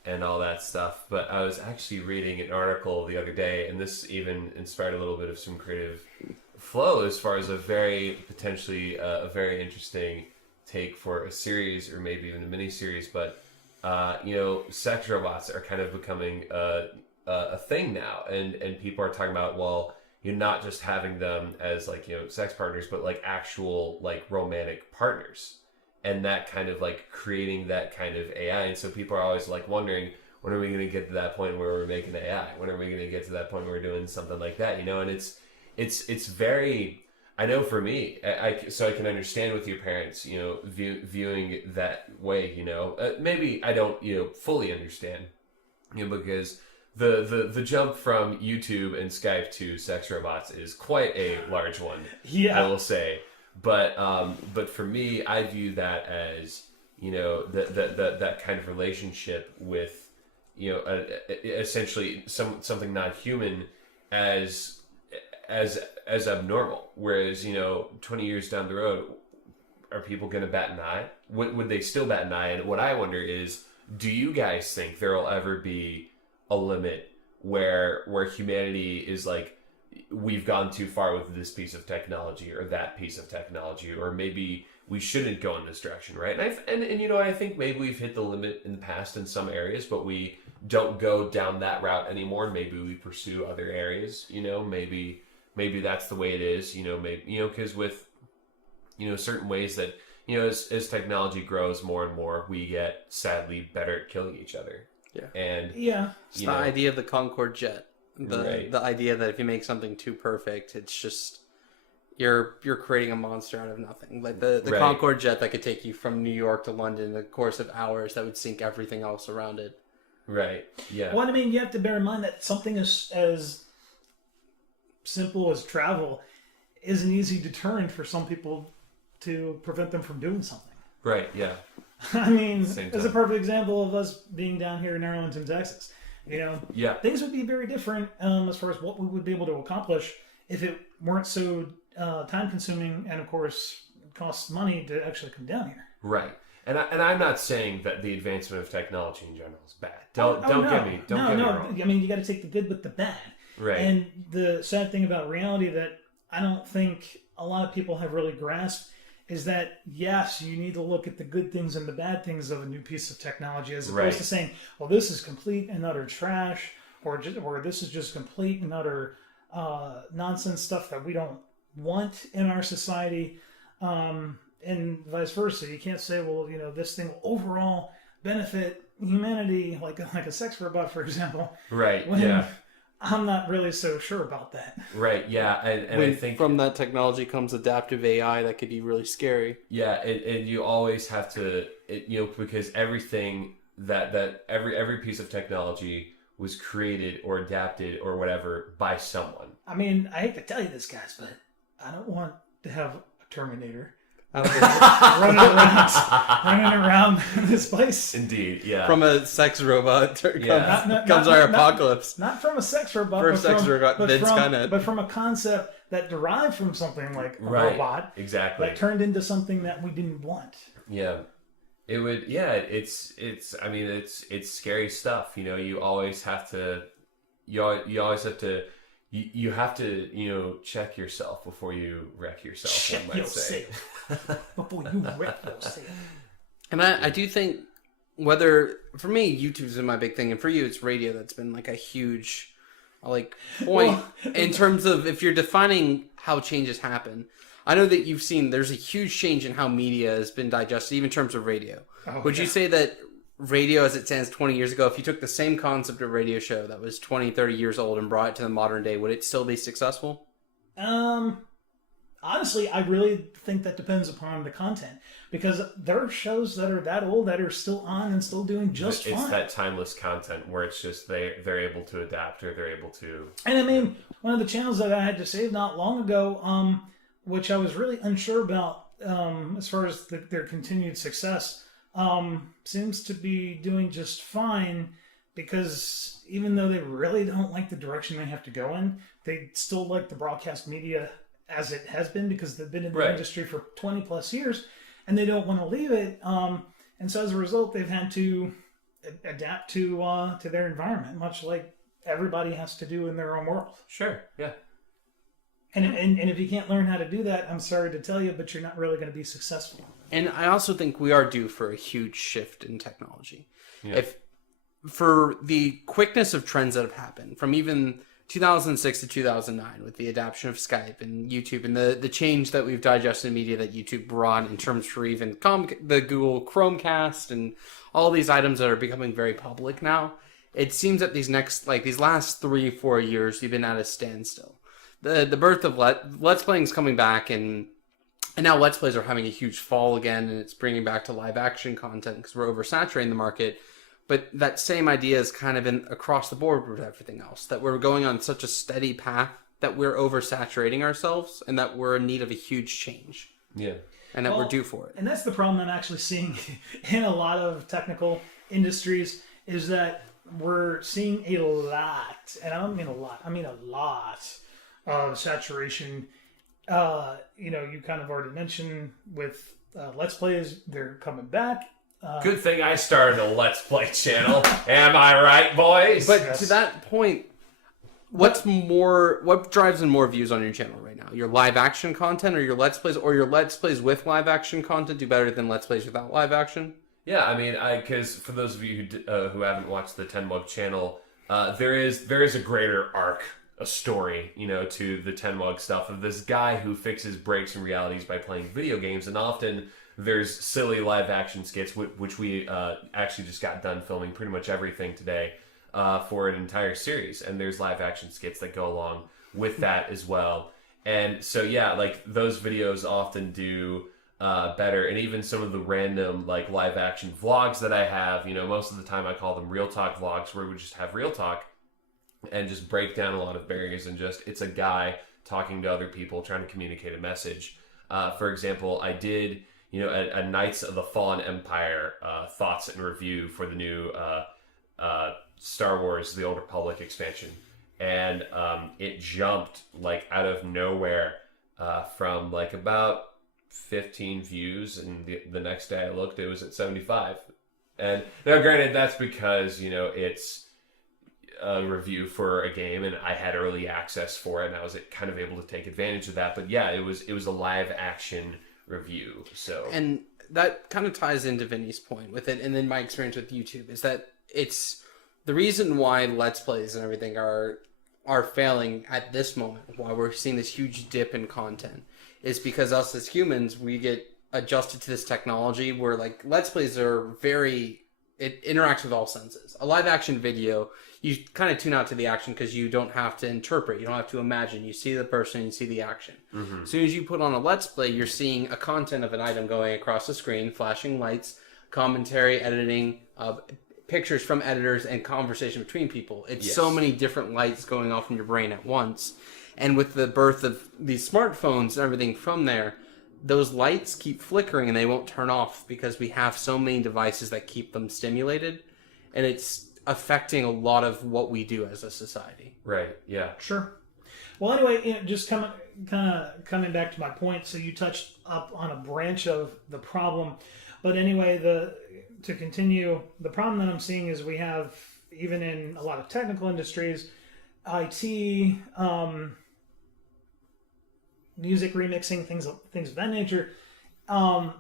and all that stuff. But I was actually reading an article the other day, and this even inspired a little bit of some creative flow as far as a very interesting take for a series, or maybe even a mini series. But sex robots are kind of becoming a thing now, and people are talking about, well, you're not just having them as sex partners, but actual romantic partners, and that kind of creating that kind of AI. And so people are always wondering, when are we going to get to that point where we're making AI? When are we going to get to that point where we're doing something like that? And it's very, I know for me, so I can understand with your parents, viewing that way, maybe I don't, fully understand, because the jump from YouTube and Skype to sex robots is quite a large one. Yeah, I will say. But for me, I view that as, that kind of relationship with, essentially something not human as abnormal. Whereas, 20 years down the road, are people going to bat an eye? Would they still bat an eye? And what I wonder is, do you guys think there will ever be a limit where humanity is we've gone too far with this piece of technology or that piece of technology, or maybe we shouldn't go in this direction, right? And you know, I think maybe we've hit the limit in the past in some areas, but we don't go down that route anymore. Maybe we pursue other areas, you know, maybe that's the way it is, you know, maybe, you know, because with, you know, certain ways that, you know, as technology grows more and more, we get sadly better at killing each other. Yeah. And it's the idea of the Concorde jet. Right. The idea that if you make something too perfect, it's just you're creating a monster out of nothing. Like the Right. Concorde jet that could take you from New York to London in the course of hours, that would sink everything else around it. Right. Yeah. Well, I mean, you have to bear in mind that something as simple as travel is an easy deterrent for some people to prevent them from doing something. Right. Yeah. I mean, Same as a time. perfect example of us being down here in Arlington, Texas. You know, Yeah. things would be very different as far as what we would be able to accomplish if it weren't so time-consuming and, of course, costs money to actually come down here. Right. And I'm not saying that the advancement of technology in general is bad. Don't no. get me wrong. I mean, you got to take the good with the bad. Right. And the sad thing about reality that I don't think a lot of people have really grasped is that, yes, you need to look at the good things and the bad things of a new piece of technology, as opposed Right. to saying, well, this is complete and utter trash, or this is just complete and utter nonsense stuff that we don't want in our society, and vice versa. You can't say, well, you know, this thing will overall benefit humanity, like a sex robot, for example. Right. When Yeah. I'm not really so sure about that. Right. Yeah. And I think from that technology comes adaptive AI that could be really scary. yeah, and you always have to, you know, because everything that every piece of technology was created or adapted or whatever by someone. I mean, I hate to tell you this, guys, but I don't want to have a Terminator running around this place. Indeed. Yeah. From a sex robot Yeah. comes our apocalypse. Not from a sex robot, First sex robot, then Skynet. but from a concept that derived from something like a Right. robot Exactly. that turned into something that we didn't want. Yeah. It would, yeah, it's scary stuff. You know, you always have to, you have to, you know, check yourself before you wreck yourself, Check one might say. yourself before you wreck yourself. And I do think whether, for me, YouTube's been my big thing, and for you, it's radio that's been like a huge, like, point in terms of if you're defining how changes happen. I know that you've seen there's a huge change in how media has been digested, even in terms of radio. Would you say that radio as it stands 20 years ago, if you took the same concept of radio show that was 20, 30 years old and brought it to the modern day, would it still be successful? Honestly, I really think that depends upon the content, because there are shows that are that old that are still on and still doing just fine. It's that timeless content where it's just they're able to adapt, or they're able to. And I mean, one of the channels that I had to save not long ago, which I was really unsure about as far as their continued success, seems to be doing just fine, because even though they really don't like the direction they have to go in, they still like the broadcast media as it has been, because they've been in the Right. industry for 20 plus years and they don't want to leave it. And so as a result, they've had to adapt to their environment, much like everybody has to do in their own world. Sure. Yeah. And if you can't learn how to do that, I'm sorry to tell you, but you're not really going to be successful. And I also think we are due for a huge shift in technology. Yeah. If for the quickness of trends that have happened from even 2006 to 2009 with the adoption of Skype and YouTube and the change that we've digested in media that YouTube brought in terms for even the Google Chromecast and all these items that are becoming very public now, it seems that these last 3-4 years we've been at a standstill. The birth of Let's Playing is coming back, and now Let's Plays are having a huge fall again, and it's bringing back to live action content because we're oversaturating the market. But that same idea is kind of across the board with everything else, that we're going on such a steady path that we're oversaturating ourselves and that we're in need of a huge change. Yeah. And that we're due for it. And that's the problem I'm actually seeing in a lot of technical industries, is that we're seeing a lot, and I don't mean a lot, I mean a lot of saturation. You know, you kind of already mentioned with Let's Plays, they're coming back. Good thing I started a Let's Play channel. Am I right, boys? But Yes. to that point, What drives in more views on your channel right now? Your live action content, or your Let's Plays, or your Let's Plays with live action content do better than Let's Plays without live action? Yeah, I mean, because for those of you who haven't watched the 10 Mug channel, there is a greater arc, a story, to the 10 Mug stuff of this guy who fixes breaks and realities by playing video games, and often there's silly live action skits, which we actually just got done filming pretty much everything today for an entire series, and there's live action skits that go along with that as well. And so yeah, like those videos often do better, and even some of the random like live action vlogs that I have, most of the time I call them real talk vlogs, where we just have real talk and just break down a lot of barriers, and just it's a guy talking to other people trying to communicate a message. For example, I did a Knights of the Fallen Empire thoughts and review for the new Star Wars The Old Republic expansion, and it jumped like out of nowhere from like about 15 views, and the next day I looked, it was at 75. And now granted, that's because it's a review for a game and I had early access for it, and I was kind of able to take advantage of that. But yeah, it was a live action review. So, and that kind of ties into Vinny's point with it, and then my experience with YouTube is that it's the reason why Let's Plays and everything are failing at this moment, why we're seeing this huge dip in content, is because us as humans, we get adjusted to this technology where like Let's Plays are it interacts with all senses. A live action video, you kind of tune out to the action because you don't have to interpret, you don't have to imagine. You see the person, you see the action. Mm-hmm. As soon as you put on a Let's Play, you're seeing a content of an item going across the screen, flashing lights, commentary, editing, pictures from editors, and conversation between people. It's so many different lights going off in your brain at once. And with the birth of these smartphones and everything from there, those lights keep flickering and they won't turn off because we have so many devices that keep them stimulated. And it's affecting a lot of what we do as a society. Right, yeah. Sure. Well, anyway, just coming back to my point, so you touched up on a branch of the problem. But anyway, to continue, the problem that I'm seeing is we have, even in a lot of technical industries, IT, music remixing, things of that nature,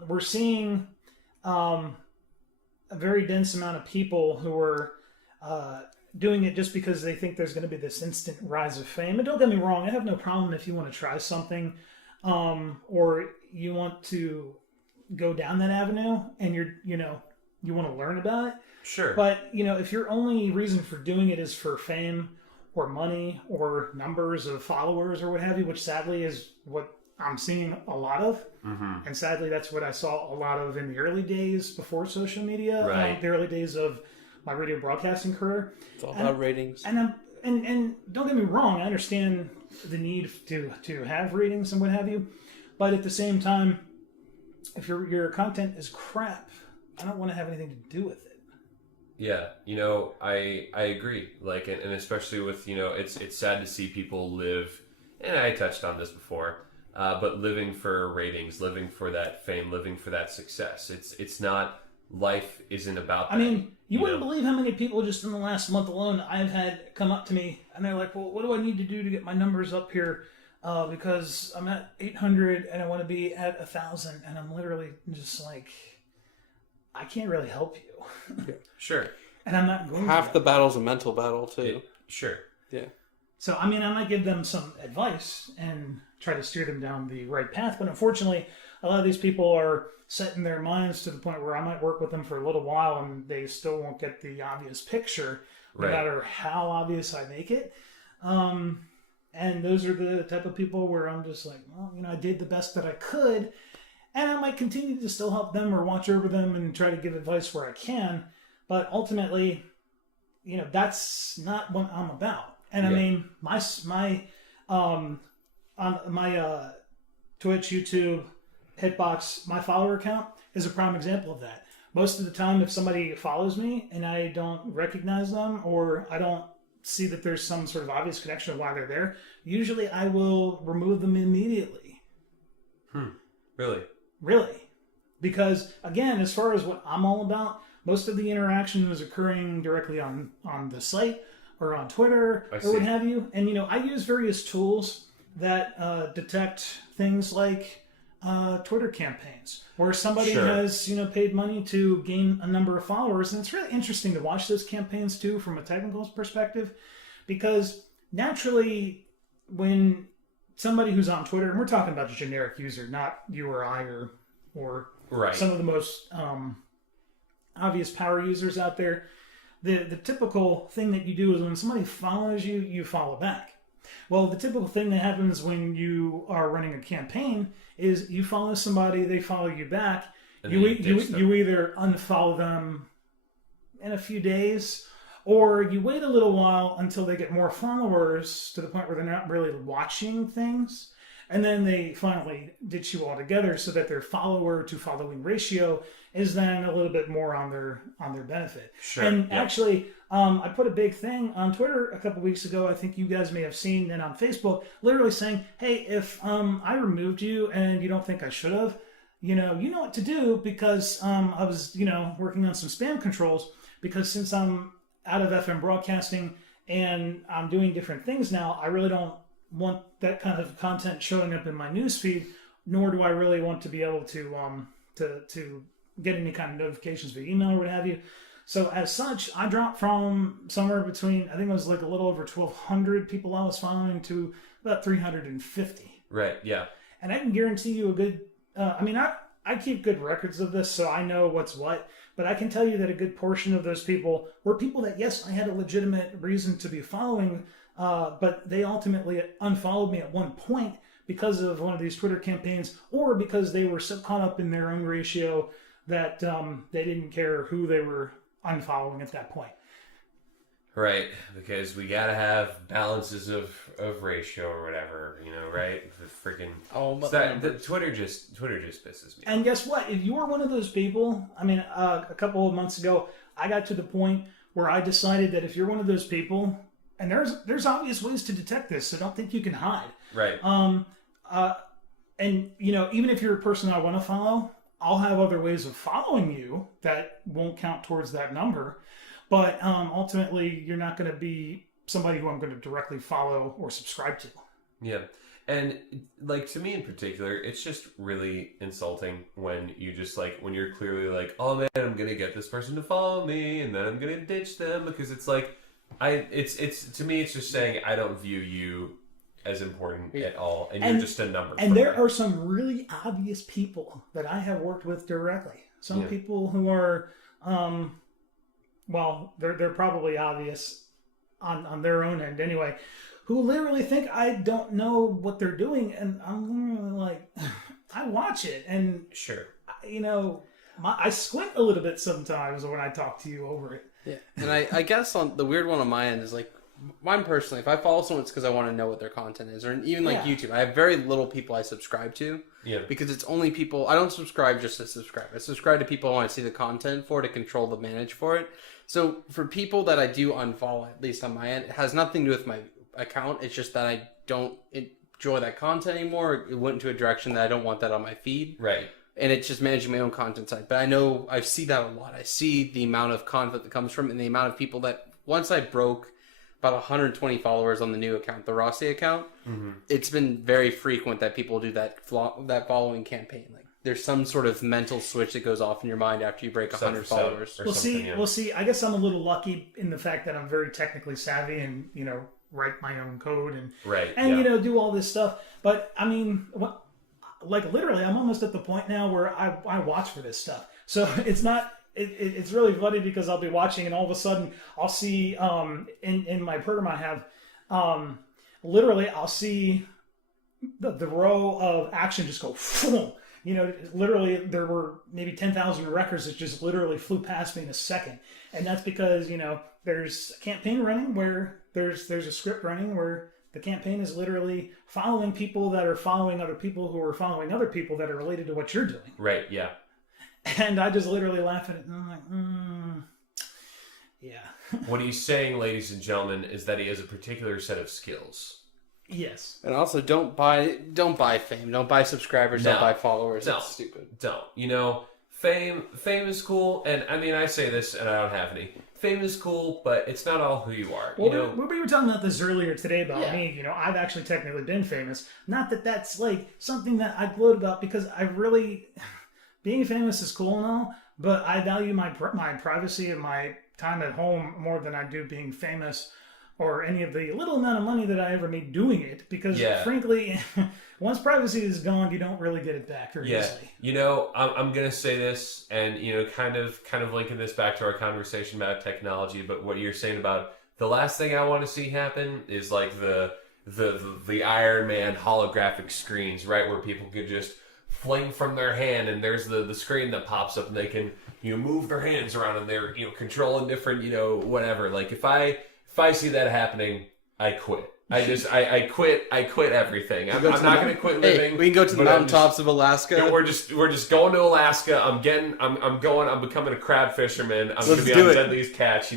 we're seeing a very dense amount of people who are doing it just because they think there's going to be this instant rise of fame. And don't get me wrong, I have no problem if you want to try something, or you want to go down that avenue and you want to learn about it. Sure. But, if your only reason for doing it is for fame or money or numbers of followers or what have you, which sadly is what I'm seeing a lot of. Mm-hmm. And sadly, that's what I saw a lot of in the early days before social media, right. The early days of my radio broadcasting career. It's all about ratings. And don't get me wrong, I understand the need to have ratings and what have you. But at the same time, if your content is crap, I don't want to have anything to do with it. Yeah, I agree. Like, and especially with, it's sad to see people live, and I touched on this before, but living for ratings, living for that fame, living for that success. It's not, life isn't about that. I mean, you wouldn't believe how many people just in the last month alone I've had come up to me, and they're like, well, what do I need to do to get my numbers up here? Because I'm at 800 and I want to be at 1,000, and I'm literally just like, I can't really help you. Yeah, sure. And I'm not going Half the battle's a mental battle, too. Sure. Yeah. So, I mean, I might give them some advice and try to steer them down the right path. But unfortunately, a lot of these people are set in their minds to the point where I might work with them for a little while and they still won't get the obvious picture, no matter how obvious I make it. And those are the type of people where I'm just like, well, I did the best that I could. And I might continue to still help them or watch over them and try to give advice where I can. But ultimately, that's not what I'm about. And I mean, my on my Twitch, YouTube, Hitbox, my follower count is a prime example of that. Most of the time, if somebody follows me and I don't recognize them, or I don't see that there's some sort of obvious connection of why they're there, usually I will remove them immediately. Really. Because, again, as far as what I'm all about, most of the interaction is occurring directly on the site, or on Twitter I or what see. have you. And, I use various tools that detect things like Twitter campaigns where somebody Sure. has, paid money to gain a number of followers. And it's really interesting to watch those campaigns too from a technical perspective, because naturally when somebody who's on Twitter, and we're talking about a generic user, not you or I or Right. some of the most obvious power users out there, the typical thing that you do is when somebody follows you, you follow back. Well, the typical thing that happens when you are running a campaign is you follow somebody, they follow you back. And You, then you ditch them. you either unfollow them in a few days, or you wait a little while until they get more followers to the point where they're not really watching things, and then they finally ditch you altogether, so that their follower to following ratio is then a little bit more on their benefit. Sure, And yeah. actually, I put a big thing on Twitter a couple weeks ago. I think you guys may have seen, and on Facebook, literally saying, "Hey, if I removed you and you don't think I should have, you know what to do, because I was working on some spam controls, because since I'm out of FM broadcasting and I'm doing different things now, I really don't want that kind of content showing up in my newsfeed, nor do I really want to be able to get any kind of notifications via email or what have you." So as such, I dropped from somewhere between, I think it was like a little over 1,200 people I was following to about 350. Right. Yeah. And I can guarantee you a good, I keep good records of this, so I know what's what. But I can tell you that a good portion of those people were people that, yes, I had a legitimate reason to be following, but they ultimately unfollowed me at one point because of one of these Twitter campaigns, or because they were so caught up in their own ratio that they didn't care who they were unfollowing at that point. Right, because we gotta have balances of ratio or whatever, right? The freaking Twitter just pisses me off. And guess what? If you're one of those people, a couple of months ago, I got to the point where I decided that if you're one of those people, and there's obvious ways to detect this, so don't think you can hide. Right. And even if you're a person I want to follow, I'll have other ways of following you that won't count towards that number. But ultimately, you're not going to be somebody who I'm going to directly follow or subscribe to. Yeah. And to me in particular, it's just really insulting when you just when you're clearly like, oh man, I'm going to get this person to follow me and then I'm going to ditch them, because it's to me, it's just saying I don't view you as important at all, and you're just a number. And there are some really obvious people that I have worked with directly. Some people who are, they're probably obvious on their own end anyway, who literally think I don't know what they're doing, and I'm literally like, I watch it, and sure, I squint a little bit sometimes when I talk to you over it. Yeah, and I guess on the weird one on my end is mine personally, if I follow someone, it's because I want to know what their content is. Or even YouTube, I have very little people I subscribe to. Yeah. Because it's only people, I don't subscribe just to subscribe. I subscribe to people I want to see the content for, to control the manage for it. So for people that I do unfollow, at least on my end, it has nothing to do with my account. It's just that I don't enjoy that content anymore. It went into a direction that I don't want that on my feed. right. And it's just managing my own content side. But I know I see that a lot. I see the amount of content that comes from it, and the amount of people that, once I broke about 120 followers on the new account, the Rossi account, it's been very frequent that people do that following campaign. There's some sort of mental switch that goes off in your mind after you break 100 followers. We'll see. I guess I'm a little lucky in the fact that I'm very technically savvy and, write my own code and do all this stuff. But literally, I'm almost at the point now where I watch for this stuff. So it's not. It's really funny because I'll be watching and all of a sudden I'll see in my program I have literally I'll see the row of action just go boom. Literally there were maybe 10,000 records that just literally flew past me in a second, and that's because there's a campaign running where there's a script running where the campaign is literally following people that are following other people who are following other people that are related to what you're doing. Right. Yeah. And I just literally laugh at it, and I'm like, yeah. What he's saying, ladies and gentlemen, is that he has a particular set of skills. Yes. And also, don't buy fame, don't buy subscribers, don't buy followers. Don't. It's stupid. Don't. Fame is cool, and I say this, and I don't have any. fame is cool, but it's not all who you are. Well, You know, we were talking about this earlier today about Yeah. me. I've actually technically been famous. Not that that's like something that I gloat about, because I really, being famous is cool and all, but I value my privacy and my time at home more than I do being famous or any of the little amount of money that I ever made doing it. Because frankly, once privacy is gone, you don't really get it back very easily. You know, I'm gonna say this, and kind of linking this back to our conversation about technology. But what you're saying about the last thing I want to see happen is like the Iron Man holographic screens, right, where people could just fling from their hand, and there's the screen that pops up, and they can move their hands around, and they're controlling different whatever. Like if I see that happening, I quit. I quit everything. I'm not going to quit living. Hey, we can go to the mountaintops of Alaska. We're just going to Alaska. I'm becoming a crab fisherman. I'm going to be do on it. Deadly's Catch.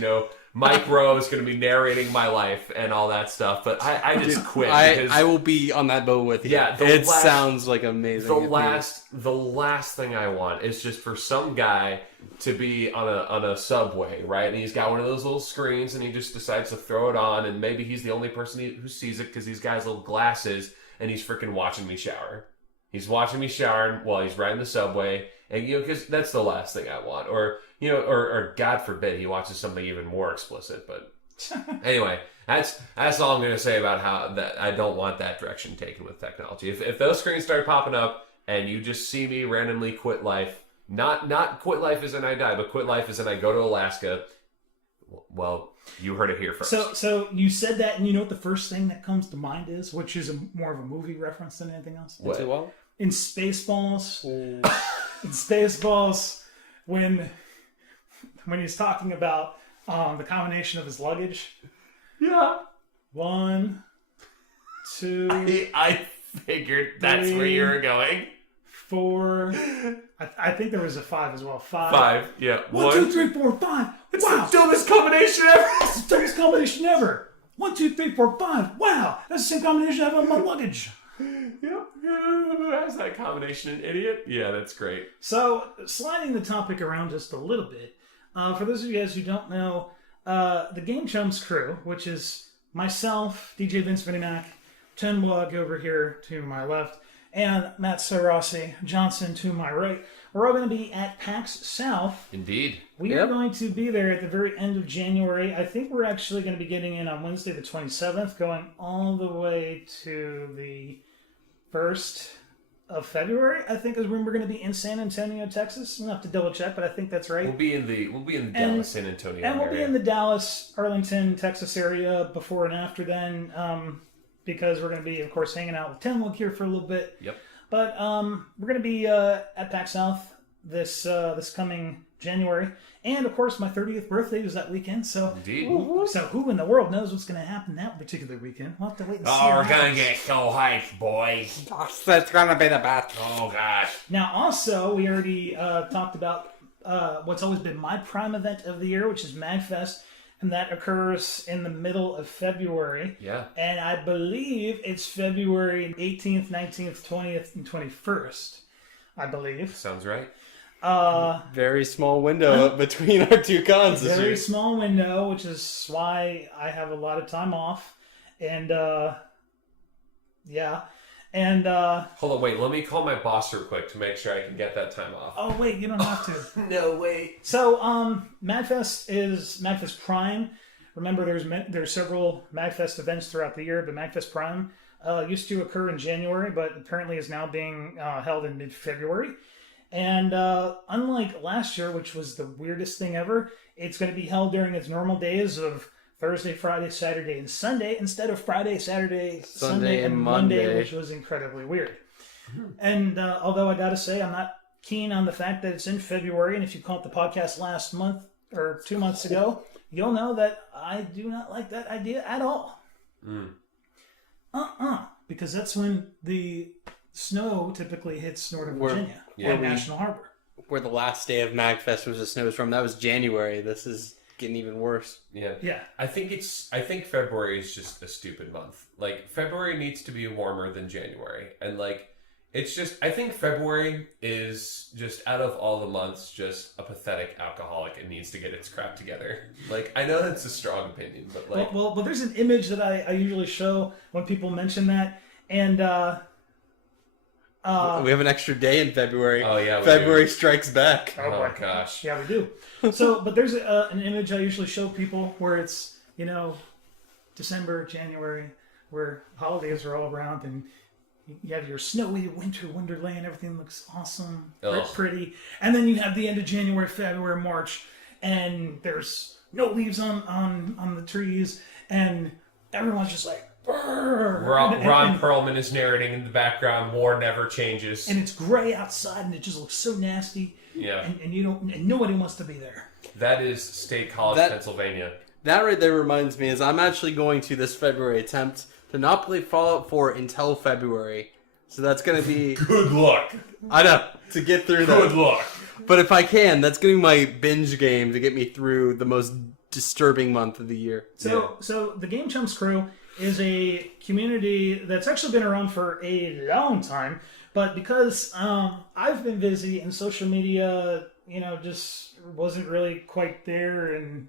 Mike Rowe is going to be narrating my life and all that stuff. But I just quit. Because I will be on that boat with you. Yeah, it sounds like amazing. The last thing I want is just for some guy to be on a subway, right? And he's got one of those little screens, and he just decides to throw it on, and maybe he's the only person who sees it because he's got his little glasses, and he's freaking watching me shower. He's watching me shower while he's riding the subway, and because that's the last thing I want. Or God forbid he watches something even more explicit. But anyway, that's all I'm going to say about how that I don't want that direction taken with technology. If those screens start popping up and you just see me randomly quit life, not quit life as in I die, but quit life as in I go to Alaska, well, you heard it here first. So you said that, and you know what the first thing that comes to mind is, which is more of a movie reference than anything else? What? In Spaceballs. In Spaceballs, when he's talking about the combination of his luggage. Yeah. 1, 2. I figured that's where you were going. 4. I think there was a 5 as well. 5. Yeah. 1, 2, 3, 4, 5. It's Wow. the dumbest combination ever. It's the dumbest combination ever. 1, 2, 3, 4, 5. Wow. That's the same combination I have on my luggage. Yep. Who has that combination? An idiot? Yeah, that's great. So, sliding the topic around just a little bit, for those of you guys who don't know, the Game Chums crew, which is myself, DJ Vince VinnyMac, Tim Wug over here to my left, and Matt Sarossi Johnson to my right, we're all going to be at PAX South. Indeed. We are going to be there at the very end of January. I think we're actually going to be getting in on Wednesday the 27th, going all the way to the 1st of February, I think, is when we're going to be in San Antonio, Texas. We'll have to double check, but I think that's right. We'll be in the Dallas, San Antonio and we'll area. be in the Dallas, Arlington, Texas area before and after then, because we're going to be, of course, hanging out with Tim Wook here for a little bit. Yep. But we're going to be at PAX South this coming January. And, of course, my 30th birthday is that weekend. So, Indeed. So who in the world knows what's going to happen that particular weekend? We'll have to wait and see. Oh, what we're happens. gonna get so hyped, boys. That's gonna be the best. Oh gosh. Now, also, we already talked about what's always been my prime event of the year, which is MagFest, and that occurs in the middle of February. Yeah. And I believe it's February 18th, 19th, 20th, and 21st, I believe. Sounds right. Very small window between our two cons this Very year. small window, which is why I have a lot of time off. And, yeah. And, Hold on, wait. Let me call my boss real quick to make sure I can get that time off. oh, wait, you don't have to. No, wait. So, MagFest is MagFest Prime. Remember, there's several MagFest events throughout the year, but MagFest Prime used to occur in January, but apparently is now being held in mid-February. And unlike last year, which was the weirdest thing ever, it's going to be held during its normal days of Thursday, Friday, Saturday, and Sunday, instead of Friday, Saturday, Sunday, and Monday, which was incredibly weird. And although I got to say, I'm not keen on the fact that it's in February, and if you caught the podcast last month or 2 months ago, you'll know that I do not like that idea at all. Because that's when the snow typically hits Northern Virginia and National Harbor. Where the last day of MagFest was a snowstorm. That was January. This is getting even worse. Yeah. I think February is just a stupid month. Like, February needs to be warmer than January. And, like, It's just, I think February is just, out of all the months, just a pathetic alcoholic. It needs to get its crap together. Like, I know that's a strong opinion, but like... Well, there's an image that I usually show when people mention that, and we have an extra day in February. Oh, yeah, we February do. strikes back. Oh my gosh. Yeah, we do. So, but there's an image I usually show people where it's, December, January, where holidays are all around, and you have your snowy winter wonderland. Everything looks awesome, Ugh. pretty. And then you have the end of January, February, March, and there's no leaves on the trees, and everyone's just like, brrr. Ron Perlman is narrating in the background. War never changes. And it's gray outside, and it just looks so nasty. Yeah. And nobody wants to be there. That is State College, Pennsylvania. That right there reminds me is I'm actually going to this February attempt to not play Fallout 4 until February. So that's going to be... Good luck. I know, to get through that. Good luck. But if I can, that's going to be my binge game to get me through the most disturbing month of the year. So the Game Chumps crew is a community that's actually been around for a long time, but because I've been busy and social media, just wasn't really quite there, and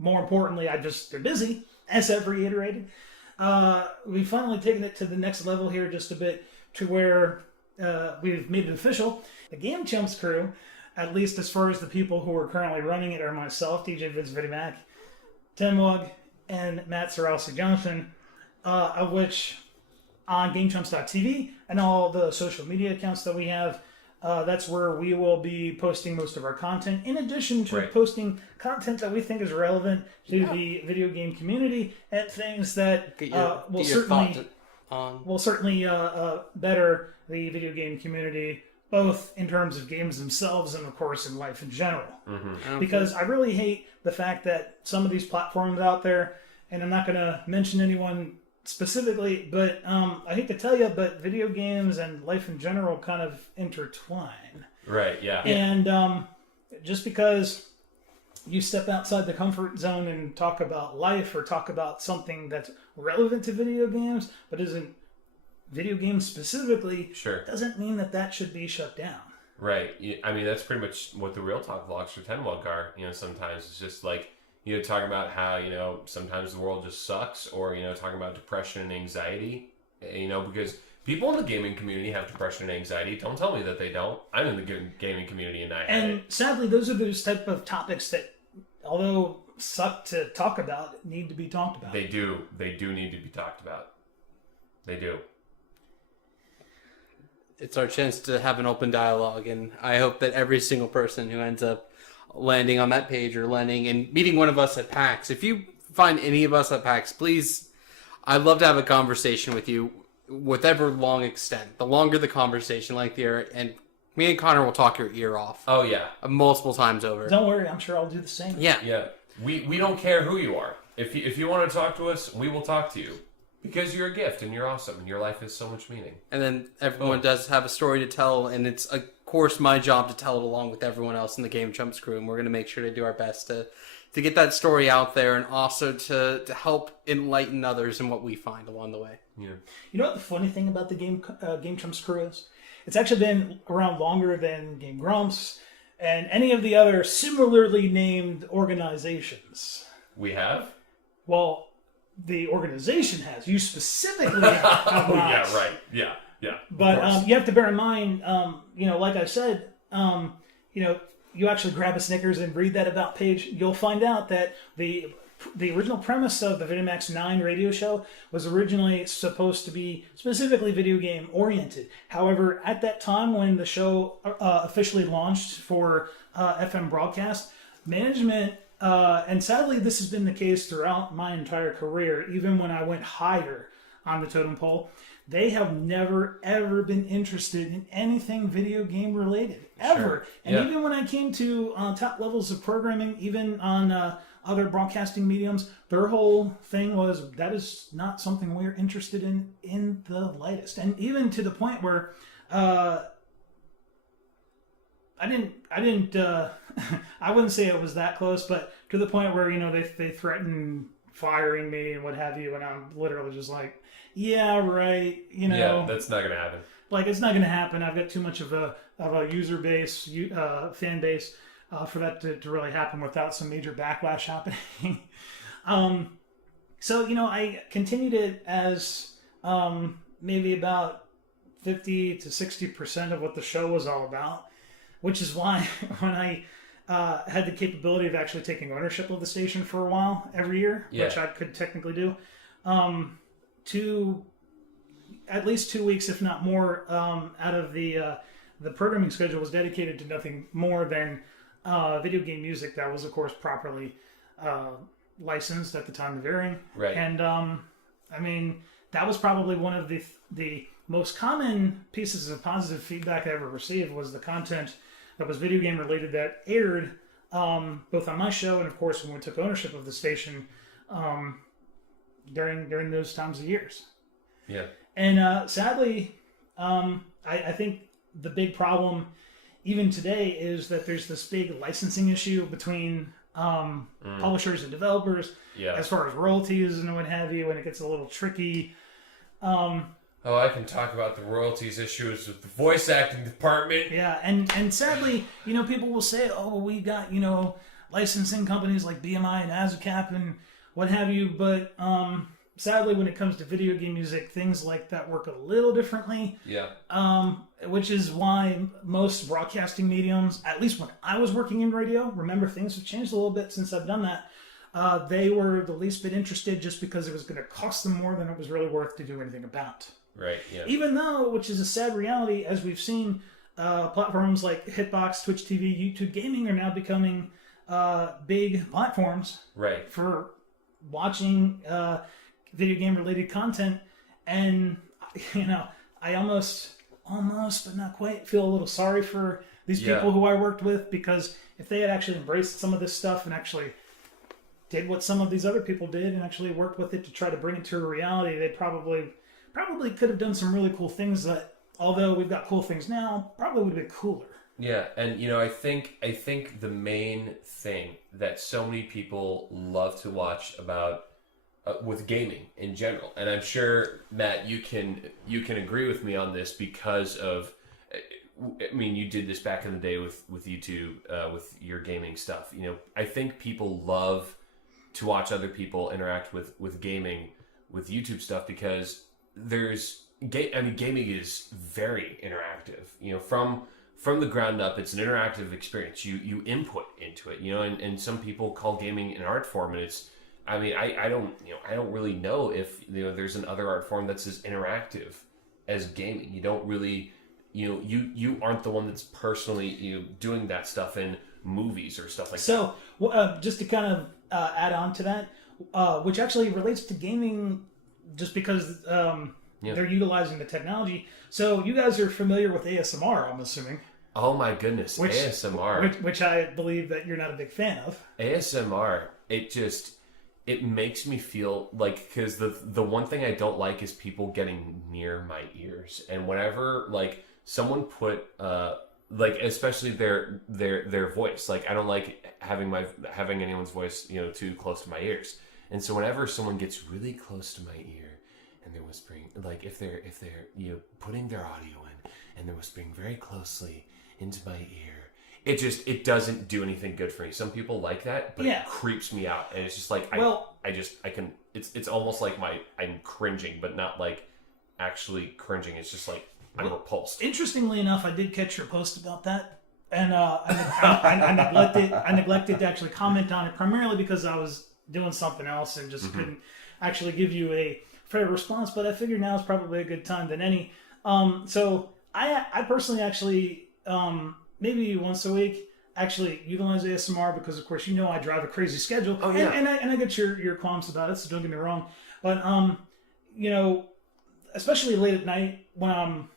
more importantly, I've just been busy, as I've reiterated. We've finally taken it to the next level here just a bit, to where we've made it official. The Game Chumps crew, at least as far as the people who are currently running it, are myself, DJ Vince VinnyMac, Tenwug, and Matt Sarowski Johnson, of which on GameChumps.tv and all the social media accounts that we have, that's where we will be posting most of our content, in addition to posting content that we think is relevant to the video game community and things that will certainly better the video game community, both in terms of games themselves and, of course, in life in general. Mm-hmm. Because I really hate the fact that some of these platforms out there, and I'm not going to mention anyone specifically, but I hate to tell you, but video games and life in general kind of intertwine. Right, yeah. And just because you step outside the comfort zone and talk about life or talk about something that's relevant to video games, but isn't video games specifically, doesn't mean that should be shut down. Right. I mean, that's pretty much what the Real Talk vlogs for Tenwug are. Sometimes it's just like, talking about how, sometimes the world just sucks, or, talking about depression and anxiety, because people in the gaming community have depression and anxiety. Don't tell me that they don't. I'm in the gaming community and I have it. Sadly, those are those type of topics that, although suck to talk about, need to be talked about. They do. They do need to be talked about. They do. It's our chance to have an open dialogue, and I hope that every single person who ends up landing on that page or landing and meeting one of us at PAX, if you find any of us at PAX, please, I'd love to have a conversation with you, whatever long extent. The longer the conversation, lengthier, and me and Connor will talk your ear off. Oh, yeah. Multiple times over. Don't worry, I'm sure I'll do the same. Yeah. Yeah. We don't care who you are. If you want to talk to us, we will talk to you. Because you're a gift, and you're awesome, and your life has so much meaning. And then everyone does have a story to tell, and it's, of course, my job to tell it along with everyone else in the Game Chumps crew, and we're going to make sure to do our best to get that story out there, and also to help enlighten others in what we find along the way. Yeah. You know what the funny thing about the Game Chumps crew is? It's actually been around longer than Game Grumps and any of the other similarly named organizations. We have? Well, the organization has. You specifically have not. Yeah, right. Yeah. But you have to bear in mind, like I said, you actually grab a Snickers and read that About page, you'll find out that the original premise of the VinnyMac's 9 radio show was originally supposed to be specifically video game oriented. However, at that time when the show officially launched for FM broadcast, management, and sadly this has been the case throughout my entire career, even when I went higher on the totem pole, they have never ever been interested in anything video game related, ever. Sure. And even when I came to top levels of programming, even on other broadcasting mediums, their whole thing was, that is not something we're interested in the lightest. And even to the point where I wouldn't say it was that close, but to the point where, they threatened firing me and what have you, and I'm literally just like, yeah, right, Yeah, that's not going to happen. like it's not going to happen. I've got too much of a user base, fan base, for that to really happen without some major backlash happening. So, I continued it as maybe about 50 to 60% of what the show was all about, which is why when I had the capability of actually taking ownership of the station for a while every year, which I could technically do, at least 2 weeks, if not more, out of the programming schedule was dedicated to nothing more than video game music that was, of course, properly licensed at the time of airing. Right. And that was probably one of the most common pieces of positive feedback I ever received was the content that was video game related that aired both on my show and, of course, when we took ownership of the station during those times of years. Yeah. And sadly, I think the big problem even today is that there's this big licensing issue between publishers and developers as far as royalties and what have you, and it gets a little tricky. I can talk about the royalties issues with the voice acting department. Yeah, and sadly, people will say, oh, well, we got, licensing companies like BMI and ASCAP and what have you, but sadly, when it comes to video game music, things like that work a little differently. Yeah. Which is why most broadcasting mediums, at least when I was working in radio, remember things have changed a little bit since I've done that. They were the least bit interested just because it was going to cost them more than it was really worth to do anything about. Right. Yeah. Even though, which is a sad reality, as we've seen, platforms like Hitbox, Twitch TV, YouTube Gaming are now becoming big platforms. Right. For watching video game related content, and I almost but not quite feel a little sorry for these people who I worked with, because if they had actually embraced some of this stuff and actually did what some of these other people did and actually worked with it to try to bring it to a reality, they probably could have done some really cool things that, although we've got cool things now, probably would have been cooler. Yeah, and I think the main thing that so many people love to watch about with gaming in general, and I'm sure, Matt, you can agree with me on this because of, you did this back in the day with YouTube, with your gaming stuff. I think people love to watch other people interact with gaming, with YouTube stuff, because gaming is very interactive. From the ground up, it's an interactive experience. You input into it, and some people call gaming an art form, and it's, I don't really know if there's another art form that's as interactive as gaming. You don't really, you aren't the one that's personally doing that stuff in movies or stuff like that. So just to kind of add on to that, which actually relates to gaming, just because they're utilizing the technology. So you guys are familiar with ASMR, I'm assuming. Oh my goodness, ASMR. Which I believe that you're not a big fan of. ASMR, it makes me feel like, because the one thing I don't like is people getting near my ears. And whenever, someone put, especially their voice, I don't like having anyone's voice, too close to my ears. And so whenever someone gets really close to my ear and they're whispering, if they're putting their audio in and they're whispering very closely into my ear, it doesn't do anything good for me. Some people like that, but it creeps me out, and it's just it's almost like I'm cringing, but not actually cringing. It's just I'm repulsed. Interestingly enough, I did catch your post about that, and I neglected to actually comment on it, primarily because I was doing something else and just couldn't actually give you a fair response. But I figured now is probably a good time than any. So I personally actually, maybe once a week, actually utilize ASMR because, of course, I drive a crazy schedule. Oh, yeah. And I get your qualms about it, so don't get me wrong. But, especially late at night when I'm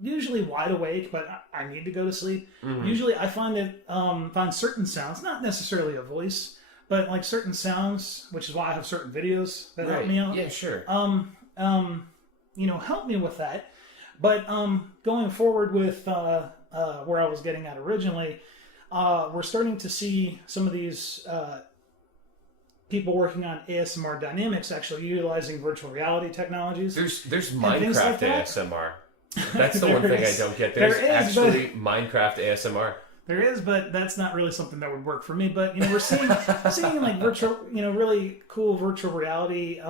usually wide awake, but I need to go to sleep. Mm-hmm. Usually I find certain sounds, not necessarily a voice, but certain sounds, which is why I have certain videos that help me out. Yeah, sure. Help me with that. But going forward with where I was getting at originally, we're starting to see some of these people working on ASMR dynamics actually utilizing virtual reality technologies. There's Minecraft ASMR. That's the one thing I don't get. There's actually Minecraft ASMR. There is, but that's not really something that would work for me. But we're seeing like virtual, really cool virtual reality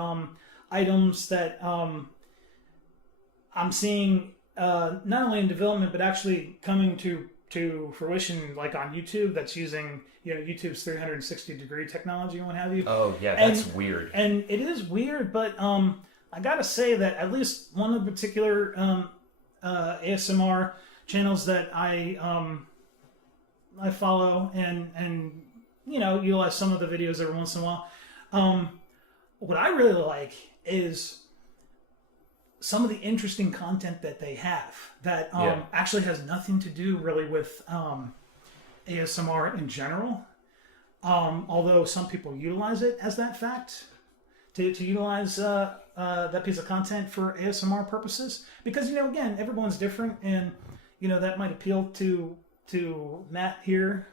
items that I'm seeing not only in development but actually coming to fruition, like on YouTube. That's using YouTube's 360-degree technology and what have you. Oh yeah, that's weird. And it is weird, but I gotta say that at least one of the particular ASMR channels that I follow and utilize some of the videos every once in a while. What I really like is some of the interesting content that they have that actually has nothing to do really with ASMR in general. Although some people utilize it as that fact to utilize that piece of content for ASMR purposes, because again, everyone's different, and that might appeal to Matt here,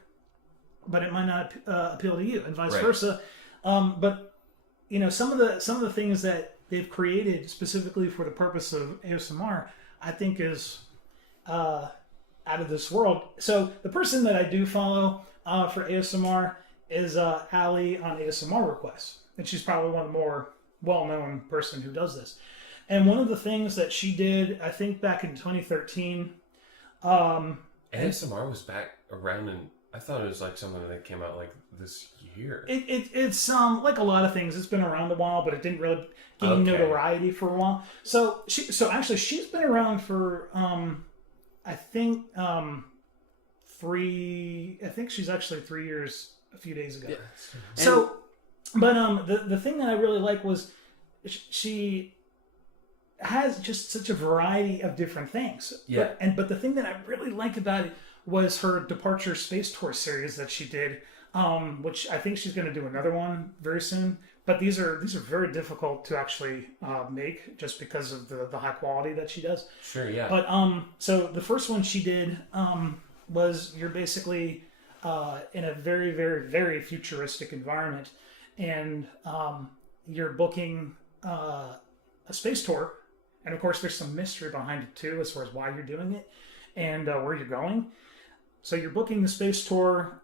but it might not appeal to you, and vice versa. But some of the things that they've created specifically for the purpose of ASMR, I think is out of this world. So the person that I do follow for ASMR is Ali on ASMR Requests, and she's probably one of the more well-known person who does this. And one of the things that she did, I think back in 2013. ASMR was back around, and I thought it was like something that came out like this year. It's like a lot of things. It's been around a while, but it didn't really gain notoriety for a while. So she's been around for I think she's actually 3 years a few days ago. Yeah. So, but the thing that I really like was she has just such a variety of different things. Yeah. But the thing that I really like about it was her Departure Space Tour series that she did, which I think she's going to do another one very soon. But these are very difficult to actually make, just because of the high quality that she does. Sure, yeah. But so the first one she did was you're basically in a very, very, very futuristic environment, and you're booking a space tour. And of course, there's some mystery behind it too, as far as why you're doing it and where you're going. So you're booking the space tour.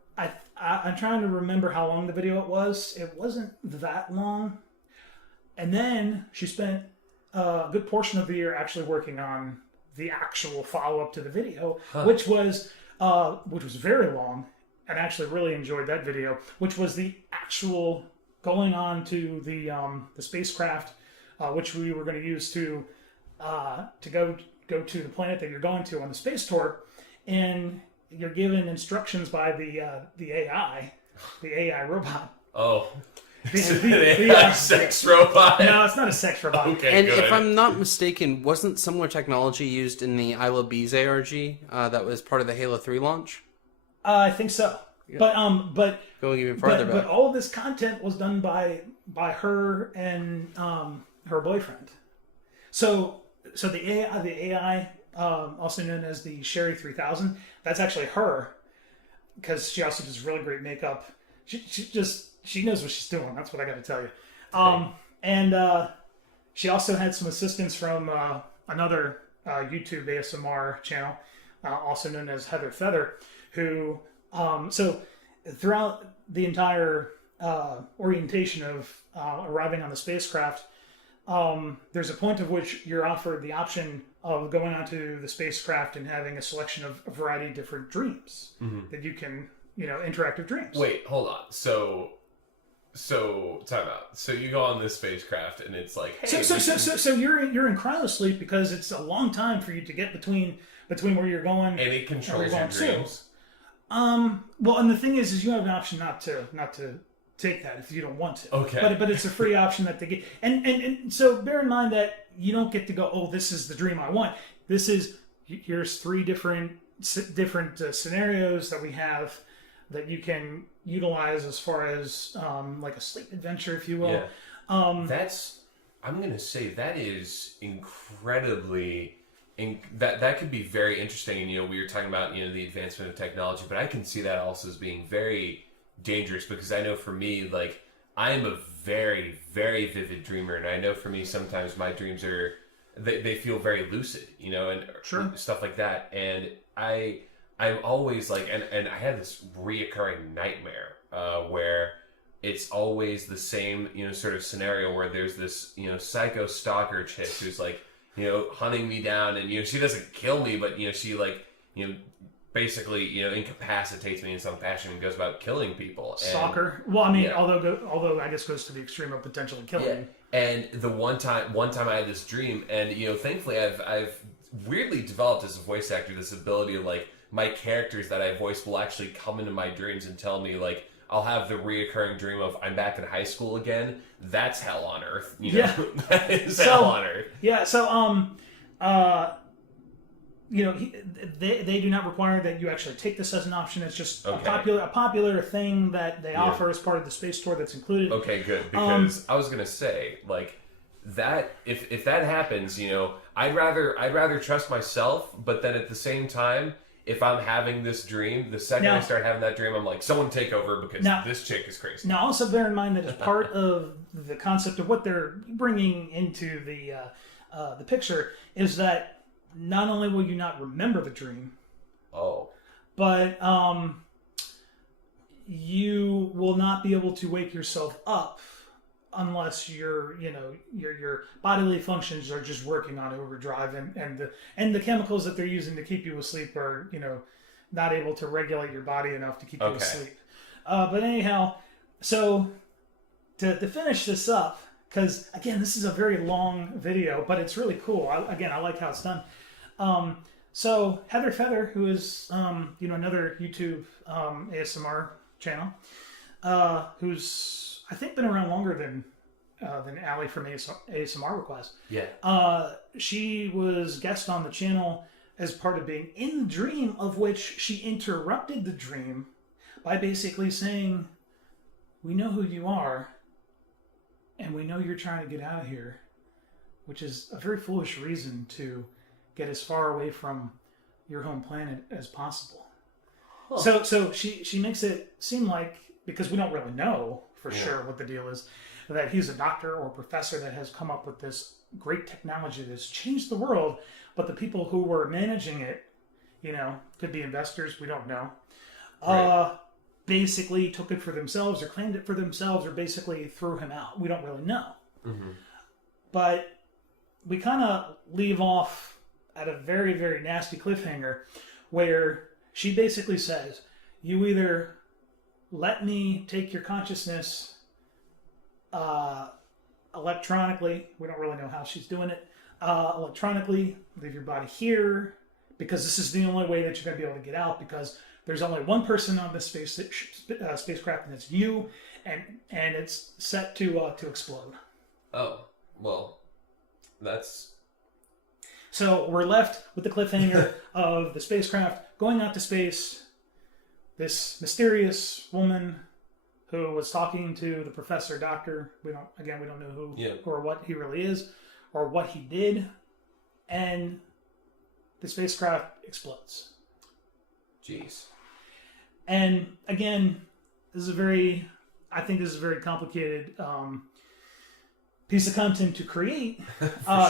I'm trying to remember how long the video it was. It wasn't that long. And then she spent a good portion of the year actually working on the actual follow-up to the video, which was very long. And I actually really enjoyed that video, which was the actual going on to the spacecraft, which we were going to use to go to the planet that you're going to on the space tour, and you're given instructions by the AI robot. Oh, the AI sex robot? No, it's not a sex robot. Okay, and good. If I'm not mistaken, wasn't similar technology used in the Isla Bees ARG that was part of the Halo 3 launch? I think so. Yeah. But going even farther back. But all of this content was done by her and her boyfriend. So the AI, also known as the Sherry 3000, that's actually her, because she also does really great makeup. She knows what she's doing. That's what I got to tell you. And she also had some assistance from another YouTube ASMR channel, also known as Heather Feather, who so throughout the entire orientation of arriving on the spacecraft, there's a point of which you're offered the option of going onto the spacecraft and having a selection of a variety of different dreams that you can, interactive dreams. Wait, hold on. So time out. So you go on this spacecraft and it's like, hey, so you're in cryosleep because it's a long time for you to get between where you're going. And it controls your dreams. Well, and the thing is you have an option not to take that if you don't want to. Okay. But it's a free option that they get. And so bear in mind that you don't get to go, oh, this is the dream I want. Here's 3 different scenarios that we have that you can utilize as far as like a sleep adventure, if you will. Yeah. I'm going to say that is incredibly... that could be very interesting. And, we were talking about, the advancement of technology, but I can see that also as being very dangerous, because I know for me, like, I am a very, very vivid dreamer. And I know for me, sometimes my dreams are they feel very lucid, and Sure. stuff like that. And I'm always like, and I had this reoccurring nightmare where it's always the same, sort of scenario where there's this, psycho stalker chick who's like, hunting me down, and she doesn't kill me, but she like, basically, incapacitates me in some fashion and goes about killing people. And, Stalker. Well, I mean, yeah. although I guess goes to the extreme of potentially killing. Yeah. And the one time I had this dream, and thankfully I've weirdly developed as a voice actor this ability to, like, my characters that I voice will actually come into my dreams and tell me, like, I'll have the reoccurring dream of I'm back in high school again. That's hell on earth. Yeah. That is hell on earth. Yeah. So they do not require that you actually take this as an option. It's just a popular thing that they offer as part of the space tour that's included. Okay, good. Because I was gonna say, like, that if that happens, I'd rather trust myself, but then at the same time, if I'm having this dream, the second I start having that dream, I'm like, someone take over because this chick is crazy. Now, also bear in mind that as part of the concept of what they're bringing into the picture is that not only will you not remember the dream, but you will not be able to wake yourself up unless your bodily functions are just working on overdrive, and the chemicals that they're using to keep you asleep are not able to regulate your body enough to keep you asleep. But anyhow, so to finish this up, because again, this is a very long video, but it's really cool. I like how it's done. So Heather Feather, who is another YouTube ASMR channel, who's I think been around longer than Allie from ASMR Request. Yeah. She was guest on the channel as part of being in the dream, of which she interrupted the dream by basically saying, "We know who you are, and we know you're trying to get out of here," which is a very foolish reason to get as far away from your home planet as possible. Huh. So she makes it seem like, because we don't really know for sure what the deal is, that he's a doctor or a professor that has come up with this great technology that's changed the world, but the people who were managing it, could be investors, we don't know, basically took it for themselves or claimed it for themselves or basically threw him out. We don't really know. Mm-hmm. But we kind of leave off at a very, very nasty cliffhanger where she basically says, you either let me take your consciousness electronically, we don't really know how she's doing it, electronically, leave your body here, because this is the only way that you're going to be able to get out, because there's only one person on this spacecraft, and it's you, and it's set to explode. Oh, well, that's... So we're left with the cliffhanger of the spacecraft going out to space. This mysterious woman who was talking to the professor doctor. We don't know who or what he really is or what he did. And the spacecraft explodes. Jeez. And again, I think this is a very complicated piece of content to create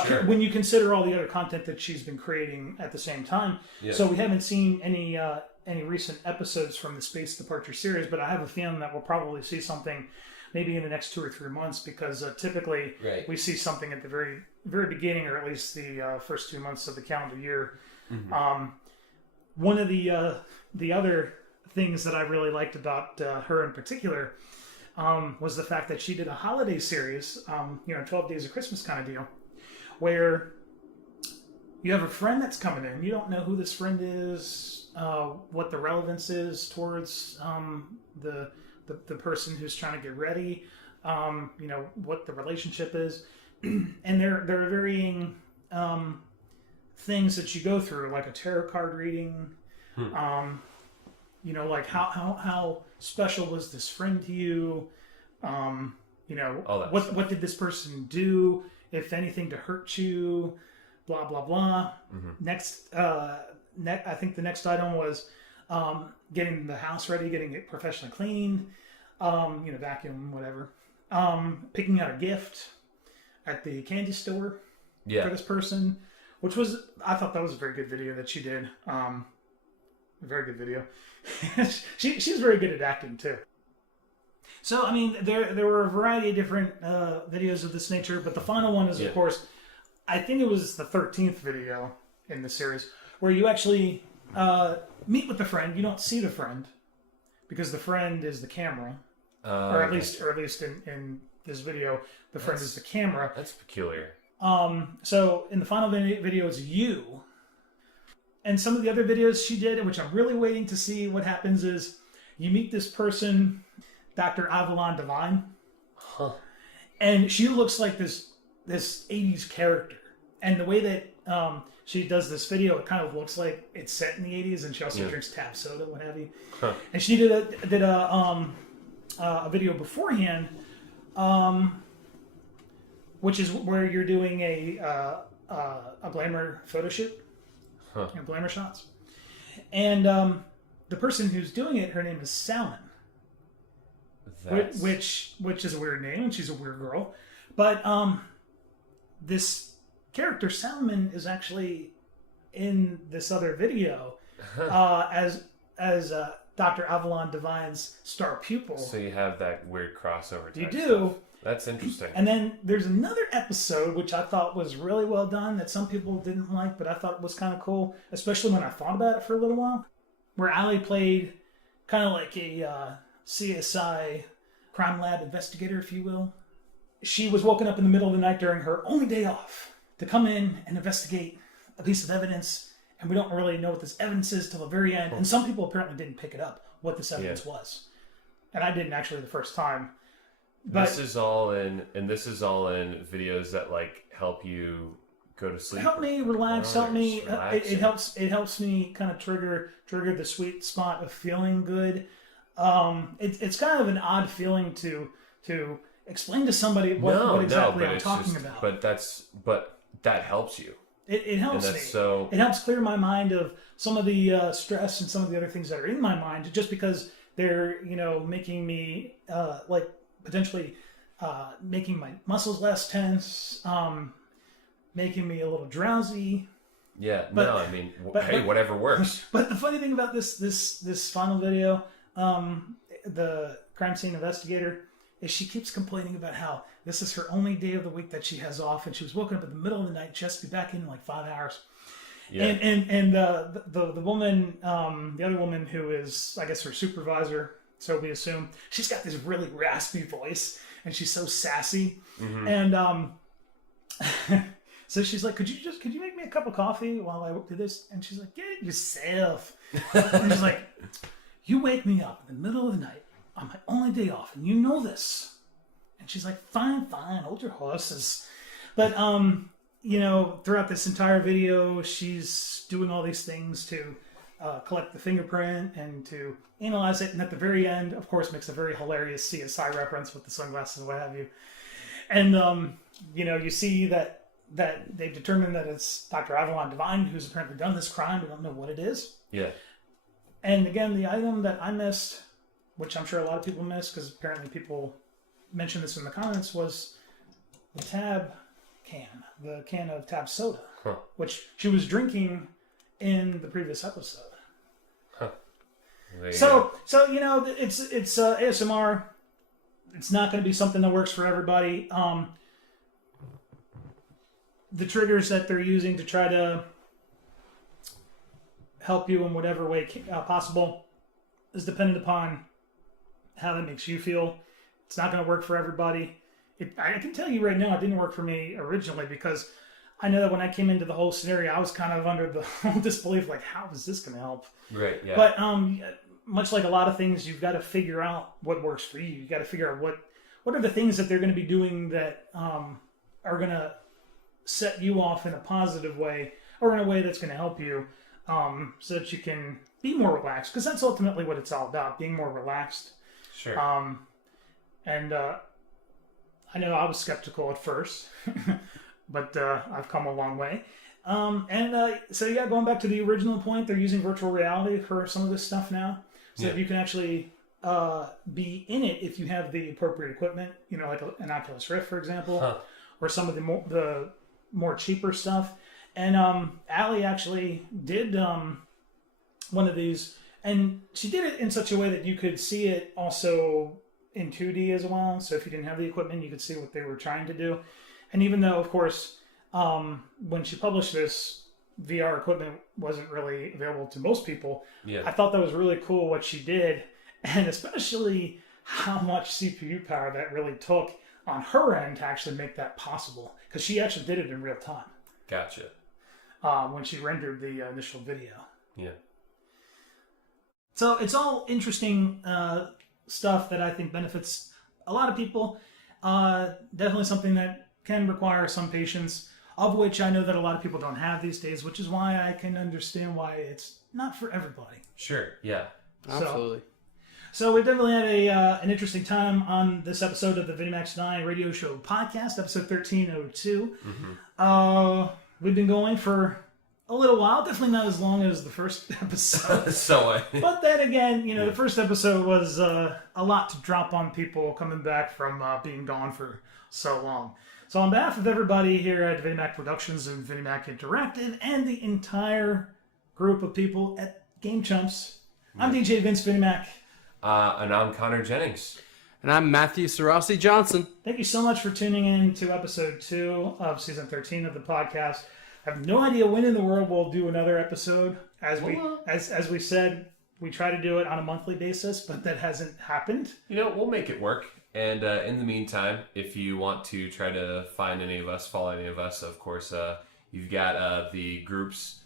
sure. when you consider all the other content that she's been creating at the same time. Yeah. So we haven't seen any recent episodes from the Space Departure series, but I have a feeling that we'll probably see something maybe in the next 2 or 3 months, because typically we see something at the very, very beginning, or at least the first 2 months of the calendar year. Mm-hmm. One of the other things that I really liked about her in particular was the fact that she did a holiday series, 12 Days of Christmas kind of deal, where you have a friend that's coming in. You don't know who this friend is, what the relevance is towards the person who's trying to get ready, what the relationship is. And there are varying things that you go through, like a tarot card reading, like how special was this friend to you? What did this person do, if anything, to hurt you? Blah blah blah. Mm-hmm. Next, I think the next item was getting the house ready, getting it professionally cleaned, vacuum, whatever. Picking out a gift at the candy store. for this person, which was, I thought that was a very good video that she did. A very good video. She's very good at acting too. So, I mean, there were a variety of different videos of this nature, but the final one is, of course, I think it was the 13th video in the series, where you actually meet with the friend. You don't see the friend, because the friend is the camera. Or at least in this video, the friend is the camera. That's peculiar. So in the final video, it's you. And some of the other videos she did, which I'm really waiting to see what happens, is you meet this person, Dr. Avalon Divine, and she looks like this 80s character. And the way that she does this video, it kind of looks like it's set in the 80s, and she also drinks tap soda, what have you. And she did a video beforehand, which is where you're doing a glamour photo shoot, glamour shots, and the person who's doing it, her name is Salmon, which is a weird name, and she's a weird girl, but this character Salmon is actually in this other video as Dr. Avalon Divine's star pupil. So you have that weird crossover type You do. stuff. That's interesting. And then there's another episode which I thought was really well done that some people didn't like, but I thought was kind of cool, especially when I thought about it for a little while, where Allie played kind of like a CSI crime lab investigator, if you will. She was woken up in the middle of the night during her only day off to come in and investigate a piece of evidence, and we don't really know what this evidence is till the very end. And some people apparently didn't pick it up, what this evidence was. And I didn't actually the first time. But this is all in videos that like help you go to sleep. Help me relax. Help me. It helps me kind of trigger the sweet spot of feeling good. It's kind of an odd feeling to explain to somebody what exactly I'm talking about. But that helps you. It helps me. It helps clear my mind of some of the stress and some of the other things that are in my mind, just because they're making me potentially making my muscles less tense, making me a little drowsy. Yeah, but whatever works. But the funny thing about this final video, the crime scene investigator, is she keeps complaining about how this is her only day of the week that she has off, and she was woken up in the middle of the night. She has to be back in like 5 hours. Yeah. And the woman, the other woman who is, I guess, her supervisor, so we assume, she's got this really raspy voice, and she's so sassy. Mm-hmm. And so she's like, could you make me a cup of coffee while I do this? And she's like, get it yourself. And she's like, you wake me up in the middle of the night on my only day off, and you know this. And she's like, fine, hold your horses. But throughout this entire video, she's doing all these things to collect the fingerprint and to analyze it, and at the very end, of course, makes a very hilarious CSI reference with the sunglasses and what have you. And you see that they've determined that it's Dr. Avalon Divine who's apparently done this crime. We don't know what it is. Yeah. And again, the item that I missed, which I'm sure a lot of people missed because apparently people mentioned this in the comments, was the Tab can, the can of Tab soda, which she was drinking in the previous episode. So it's ASMR. It's not going to be something that works for everybody. The triggers that they're using to try to help you in whatever way possible is dependent upon how that makes you feel. It's not going to work for everybody. I can tell you right now, it didn't work for me originally, because I know that when I came into the whole scenario, I was kind of under the whole disbelief, like, how is this going to help? Right, yeah. But much like a lot of things, you've got to figure out what works for you. You've got to figure out what are the things that they're going to be doing that are going to set you off in a positive way, or in a way that's going to help you, so that you can be more relaxed, because that's ultimately what it's all about, being more relaxed. Sure. And I know I was skeptical at first, but I've come a long way. So going back to the original point, they're using virtual reality for some of this stuff now, so that you can actually be in it if you have the appropriate equipment, like an Oculus Rift, for example, or some of the more cheaper stuff. And Allie actually did one of these, and she did it in such a way that you could see it also in 2D as well. So if you didn't have the equipment, you could see what they were trying to do. And even though, of course, when she published this, VR equipment wasn't really available to most people, I thought that was really cool what she did, and especially how much CPU power that really took on her end to actually make that possible, because she actually did it in real time. Gotcha. When she rendered the initial video. Yeah. So it's all interesting stuff that I think benefits a lot of people. Definitely something that can require some patience, of which I know that a lot of people don't have these days, which is why I can understand why it's not for everybody. Sure, yeah. Absolutely. So we definitely had an interesting time on this episode of the VinnyMac's 9 Radio Show podcast, episode 1302. We've been going for a little while, definitely not as long as the first episode. But then again, the first episode was a lot to drop on people coming back from being gone for so long. So on behalf of everybody here at VinnyMac Productions and VinnyMac Interactive and the entire group of people at Game Chumps, I'm DJ Vince VinnyMac. And I'm Connor Jennings. And I'm Matthew Sarossi Johnson. Thank you so much for tuning in to episode 2 of season 13 of the podcast. I have no idea when in the world we'll do another episode. As we said, we try to do it on a monthly basis, but that hasn't happened. We'll make it work. And in the meantime, if you want to try to find any of us, follow any of us, of course, you've got the group's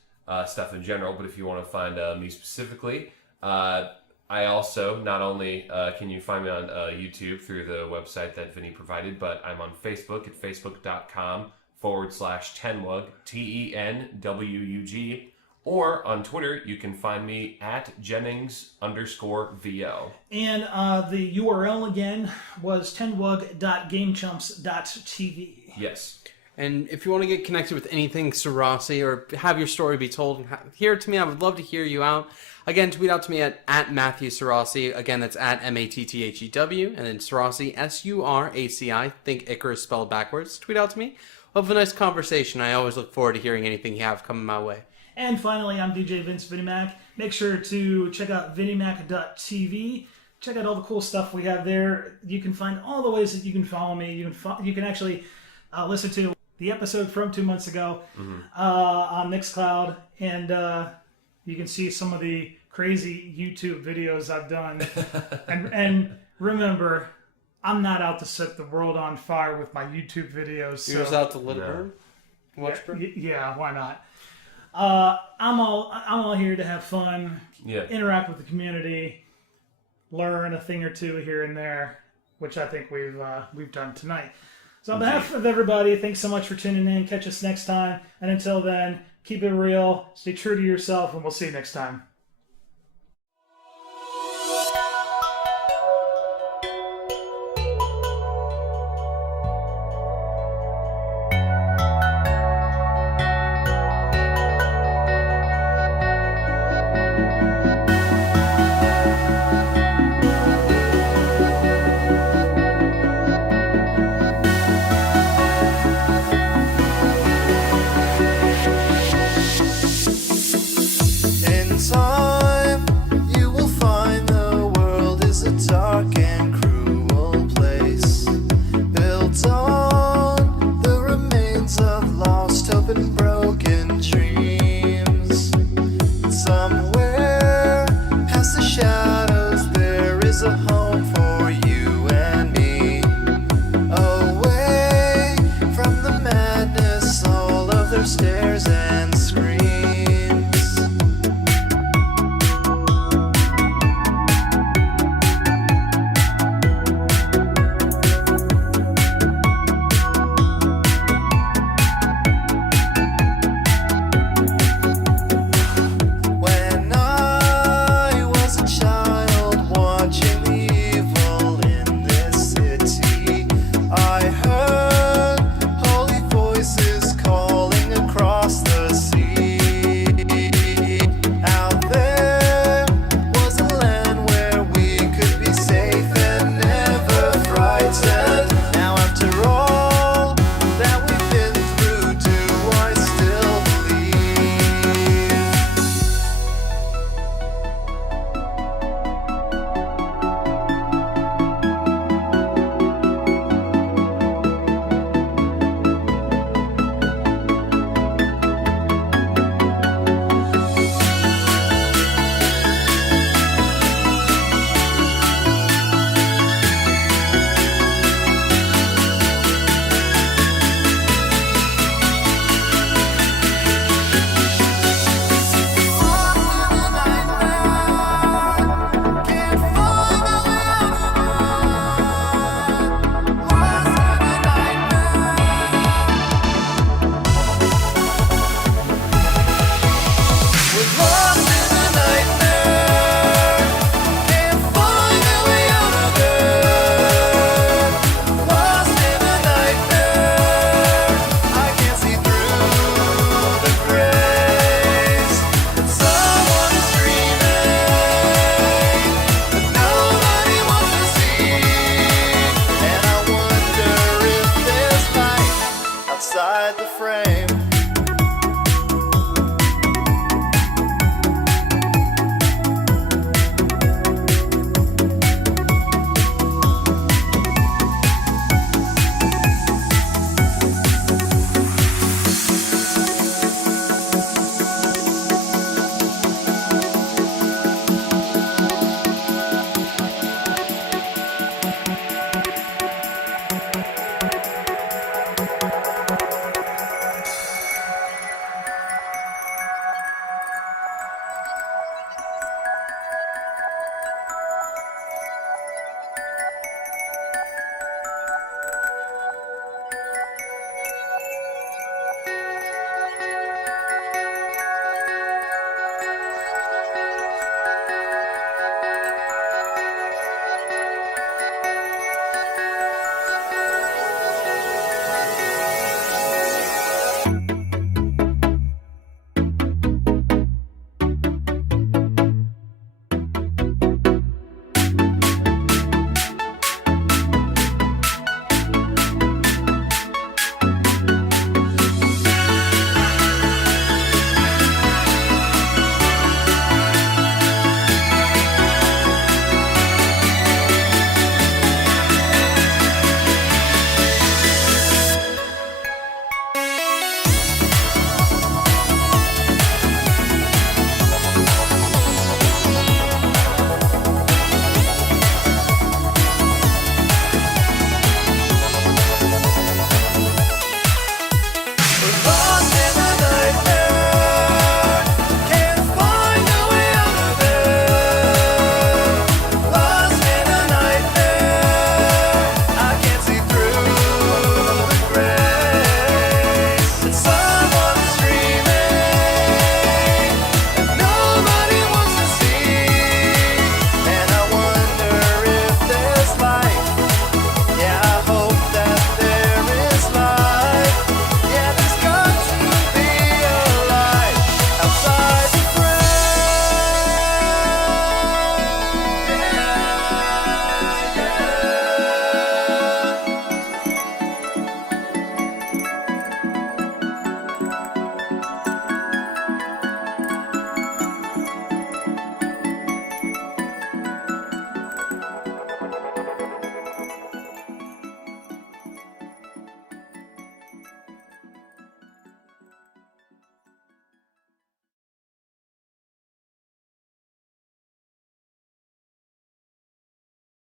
stuff in general. But if you want to find me specifically, I also, not only can you find me on YouTube through the website that Vinny provided, but I'm on Facebook at facebook.com/Tenwug, TENWUG, or on Twitter, you can find me at Jennings_VO. And the URL again was tenwug.gamechumps.tv. Yes. And if you want to get connected with anything Sarossi or have your story be told, hear it to me. I would love to hear you out. Again, tweet out to me at Matthew Sarossi. Again, that's at MATTHEW. And then Sarossi, SURACI. Think Icarus spelled backwards. Tweet out to me. We'll have a nice conversation. I always look forward to hearing anything you have coming my way. And finally, I'm DJ Vince VinnyMac. Make sure to check out VinnyMac.tv. Check out all the cool stuff we have there. You can find all the ways that you can follow me. You can actually listen to the episode from 2 months ago on Mixcloud, and you can see some of the crazy YouTube videos I've done. and remember, I'm not out to set the world on fire with my YouTube videos. You're just out to let it burn? Yeah, why not? I'm all here to have fun, interact with the community, learn a thing or two here and there, which I think we've done tonight. So on behalf of everybody, thanks so much for tuning in. Catch us next time. And until then, keep it real, stay true to yourself, and we'll see you next time.